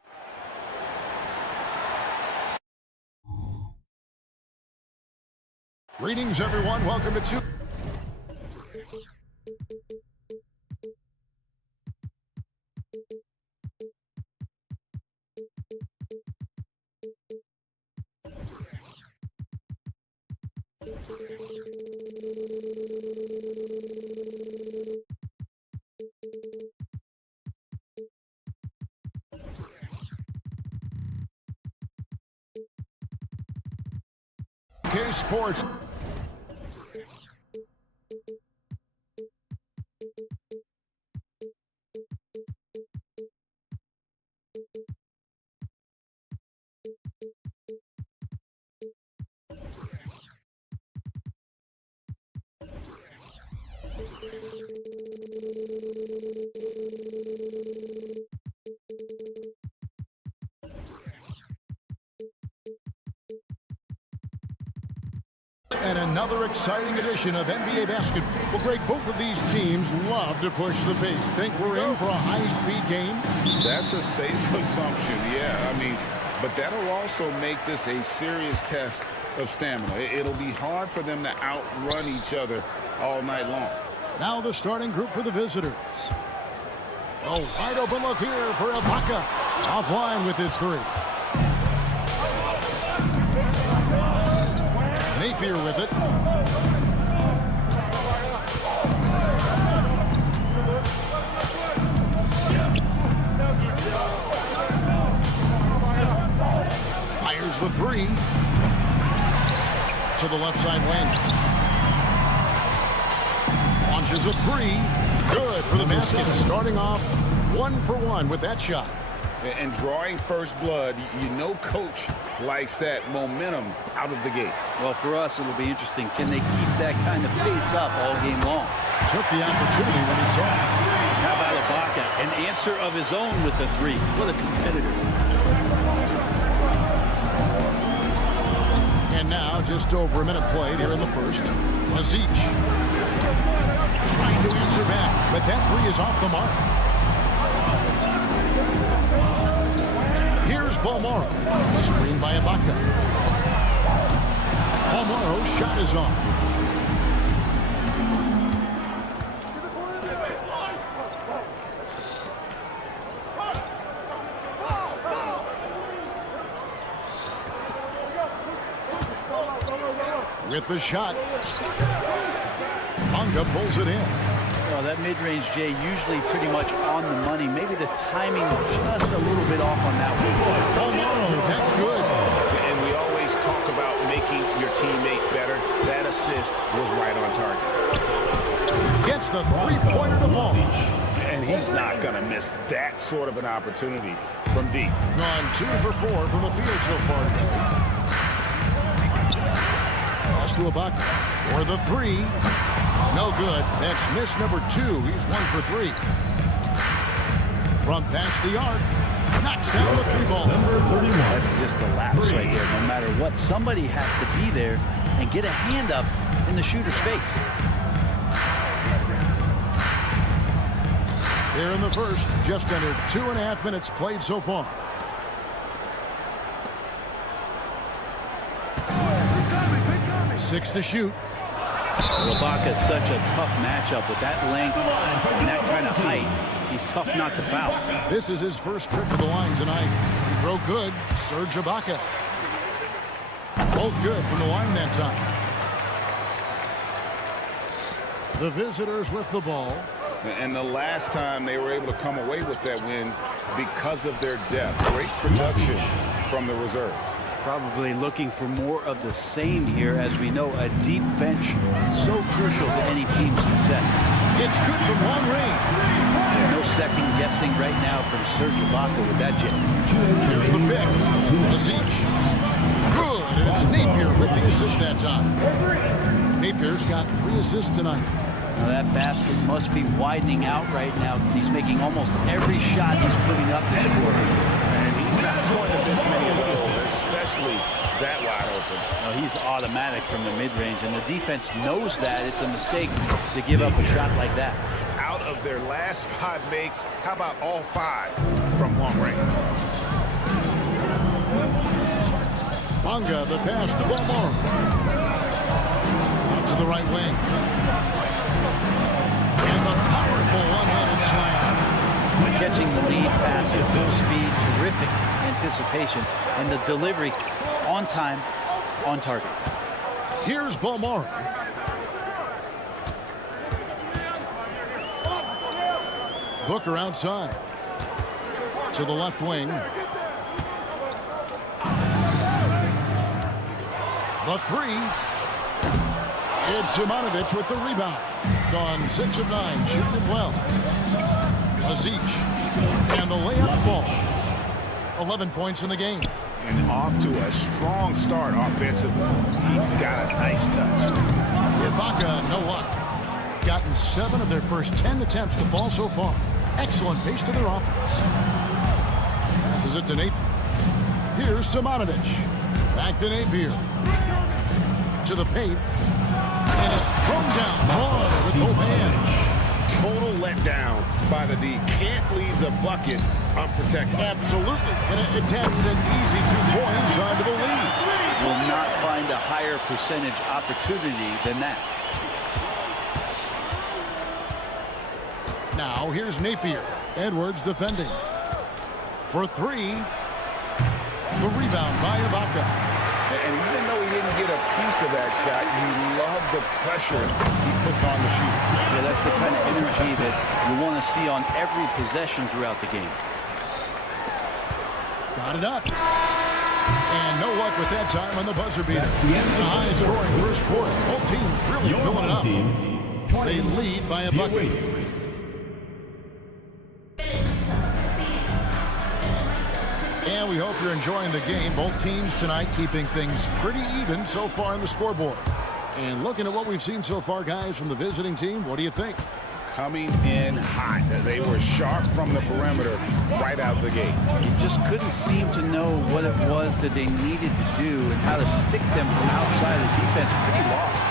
Greetings, everyone. Welcome to two. Okay, sports. And another exciting edition of NBA basketball. Well, Greg, both of these teams love to push the pace. Think we're in for a high-speed game? That's a safe assumption, yeah. I mean, but that'll also make this a serious test of stamina. It'll be hard for them to outrun each other all night long. Now the starting group for the visitors. A wide open look here for Ibaka. Offline with his three. Napier with it. Fires the three. To the left side wing. Launches a three. Good for the basket. Starting off 1-for-1 with that shot. And drawing first blood, you know coach likes that momentum out of the gate. Well, for us, it'll be interesting. Can they keep that kind of pace up all game long? Took the opportunity when he saw it. How about Ibaka? An answer of his own with the three. What a competitor. And now, just over a minute played here in the first. Zic trying to answer back, but that three is off the mark. Here's Balmoro. Screened by Ibaka. Balmoro's shot is off. With the shot. Bunga pulls it in. Well, that mid-range, Jay, usually pretty much on the money. Maybe the timing just a little bit off on that one. Balmoro, that's good. And we always talk about making your teammate better. That assist was right on target. Gets the three-pointer to fall. And he's not going to miss that sort of an opportunity from deep. Gone 2 for 4 from the field so far today. Pass to Ibaka. For the three. No good. That's miss number 2. He's 1 for 3. From past the arc. Knocks down the three ball. That's just a lapse right there. No matter what, somebody has to be there and get a hand up in the shooter's face. Here in the first, just under 2.5 minutes played so far. Six to shoot. Ibaka is such a tough matchup with that length and that kind of height. He's tough not to foul. This is his first trip to the line tonight. He throw good. Serge Ibaka. Both good from the line that time. The visitors with the ball. And the last time they were able to come away with that win because of their depth. Great production from the reserves. Probably looking for more of the same here. As we know, a deep bench so crucial to any team's success. It's good from long range. No second guessing right now from Serge Ibaka with that jam. Here's the pick. Zic. Good, and it's Napier with the assist that time. Napier's got 3 assists tonight. Now that basket must be widening out right now. He's making almost every shot he's putting up this quarter. And he's not going to miss many of those, especially that wide open. No, he's automatic from the mid-range, and the defense knows that. It's a mistake to give up a shot like that. Out of their last 5 makes. How about all 5 from long range? Bonga, the pass to Beaumont. Out to the right wing. And the powerful one-handed slam. When catching the lead pass at full speed, terrific anticipation, and the delivery on time, on target. Here's Beaumont. Booker outside. To the left wing. The 3. It's Zimanovic with the rebound. Gone 6 of 9, shooting it well. Aziz. And the layup fall. 11 points in the game. And off to a strong start offensively. He's got a nice touch. Ibaka, no luck. Gotten 7 of their first 10 attempts to fall so far. Excellent pace to their offense. Passes it to Napier. Here's Zimanovic. Back to Napier. To the paint. And it's thrown down hard with both hands. Total letdown by the D. Can't leave the bucket unprotected. Absolutely. And it attempts an easy 2 points onto the lead. Will not find a higher percentage opportunity than that. Now here's Napier. Edwards defending. For 3. The rebound by Ibaka. And even though he didn't get a piece of that shot, you love the pressure he puts on the shooter. Yeah, that's the kind of energy that you want to see on every possession throughout the game. Got it up. And no luck with that time on the buzzer beater. The high-scoring first quarter. Both teams really filling it up. They lead by a bucket. And we hope you're enjoying the game. Both teams tonight keeping things pretty even so far on the scoreboard. And looking at what we've seen so far, guys, from the visiting team, what do you think? Coming in hot. They were sharp from the perimeter right out the gate. You just couldn't seem to know what it was that they needed to do and how to stick them from outside the defense. Pretty lost.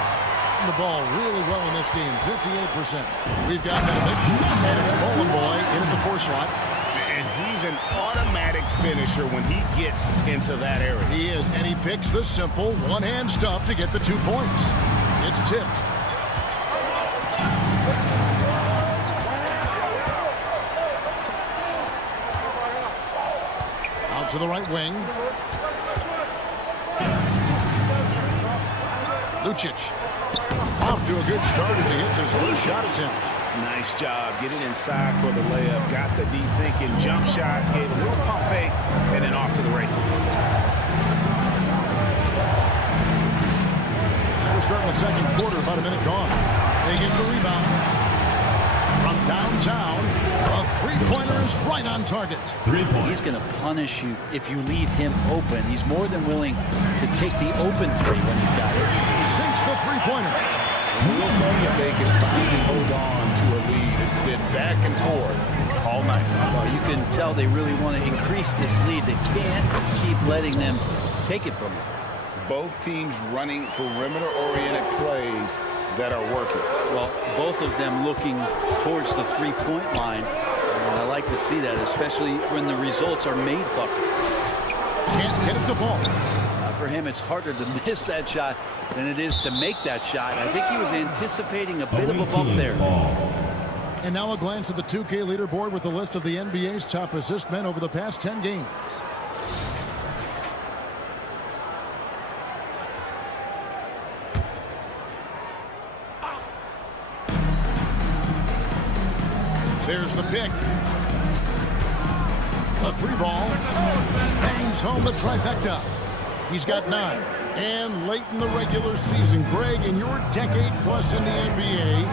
The ball really well in this game, 58%. We've got Minovic, and it's Bowling Boy in at the 4 slot. And he's an automatic finisher when he gets into that area. He is, and he picks the simple one-hand stuff to get the 2 points. It's tipped. Out to the right wing. Lucic. Off to a good start as he hits his first shot attempt. Nice job getting inside for the layup. Got the D thinking. Jump shot. Gave a little pump fake. And then off to the races. We're starting the second quarter. About a minute gone. They get the rebound. From downtown. A 3-pointer is right on target. 3 points. He's going to punish you if you leave him open. He's more than willing to take the open 3 when he's got it. Sinks the 3-pointer. We'll see if they can finally hold on to a lead. It's been back and forth all night. Well, you can tell they really want to increase this lead. They can't keep letting them take it from them. Both teams running perimeter-oriented plays that are working. Well, both of them looking towards the 3-point line. And I like to see that, especially when the results are made buckets. Can't get it to fall. For him, it's harder to miss that shot than it is to make that shot. I think he was anticipating a bit of a bump there. And now a glance at the 2K leaderboard with the list of the NBA's top assist men over the past 10 games. There's the pick. A 3-ball. Bangs home the trifecta. He's got 9. And late in the regular season, Greg, in your decade plus in the NBA,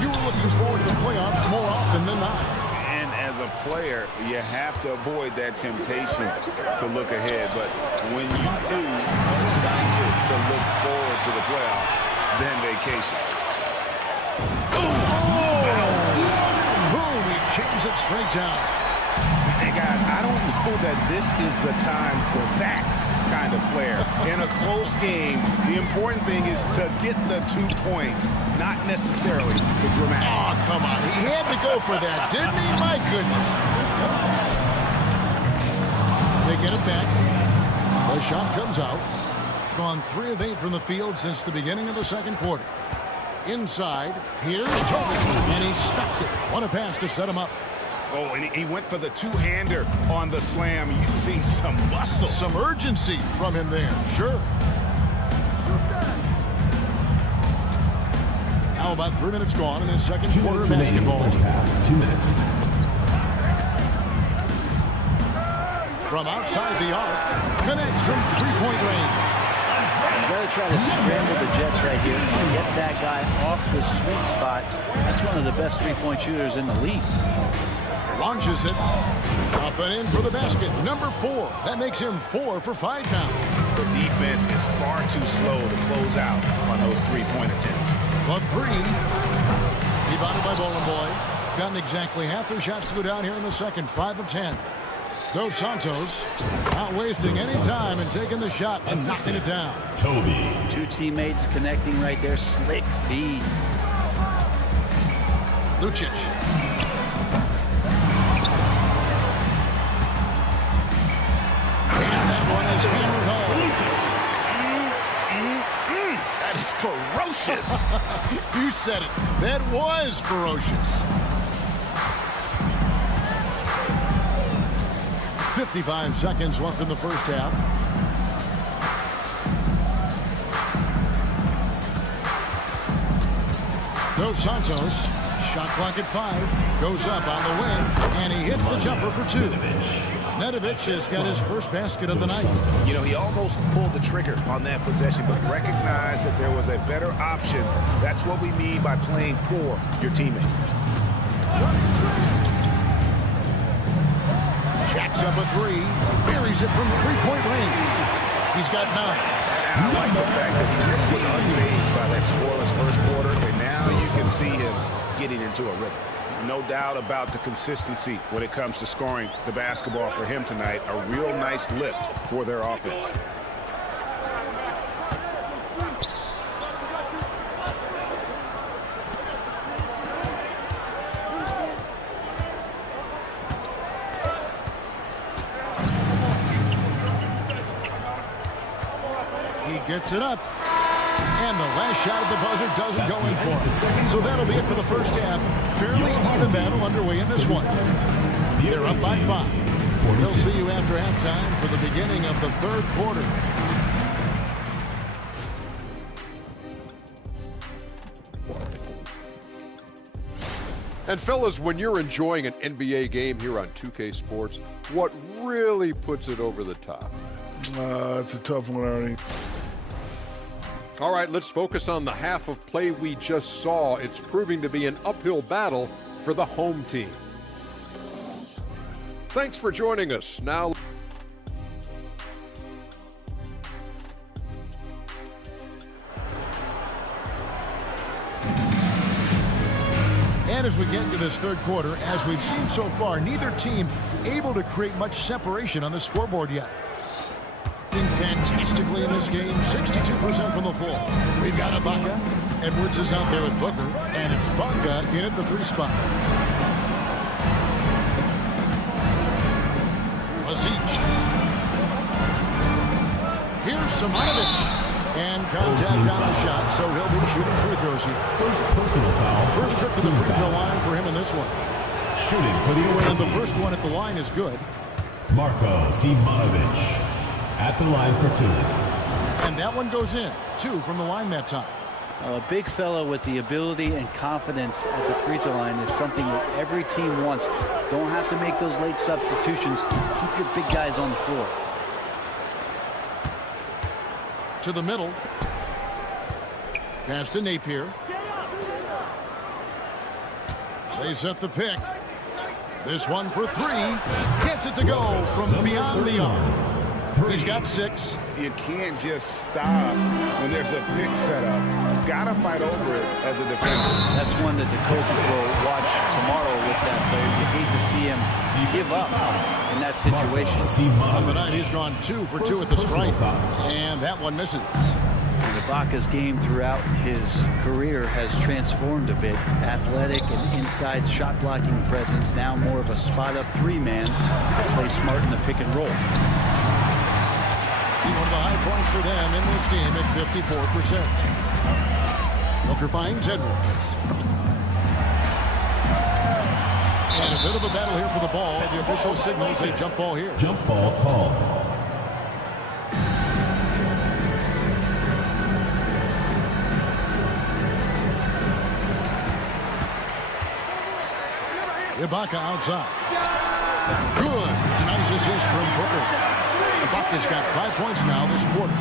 you were looking forward to the playoffs more often than not. And as a player, you have to avoid that temptation to look ahead. But when you do, it's nicer to look forward to the playoffs than vacation. Boom! He jams it straight down. And guys, I don't know that this is the time for that kind of flair. In a close game, the important thing is to get the 2 points, not necessarily the dramatics. Oh, come on. He had to go for that, didn't he? My goodness. They get it back. The shot comes out. Gone 3 of 8 from the field since the beginning of the second quarter. Inside, here's Toby, and he stuffs it. What a pass to set him up. Oh, and he went for the two-hander on the slam, using some muscle. Some urgency from him there, sure. Now about 3 minutes gone in his second quarter of basketball. First half, 2 minutes. From outside the arc, connects from three-point range. You got to try to scramble the Jets right here and get that guy off the sweet spot. That's one of the best three-point shooters in the league. Launches it. Up and in for the basket. Number 4. That makes him 4 for 5 now. The defense is far too slow to close out on those three-point attempts. The 3. Rebounded by Bowling Boy. Gotten exactly half their shots to go down here in the second. 5 of 10. Dos Santos not wasting any time and taking the shot and knocking it down. Toby. 2 teammates connecting right there. Slick feed. Lucic. And that one is hammered home. That is ferocious. You said it. That was ferocious. 55 seconds left in the first half. Dos Santos, shot clock at 5, goes up on the wing, and he hits the jumper for 2. Nedovic has got his first basket of the night. You know, he almost pulled the trigger on that possession, but recognized that there was a better option. That's what we mean by playing for your teammates. Jacks up a 3, buries it from three-point range. He's got 9. And I like the fact that he was unfazed by that scoreless first quarter, and now you can see him getting into a rhythm. No doubt about the consistency when it comes to scoring the basketball for him tonight. A real nice lift for their offense. Gets it up. And the last shot at the buzzer doesn't go in for him. So that'll be it for the first half. Fairly even battle underway in this one. They're up by 5. We'll see you after halftime for the beginning of the third quarter. And fellas, when you're enjoying an NBA game here on 2K Sports, what really puts it over the top? It's a tough one, Ernie. All right, let's focus on the half of play we just saw. It's proving to be an uphill battle for the home team. Thanks for joining us. Now, and as we get into this third quarter, as we've seen so far, neither team able to create much separation on the scoreboard yet. Fantastically in this game, 62% from the floor. We've got Ibaka. Edwards is out there with Booker, and it's Ibaka in at the 3 spot. Lazic. Here's Simonovic. And contact on the shot, so he'll be shooting free throws here. First personal foul. First trip to the free throw line for him in this one. Shooting for the away And the team. first one at the line is good. Marko Simonovic at the line for 2. And that one goes in. 2 from the line that time. A big fella with the ability and confidence at the free throw line is something that every team wants. Don't have to make those late substitutions. Keep your big guys on the floor. To the middle. Pass to Napier. They set the pick. This one for 3. Gets it to go from beyond the arc. He's got 6. You can't just stop when there's a pick set up. Got to fight over it as a defender. That's one that the coaches will watch tomorrow with that player. You hate to see him give up in that situation. On the night, he's gone 2 for 2 at the stripe, and that one misses. Ibaka's game throughout his career has transformed a bit. Athletic and inside shot blocking presence, now more of a spot up 3-man. Play smart in the pick and roll. One of the high points for them in this game at 54%. Booker finds Edwards. And a bit of a battle here for the ball. The official signals a jump ball here. Jump ball called. Ibaka outside. Good. Nice assist from Booker. Ibaka's got 5 points now this quarter.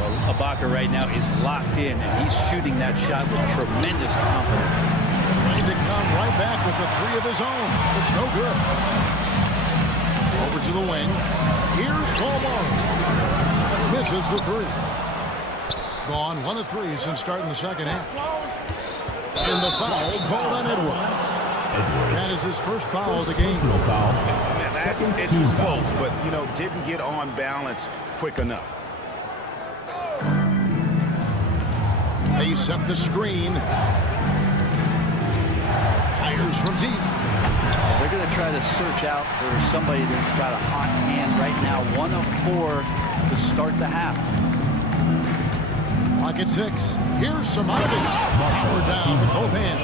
Well, Ibaka right now is locked in, and he's shooting that shot with tremendous confidence. Trying to come right back with the 3 of his own. It's no good. Over to the wing. Here's Paul. Misses the 3. Gone 1 of 3 since starting the second half. And the foul called on Edwards. That is his first foul of the game. It's close, but, you know, didn't get on balance quick enough. They set the screen. Fires from deep. They're going to try to search out for somebody that's got a hot hand right now. 1 of 4 to start the half. Clock at 6. Here's Simonovic. Power down with both hands.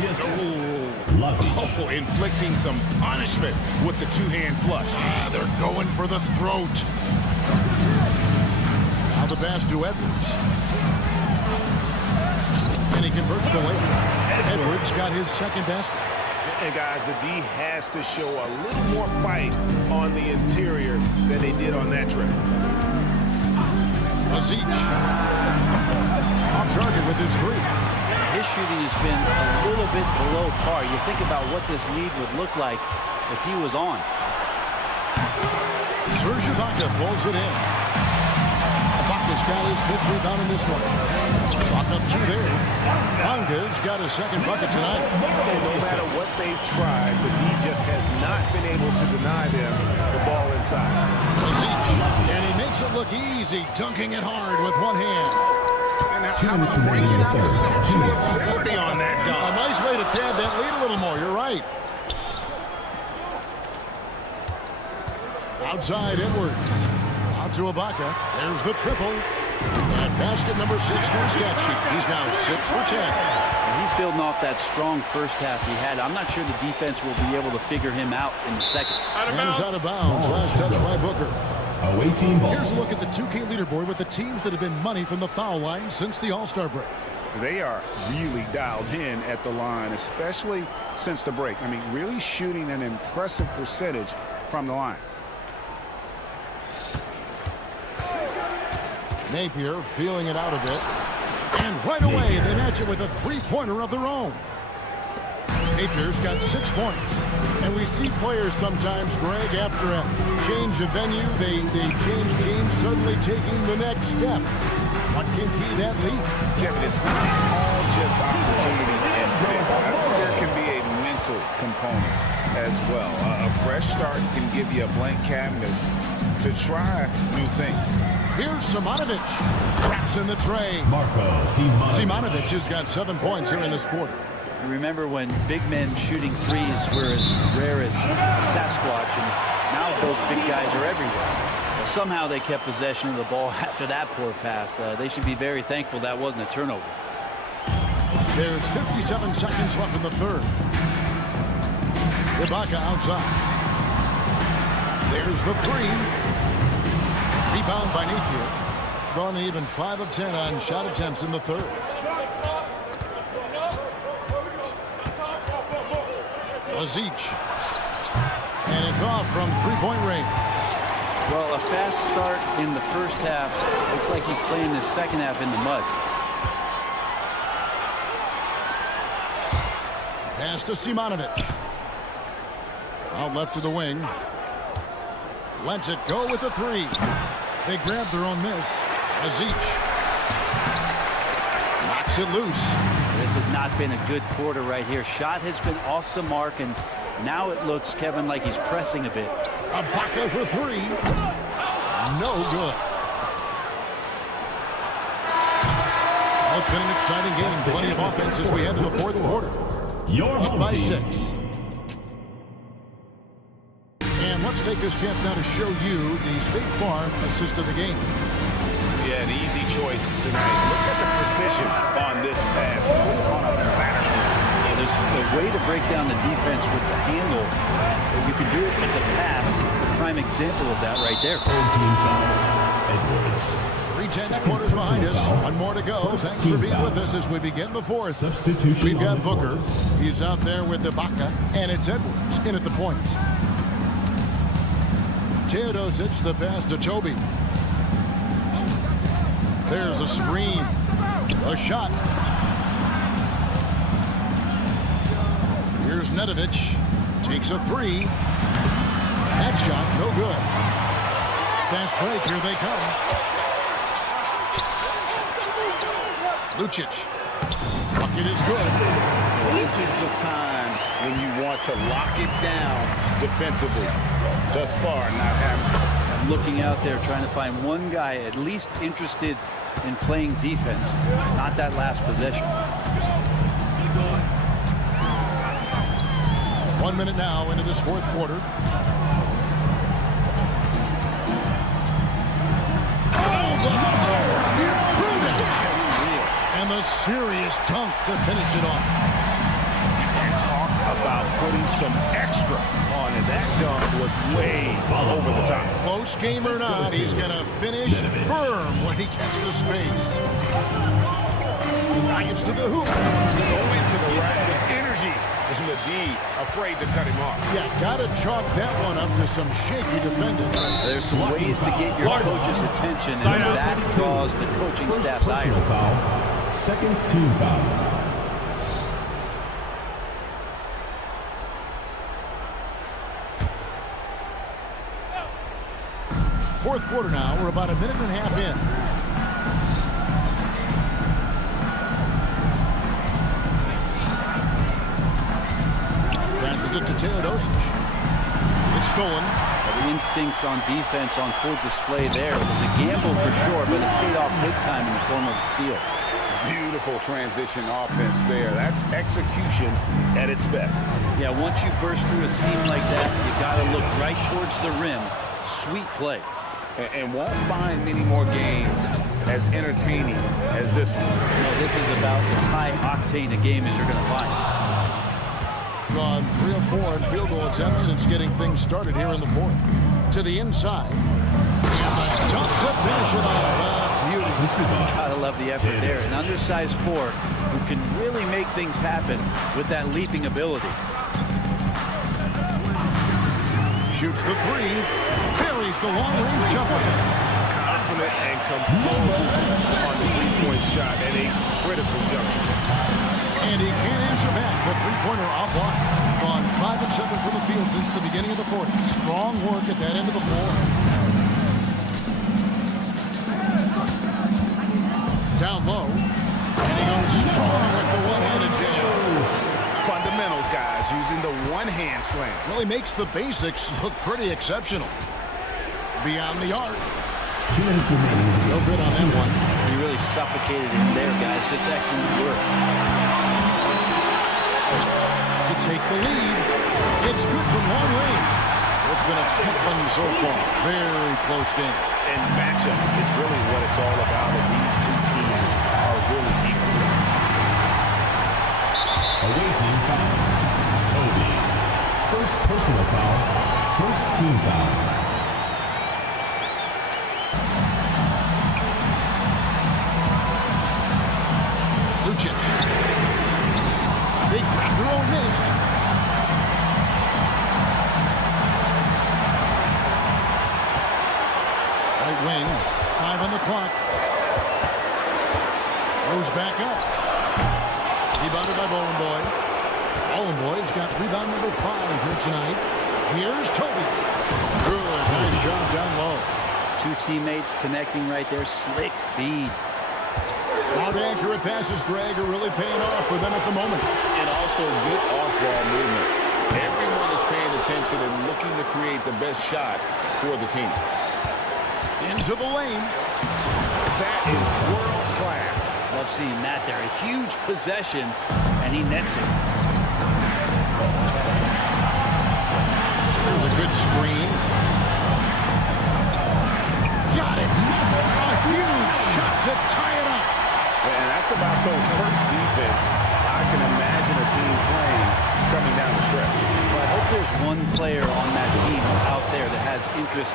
Yes. Oh, inflicting some punishment with the 2-hand flush. They're going for the throat. Now the pass to Edwards. And he converts the layup. Edwards got his second basket. And guys, the D has to show a little more fight on the interior than they did on that trip. Zalgiris off target with his 3. His shooting has been a little bit below par. You think about what this lead would look like if he was on. Serge Ibaka pulls it in. Ibaka's got his 5th rebound in this one. Shot up 2 there. Ibaka's got his second bucket tonight. No matter what they've tried, the D just has not been able to deny them the ball inside. And he makes it look easy, dunking it hard with one hand. And how about breaking out the statue of liberty on that dunk? A nice way to pad that lead a little more. You're right. Outside Edwards. Out to Ibaka. There's the triple. And basket number 6 to his stat sheet. He's now 6 for 10. He's building off that strong first half he had. I'm not sure the defense will be able to figure him out in the second. Hands out of bounds. Last touch by Booker. Away team ball. Here's a look at the 2K leaderboard with the teams that have been money from the foul line since the All-Star break. They are really dialed in at the line, especially since the break. I mean, really shooting an impressive percentage from the line. Napier feeling it out a bit. And right away, they match it with a 3-pointer of their own. Napier's got 6 points. And we see players sometimes, Greg, after a change of venue, they change teams, suddenly taking the next step. What can key that lead? Kevin, it's not all just opportunity and fit. I think there can be a mental component as well. A fresh start can give you a blank canvas to try new things. Here's Simonovic. Traps in the tray. Simonovic has got 7 points here in this quarter. Remember when big men shooting threes were as rare as Sasquatch, and now those big guys are everywhere. Well, somehow they kept possession of the ball after that poor pass. They should be very thankful that wasn't a turnover. There's 57 seconds left in the third. Ibaka outside. There's the 3. Rebound by Napier. Gone even 5 of 10 on shot attempts in the third. Zalgiris. And it's off from 3-point range. Well, a fast start in the first half. Looks like he's playing the second half in the mud. Pass to Simonovic. Out left to the wing. Lets it go with the 3. They grab their own miss. Aziz knocks it loose. This has not been a good quarter right here. Shot has been off the mark, and now it looks, Kevin, like he's pressing a bit. Ibaka for three. No good. Well, it's been an exciting game. Plenty of offense as we head to the fourth quarter. Your Up home by team. 6. And let's take this chance now to show you the State Farm assist of the game. Yeah, an easy choice tonight. Look at the precision on this pass. On a platter. Yeah, there's a way to break down the defense with the handle. But you can do it with the pass. Prime example of that right there. Home team foul. Edwards. 3 quarters behind us. One more to go. Thanks for being with us as we begin the fourth. Substitution. We've got Booker. He's out there with Ibaka. And it's Edwards in at the point. Teodosic, the pass to Toby. There's a screen. A shot. Here's Nedovic. Takes a three. That shot, no good. Fast break, here they come. Lucic. Bucket is good. This is the time when you want to lock it down defensively. Thus far, not happening. I'm looking out there trying to find one guy at least interested in playing defense, not that last possession. 1 minute now into this fourth quarter. And the serious dunk to finish it off. And talk about putting some extra on it. That dunk was way over the top. Close game or not, he's going to finish firm when he gets the space. Drives to the hoop. Go into the rack with energy. And the D afraid to cut him off. Yeah, got to chalk that one up to some shaky defending. There's some ways to get your coach's attention, and that draws the coaching staff's eye. Foul. Second team foul. Fourth quarter now. We're about a minute and a half in. Passes it to Teodosic. It's stolen. The instincts on defense on full display there. It was a gamble for sure, but it paid off big time in the form of a steal. Beautiful transition offense there. That's execution at its best. Yeah, once you burst through a seam like that, you got to look right towards the rim. Sweet play. And won't find many more games as entertaining as this one. No, this is about as high octane a game as you're going to find. Gone 3 of 4 in field goal attempts since getting things started here in the fourth. To the inside. And a dunk to finish it off. Beautiful. Gotta love the effort there. An undersized four who can really make things happen with that leaping ability. Shoots the three. Buries the long-range jumper. Confident and composed on the three-point shot at a critical juncture. And he can't answer back. The three-pointer offline. Gone 5 of 7 from the field since the beginning of the fourth. Strong work at that end of the floor. Down low. And he goes strong with the one-handed jam. Fundamentals, guys, using the one-hand slam. Well, he makes the basics look pretty exceptional. Beyond the arc. 2 minutes remaining. No good on that one. You really suffocated him there, guys. Just excellent work. To take the lead. It's good from long range. It's been a tight one so far. Very close game. And matchups, it's really what it's all about. And these two teams are really equal. Away team foul. Toby. First personal foul. First team foul. Lucic. They grab their own miss. Right wing. 5 on the clock. Goes back up. Rebounded by Boy. Boy's got rebound number 5 here tonight. Here's Toby. Good. Nice job down low. Two teammates connecting right there. Slick feed. Smart accurate passes, Greg, are really paying off for them at the moment. And also good off-ball movement. Everyone is paying attention and looking to create the best shot for the team. Into the lane. That is world class. Love seeing that there. A huge possession, and he nets it. There's a good screen. Got it. A huge shot to tie it up. And that's about the worst defense I can imagine a team playing coming down the stretch. Well, I hope there's one player on that team out there that has interest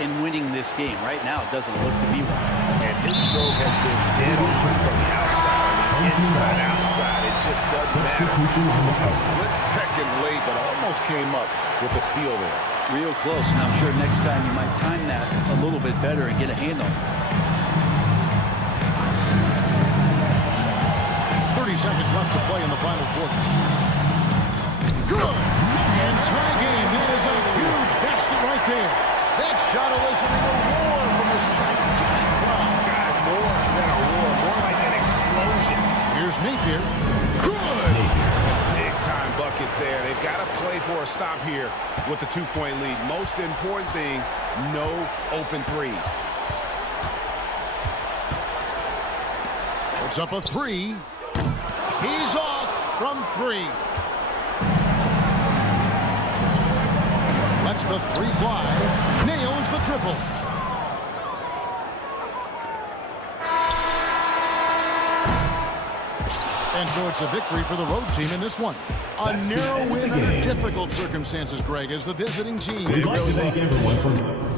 in winning this game. Right now, it doesn't look to be one. And his stroke has been dead on from the outside. I mean, inside, outside. It just doesn't matter. A split second late, but almost came up with a steal there. Real close, and I'm sure next time you might time that a little bit better and get a handle. 30 seconds left to play in the final quarter. Good. And tie game. That is a huge basket right there. That shot eliciting a roar from this gigantic crowd. Guys, more than a roar. More like an explosion. Here's Napier. Good. Big-time bucket there. They've got to play for a stop here with the two-point lead. Most important thing, no open threes. Puts up a three. He's off from three. Lets the three fly. Nails the triple. And so it's a victory for the road team in this one. A narrow win under difficult circumstances, Greg, as the visiting team. We'd like to thank everyone for...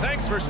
Thanks for...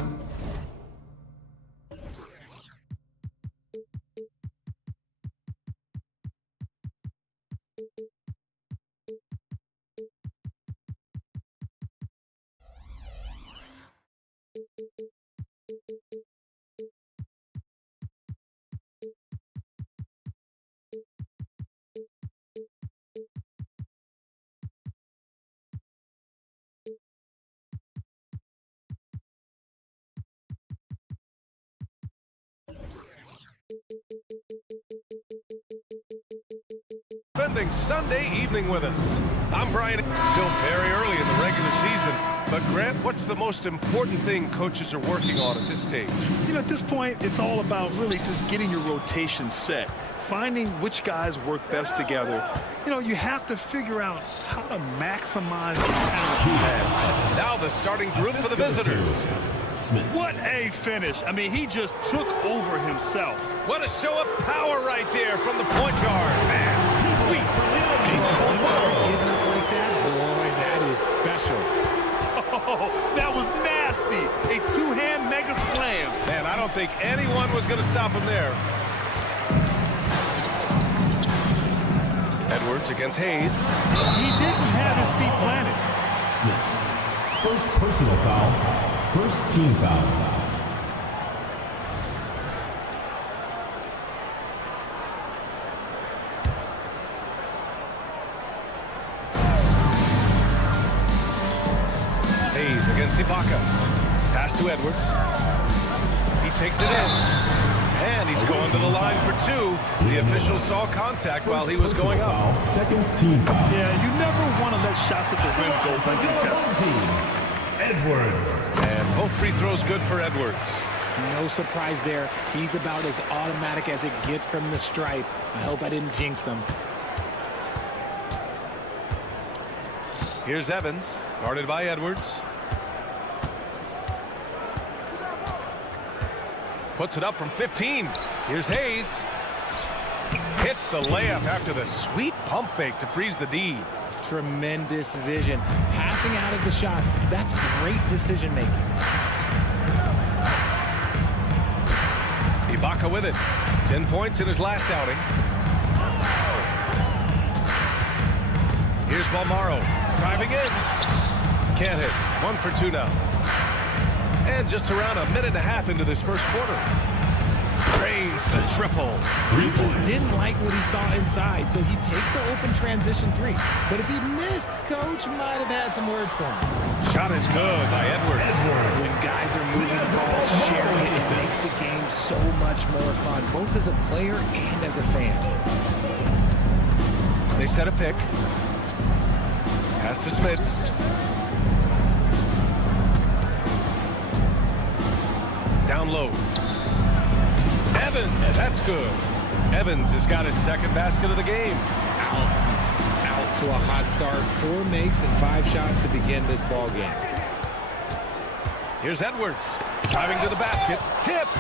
Spending Sunday evening with us. I'm Brian. Still very early in the regular season. But Grant, what's the most important thing coaches are working on at this stage? You know, at this point, it's all about really just getting your rotation set. Finding which guys work best together. You know, you have to figure out how to maximize the talent you have. Now the starting group for the visitors. What a finish. I mean, he just took over himself. What a show of power right there from the point guard. Man, sweet. Getting up like that, boy, that is special. Oh, that was nasty. A two-hand mega slam. Man, I don't think anyone was going to stop him there. Edwards against Hayes. He didn't have his feet planted. Smith's first personal foul. First team foul. against Ibaka. Pass to Edwards. He takes it in. And he's going to the line for two. The official saw contact while he was going up. Second team foul. Yeah, you never want to let shots at the rim go uncontested. Edwards. And both free throws good for Edwards. No surprise there. He's about as automatic as it gets from the stripe. I hope I didn't jinx him. Here's Evans, guarded by Edwards. Puts it up from 15. Here's Hayes. Hits the layup after the sweet pump fake to freeze the D. Tremendous vision. Passing out of the shot. That's great decision making. Ibaka with it. 10 points in his last outing. Here's Balmaro. Driving in. Can't hit. 1 for 2 now. And just around a minute and a half into this first quarter. Drains the triple. He just didn't like what he saw inside, so he takes the open transition three. But if he missed, Coach might have had some words for him. Shot is good by Edwards. When guys are moving the ball, sharing it, it makes the game so much more fun, both as a player and as a fan. They set a pick. Pass to Smits. Down low. Evans, that's good. Evans has got his second basket of the game. Out to a hot start. 4 makes and 5 shots to begin this ball game. Here's Edwards. Driving to the basket. Tipped.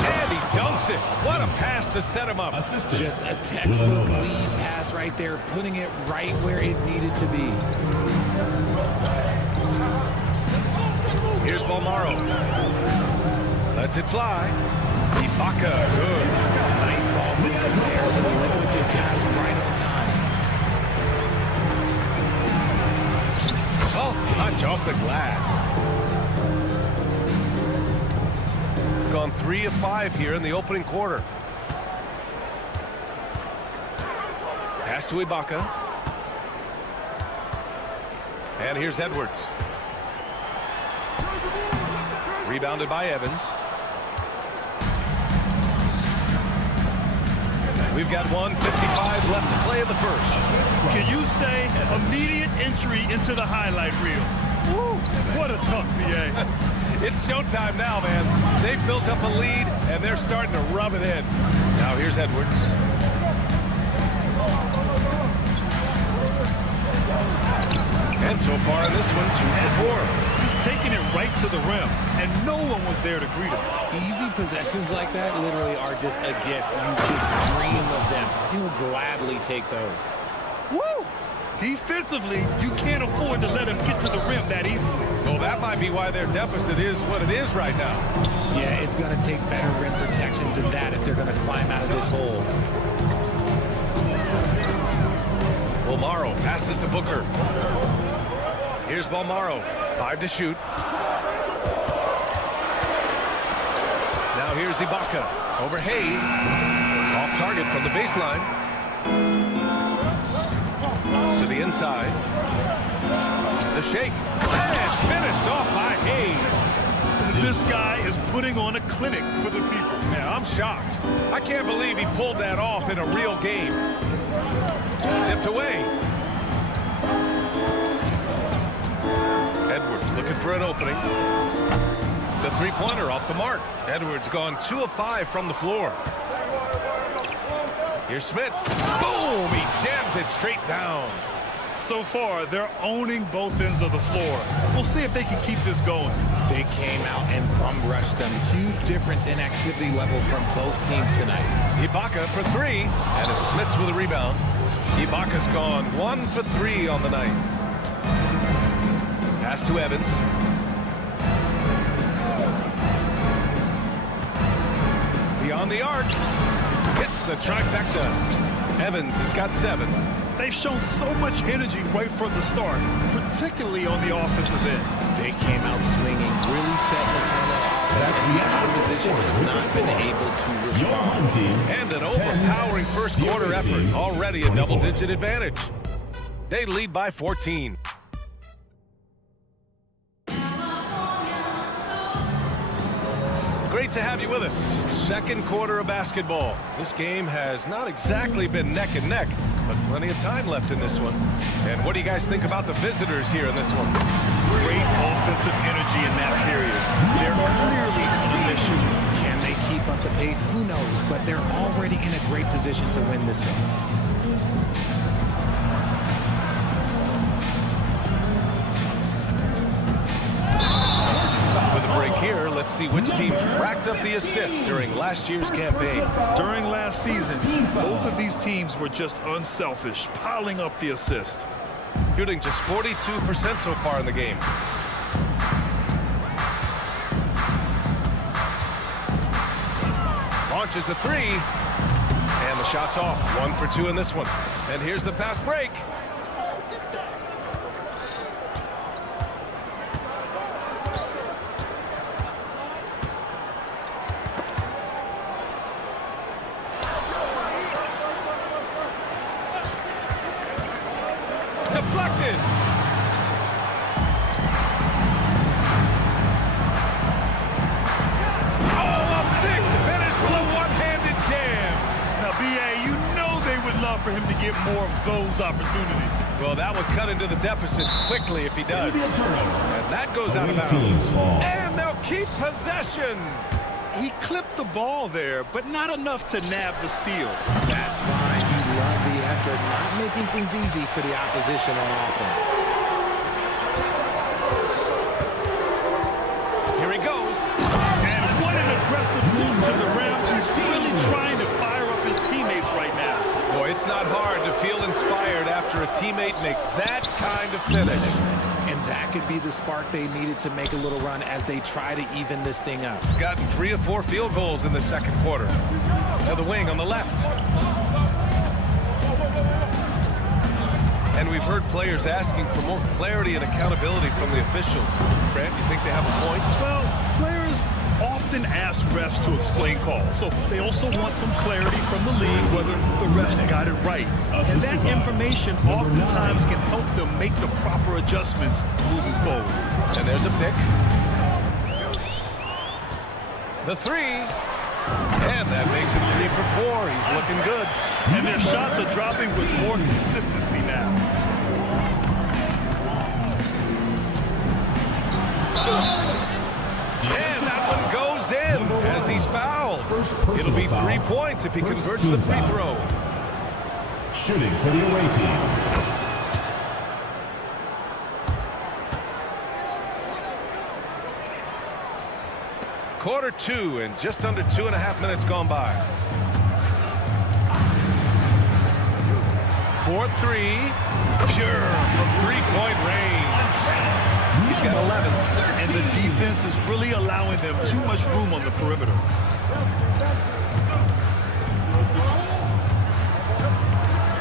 And he dunks it. What a pass to set him up. Just a textbook lead pass right there, putting it right where it needed to be. Here's Balmaro. Lets it fly. Ibaka, good. Nice ball movement there to deliver the pass right on time. Soft touch off the glass. Gone 3 of 5 here in the opening quarter. Pass to Ibaka. And here's Edwards. Rebounded by Evans. We've got 1:55 left to play in the first. Can you say immediate entry into the highlight reel? Woo, what a tough PA. It's showtime now, man. They've built up a lead, and they're starting to rub it in. Now here's Edwards. And so far in this one, 2 for 4. Just taking it right to the rim, and no one was there to greet him. Easy possessions like that literally are just a gift. You just dream of them. He'll gladly take those. Woo! Defensively, you can't afford to let him get to the rim that easily. Well, that might be why their deficit is what it is right now. Yeah, it's going to take better rim protection than that if they're going to climb out of this hole. Balmaro passes to Booker. Here's Balmaro. 5 to shoot. Now here's Ibaka. Over Hayes. Off target from the baseline. To the inside. The shake. And finished off by Hayes. This guy is putting on a clinic for the people. Yeah, I'm shocked. I can't believe he pulled that off in a real game. Tipped away. Edwards looking for an opening. The three-pointer off the mark. Edwards gone 2 of 5 from the floor. Here's Smits. Boom! He jams it straight down. So far, they're owning both ends of the floor. We'll see if they can keep this going. They came out and bum-rushed them. Huge difference in activity level from both teams tonight. Ibaka for 3. And it's Smits with a rebound. Ibaka's gone 1 for 3 on the night. Pass to Evans. Beyond the arc. Hits the trifecta. Evans has got 7. They've shown so much energy right from the start, particularly on the offensive end. They came out swinging, really setting the tone on offense. The opposition has not been able to respond. And an overpowering first quarter effort. Already a double-digit advantage. They lead by 14. Great to have you with us. Second quarter of basketball. This game has not exactly been neck and neck, but plenty of time left in this one. And what do you guys think about the visitors here in this one? Great offensive energy in that period. They're clearly on a mission. Can they keep up the pace? Who knows? But they're already in a great position to win this one. Break here. Let's see which team racked up the assists during last year's campaign. During last season, both of these teams were just unselfish, piling up the assist. Shooting just 42% so far in the game. Launches a three. And the shot's off. 1 for 2 in this one. And here's the fast break. Deflected. Oh, a big finish with a one-handed jam. Now, B.A., you know they would love for him to get more of those opportunities. Well, that would cut into the deficit quickly if he does. And that goes out of bounds. And they'll keep possession. He clipped the ball there, but not enough to nab the steal. That's fine. You love the effort, not making things easy for the opposition on offense. Here he goes. And what an aggressive move to the rim. He's really trying to fire up his teammates right now. Boy, it's not hard to feel inspired after a teammate makes that kind of finish. And that could be the spark they needed to make a little run as they try to even this thing up. Gotten 3 of 4 field goals in the second quarter. To the wing on the left. And we've heard players asking for more clarity and accountability from the officials. Grant, you think they have a point? Well, players often ask refs to explain calls, so they also want some clarity from the league whether the refs got it right. And that information oftentimes can help them make the proper adjustments moving forward. And there's a pick. The three. And that makes it 3 for 4. He's looking good. And their shots are dropping with more consistency now. And that one goes in as he's fouled. It'll be 3 points if he converts the free throw. Shooting for the away team. Quarter 2 and just under 2.5 minutes gone by. 4-3. Pure from three-point range. He's got 11. And the defense is really allowing them too much room on the perimeter.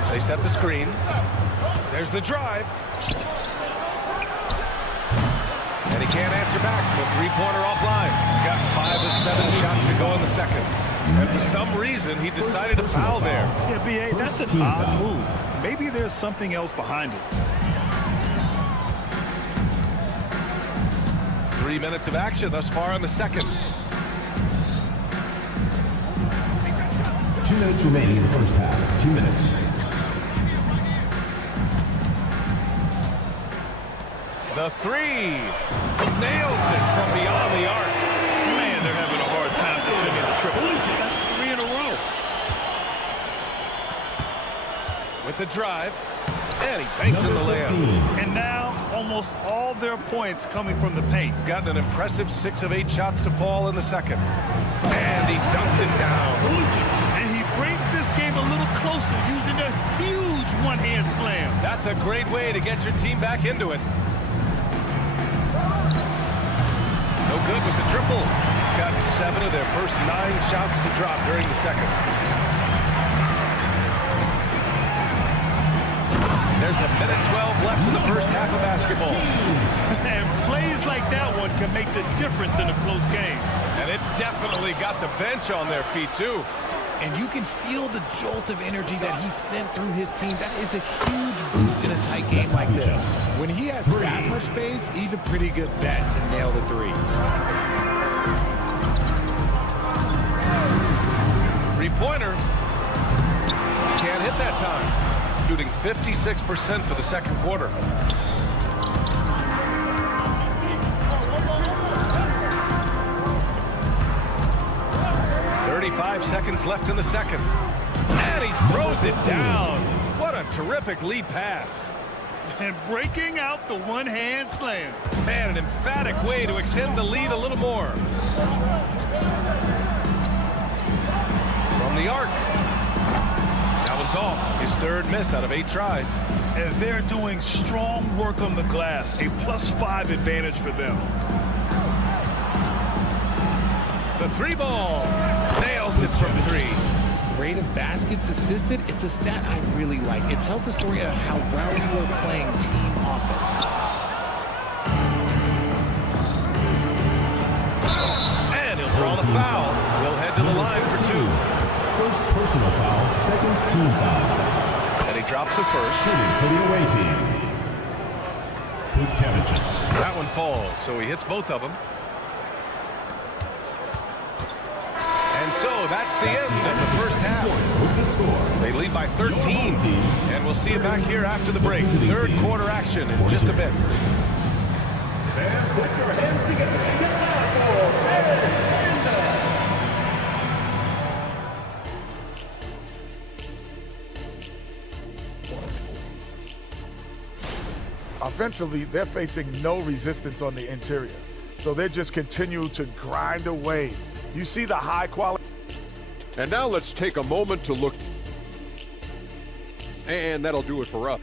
They set the screen. There's the drive. And he can't answer back. The three-pointer offline. Got 5 of 7 shots to go in the second. And for some reason, he decided to foul there. Yeah, B.A., that's an odd move. Maybe there's something else behind it. 3 minutes of action thus far in the second. 2 minutes remaining in the first half. 2 minutes. The three. Nails it from beyond the arc. Man, they're having a hard time defending the triple. That's 3 in a row. With the drive. And he banks in the layup. And now, almost all their points coming from the paint. Gotten an impressive 6 of 8 shots to fall in the second. And he dunks it down. And he brings this game a little closer using a huge one-hand slam. That's a great way to get your team back into it. No good with the triple. Got 7 of their first 9 shots to drop during the second. There's a minute 12 left in the first half of basketball. And plays like that one can make the difference in a close game. And it definitely got the bench on their feet, too. And you can feel the jolt of energy that he sent through his team. That is a huge boost in a tight game like this. When he has that much space, he's a pretty good bet to nail the three. Three-pointer. He can't hit that time. Shooting 56% for the second quarter. 35 seconds left in the second. And he throws it down. What a terrific lead pass. And breaking out the one-hand slam. Man, an emphatic way to extend the lead a little more. From the arc. That one's off. His third miss out of 8 tries. And they're doing strong work on the glass. A +5 advantage for them. The three ball. Nails it from 3. Rate of baskets assisted, it's a stat I really like. It tells the story of how well you are playing team offense. And he'll draw the foul. He'll head to the line for 2. First personal foul, second team foul. And he drops it first. Shooting for the away team. Kaunas. That one falls, so he hits both of them. And so that's the end of the first half. They lead by 13. And we'll see you back here after the break. Third quarter action in just a bit. Put your hands together. Offensively, they're facing no resistance on the interior. So they just continue to grind away. You see the high quality. And now let's take a moment to look. And that'll do it for us.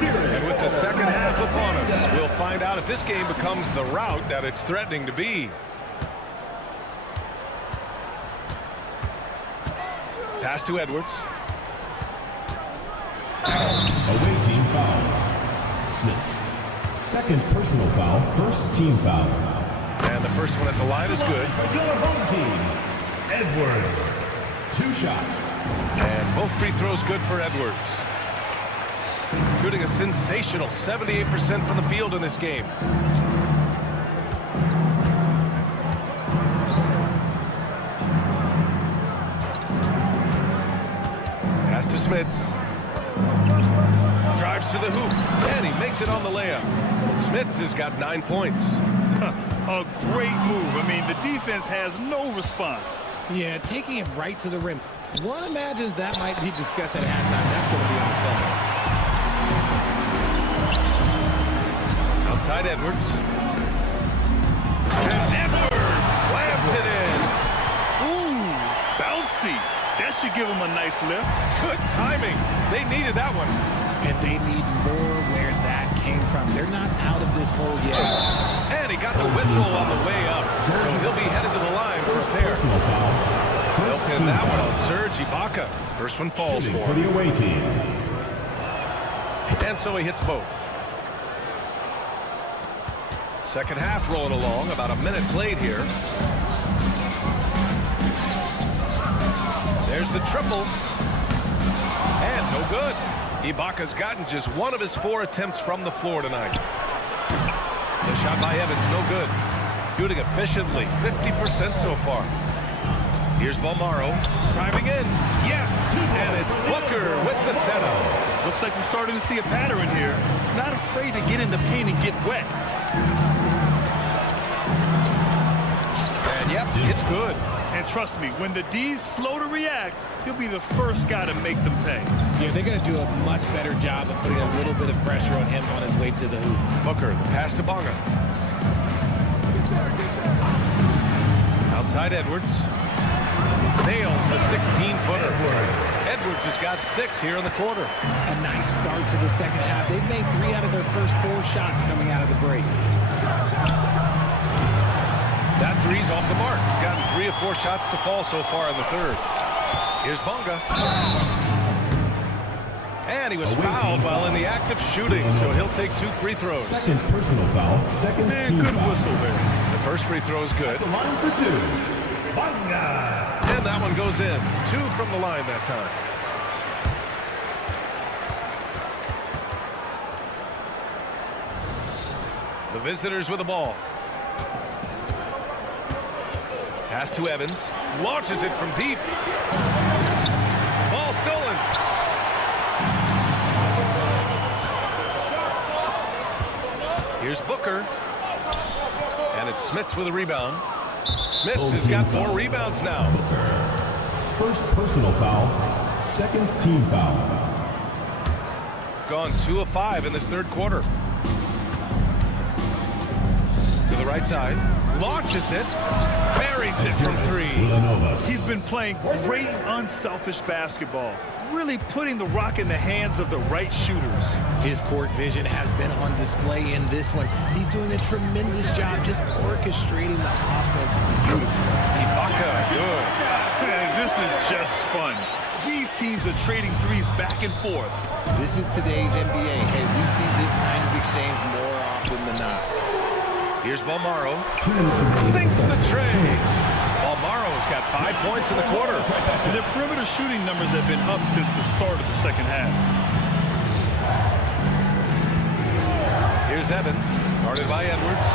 And with the second half upon us, we'll find out if this game becomes the rout that it's threatening to be. Pass to Edwards. Away team foul. Smith. Second personal foul, first team foul. And the first one at the line is good. For your home team, Edwards. 2 shots. And both free throws good for Edwards. Shooting a sensational 78% from the field in this game. Pass to Smits. Drives to the hoop, and he makes it on the layup. Smits has got 9 points. A great move. I mean, the defense has no response. Yeah, taking it right to the rim. One imagines that might be discussed at halftime. That's going to be on the film. Outside Edwards. And Edwards slams it in. Ooh, bouncy. That should give him a nice lift. Good timing. They needed that one. And they need more where that came from. They're not out of this hole yet. And he got the whistle on the way up. So he'll be headed to the line for a pair. They'll pin that one on Serge Ibaka. First one falls for the away team. And so he hits both. Second half rolling along. About a minute played here. There's the triple. And no good. Ibaka's gotten just one of his 4 attempts from the floor tonight. The shot by Evans, no good. Shooting efficiently, 50% so far. Here's Balmaro, driving in. Yes! And it's Booker with the setup. Looks like we're starting to see a pattern here. Not afraid to get in the paint and get wet. And yep, it's good. And trust me, when the D's slow to react, he'll be the first guy to make them pay. Yeah, they're going to do a much better job of putting a little bit of pressure on him on his way to the hoop. Booker, the pass to Bonga. Outside Edwards. Nails the 16-footer. Edwards has got 6 here in the quarter. A nice start to the second half. They've made 3 out of their first 4 shots coming out of the break. That three's off the mark. Gotten 3 of 4 shots to fall so far in the third. Here's Bonga. And he was fouled while in the act of shooting, so he'll take 2 free throws. Second personal foul, second team good foul. whistle there. The first free throw is good. The line for 2. Banga. And that one goes in. 2 from the line that time. The visitors with the ball. Pass to Evans. Launches it from deep. Ball stolen. Here's Booker. And it's Smits with a rebound. Smits has got 4 rebounds now. First personal foul, second team foul. Gone 2 of 5 in this third quarter. To the right side. Launches it. Buries it from 3. He's been playing great unselfish basketball. Really putting the rock in the hands of the right shooters. His court vision has been on display in this one. He's doing a tremendous job just orchestrating the offense beautifully. Ibaka, good. Man, this is just fun. These teams are trading threes back and forth. This is today's NBA. Hey, we see this kind of exchange more often than not. Here's Balmaro. Sinks the tray. Balmaro's got 5 points in the quarter. Their perimeter shooting numbers have been up since the start of the second half. Here's Evans. Guarded by Edwards.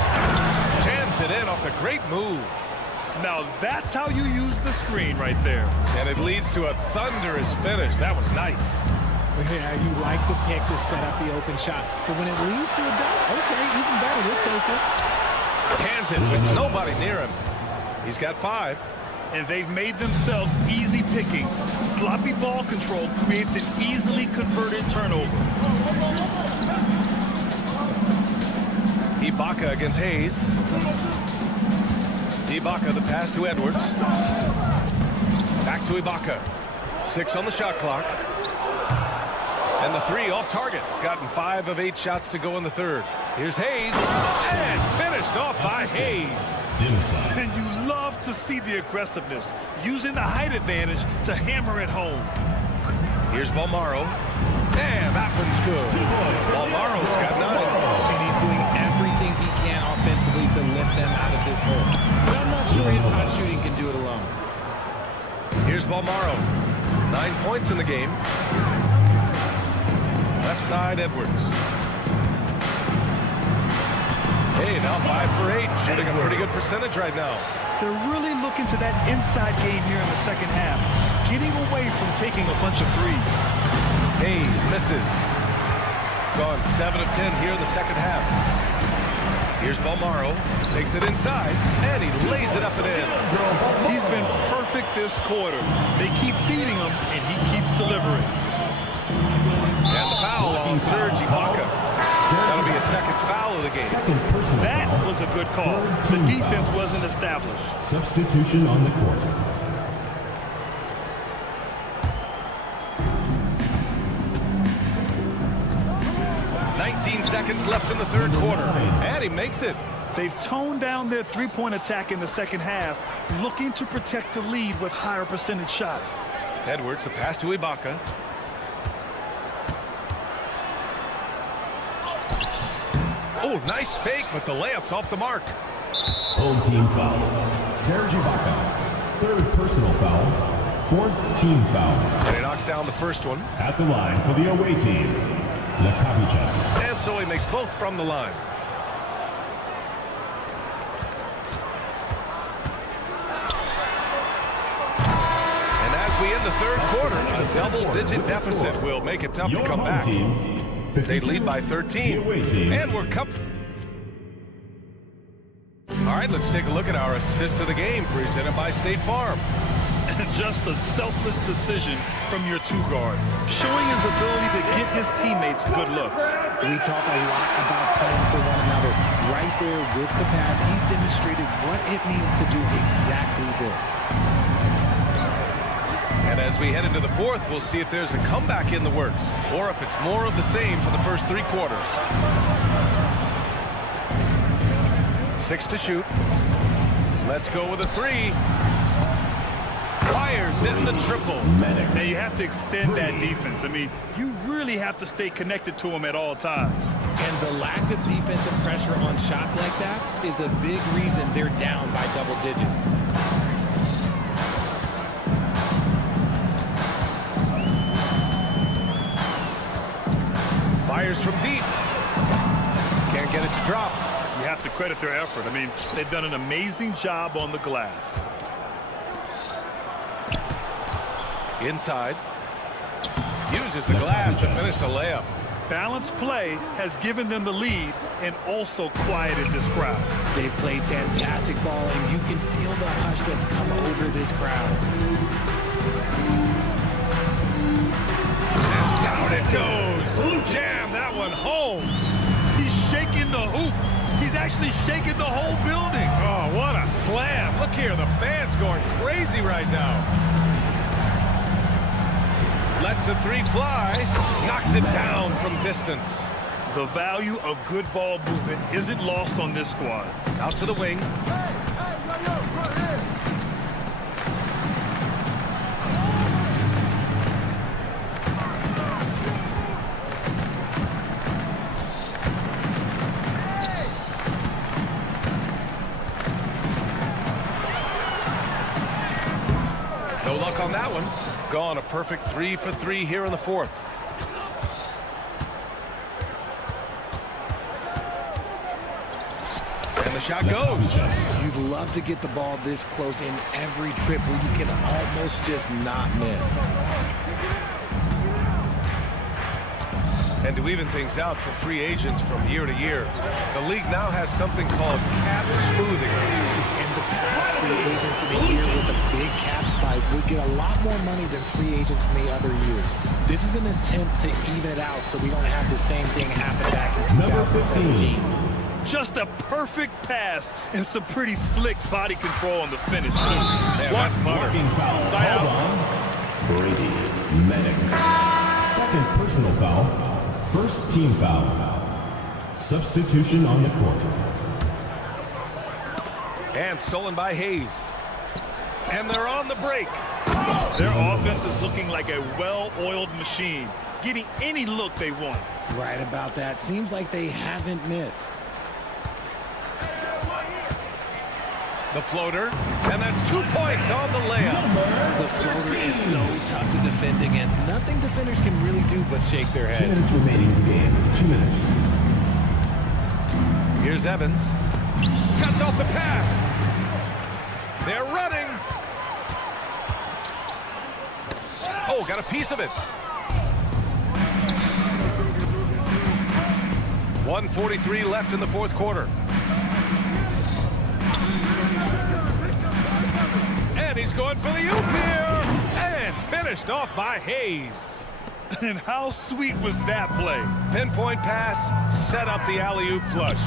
Jams it in off the great move. Now that's how you use the screen right there. And it leads to a thunderous finish. That was nice. Yeah, you like the pick to set up the open shot, but when it leads to a dunk, okay, even better, we'll take it. Cans it with nobody near him. He's got 5. And they've made themselves easy pickings. Sloppy ball control creates an easily converted turnover. Ibaka against Hayes. Ibaka, the pass to Edwards. Back to Ibaka. 6 on the shot clock. And the 3 off target. Gotten 5 of 8 shots to go in the third. Here's Hayes. And finished off by Hayes. And you love to see the aggressiveness, using the height advantage to hammer it home. Here's Balmaro. And that one's good. Balmaro's got 9. And he's doing everything he can offensively to lift them out of this hole. But I'm not sure his hot shooting can do it alone. Here's Balmaro. 9 points in the game. Left side, Edwards. Hey, now 5 for 8. Shooting a pretty good percentage right now. They're really looking to that inside game here in the second half, getting away from taking a bunch of threes. Hayes misses. Gone 7 of 10 here in the second half. Here's Balmaro. Takes it inside, and he lays it up and in. He's been perfect this quarter. They keep feeding him, and he keeps delivering. And the foul on Serge Ibaka. That'll be a second foul of the game. That was a good call. The defense wasn't established. Substitution on the court. Seconds left in the third quarter, and he makes it. They've toned down their three-point attack in the second half, looking to protect the lead with higher percentage shots. Edwards, the pass to Ibaka. Oh, nice fake, but the layup's off the mark. Home team foul. Serge Ibaka. Third personal foul. Fourth team foul. And he knocks down the first one. At the line for the away team. And so he makes both from the line. And as we end the third quarter, a double-digit deficit will make it tough to come back. They lead by 13, and we're All right, let's take a look at our assist of the game presented by State Farm. Just a selfless decision from your two-guard, showing his ability to get his teammates good looks. We talk a lot about playing for one another. Right there with the pass, he's demonstrated what it means to do exactly this. And as we head into the fourth, we'll see if there's a comeback in the works, or if it's more of the same for the first 3 quarters. 6 to shoot. Let's go with a 3. Fires in the triple. Now you have to extend that defense. I mean, you really have to stay connected to them at all times. And the lack of defensive pressure on shots like that is a big reason they're down by double digits. Fires from deep. Can't get it to drop. You have to credit their effort. I mean, they've done an amazing job on the glass. Inside. Uses the glass to finish the layup. Balanced play has given them the lead and also quieted this crowd. They've played fantastic ball, and you can feel the hush that's come over this crowd. And down it goes. Jam that one home. He's shaking the hoop. He's actually shaking the whole building. Oh, what a slam. Look here, the fans going crazy right now. Lets the three fly, knocks it down from distance. The value of good ball movement isn't lost on this squad. Out to the wing. No luck on that one. Gone a perfect 3 for 3 here in the fourth. And the shot goes. You'd love to get the ball this close in every trip where you can almost just not miss. And to even things out for free agents from year to year, the league now has something called cap smoothing. In the past, free agents in a year with a big cap spike would get a lot more money than free agents in the other years. This is an attempt to even it out so we don't have the same thing happen back in 2017. Just a perfect pass and some pretty slick body control on the finish. That's Blocking foul. Called on Brady Medic. Second personal foul. First team foul. Substitution on the court. And stolen by Hayes. And they're on the break. Their offense is looking like a well-oiled machine, getting any look they want. Right about that. Seems like they haven't missed. The floater, and that's 2 points on the layup. The floater is so tough to defend against. Nothing defenders can really do but shake their head. 2 minutes remaining in the game. 2 minutes. Here's Evans. Cuts off the pass. They're running. Oh, got a piece of it. 1:43 left in the fourth quarter. And he's going for the oop here. And finished off by Hayes. And how sweet was that play? Pinpoint pass, set up the alley-oop flush.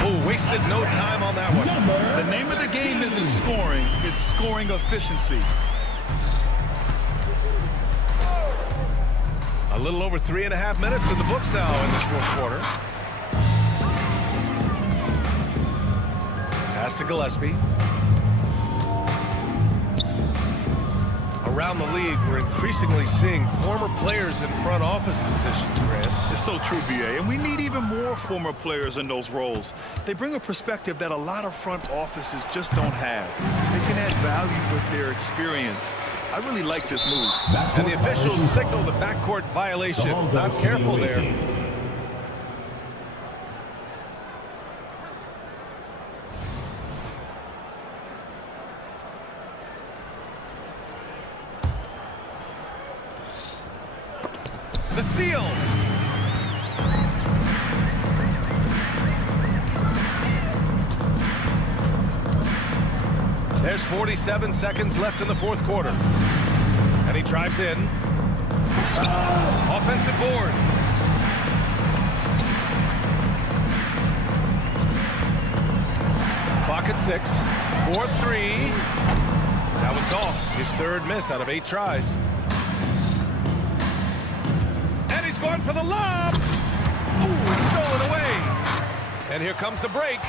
Oh, wasted no time on that one. The name of the game isn't scoring, it's scoring efficiency. A little over 3.5 minutes in the books now in this fourth quarter. Pass to Gillespie. Around the league, we're increasingly seeing former players in front office positions, Grant. It's so true, BA, and we need even more former players in those roles. They bring a perspective that a lot of front offices just don't have. They can add value with their experience. I really like this move. And the officials signal the backcourt violation. Not careful there. The steal. There's 47 seconds left in the fourth quarter. And he drives in. Offensive board. Clock at 6. 4-3. That one's off. His third miss out of 8 tries. And he's going for the lob. Ooh, it's stolen away. And here comes the break.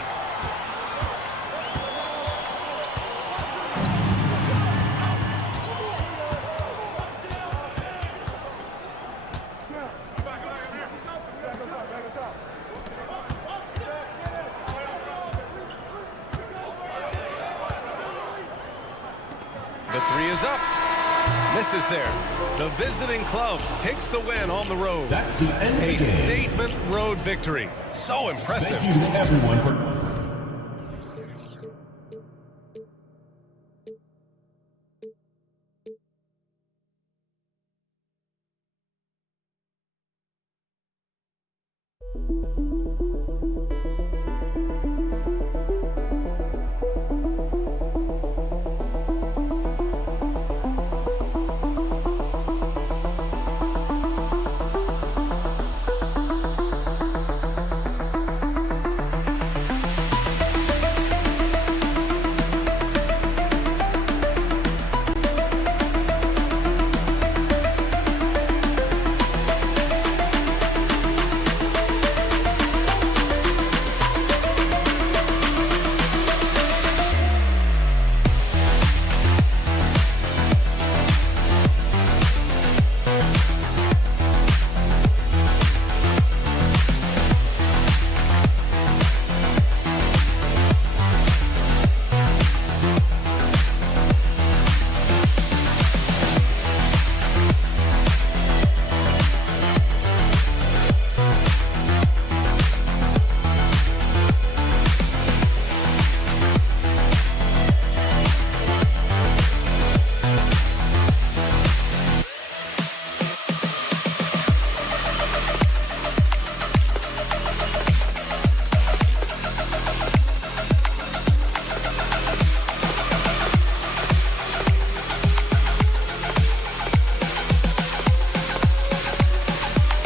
three is up. Misses there. The visiting club takes the win on the road. That's the end of the A game. statement road victory. So impressive. Thank you to everyone for... Thank you.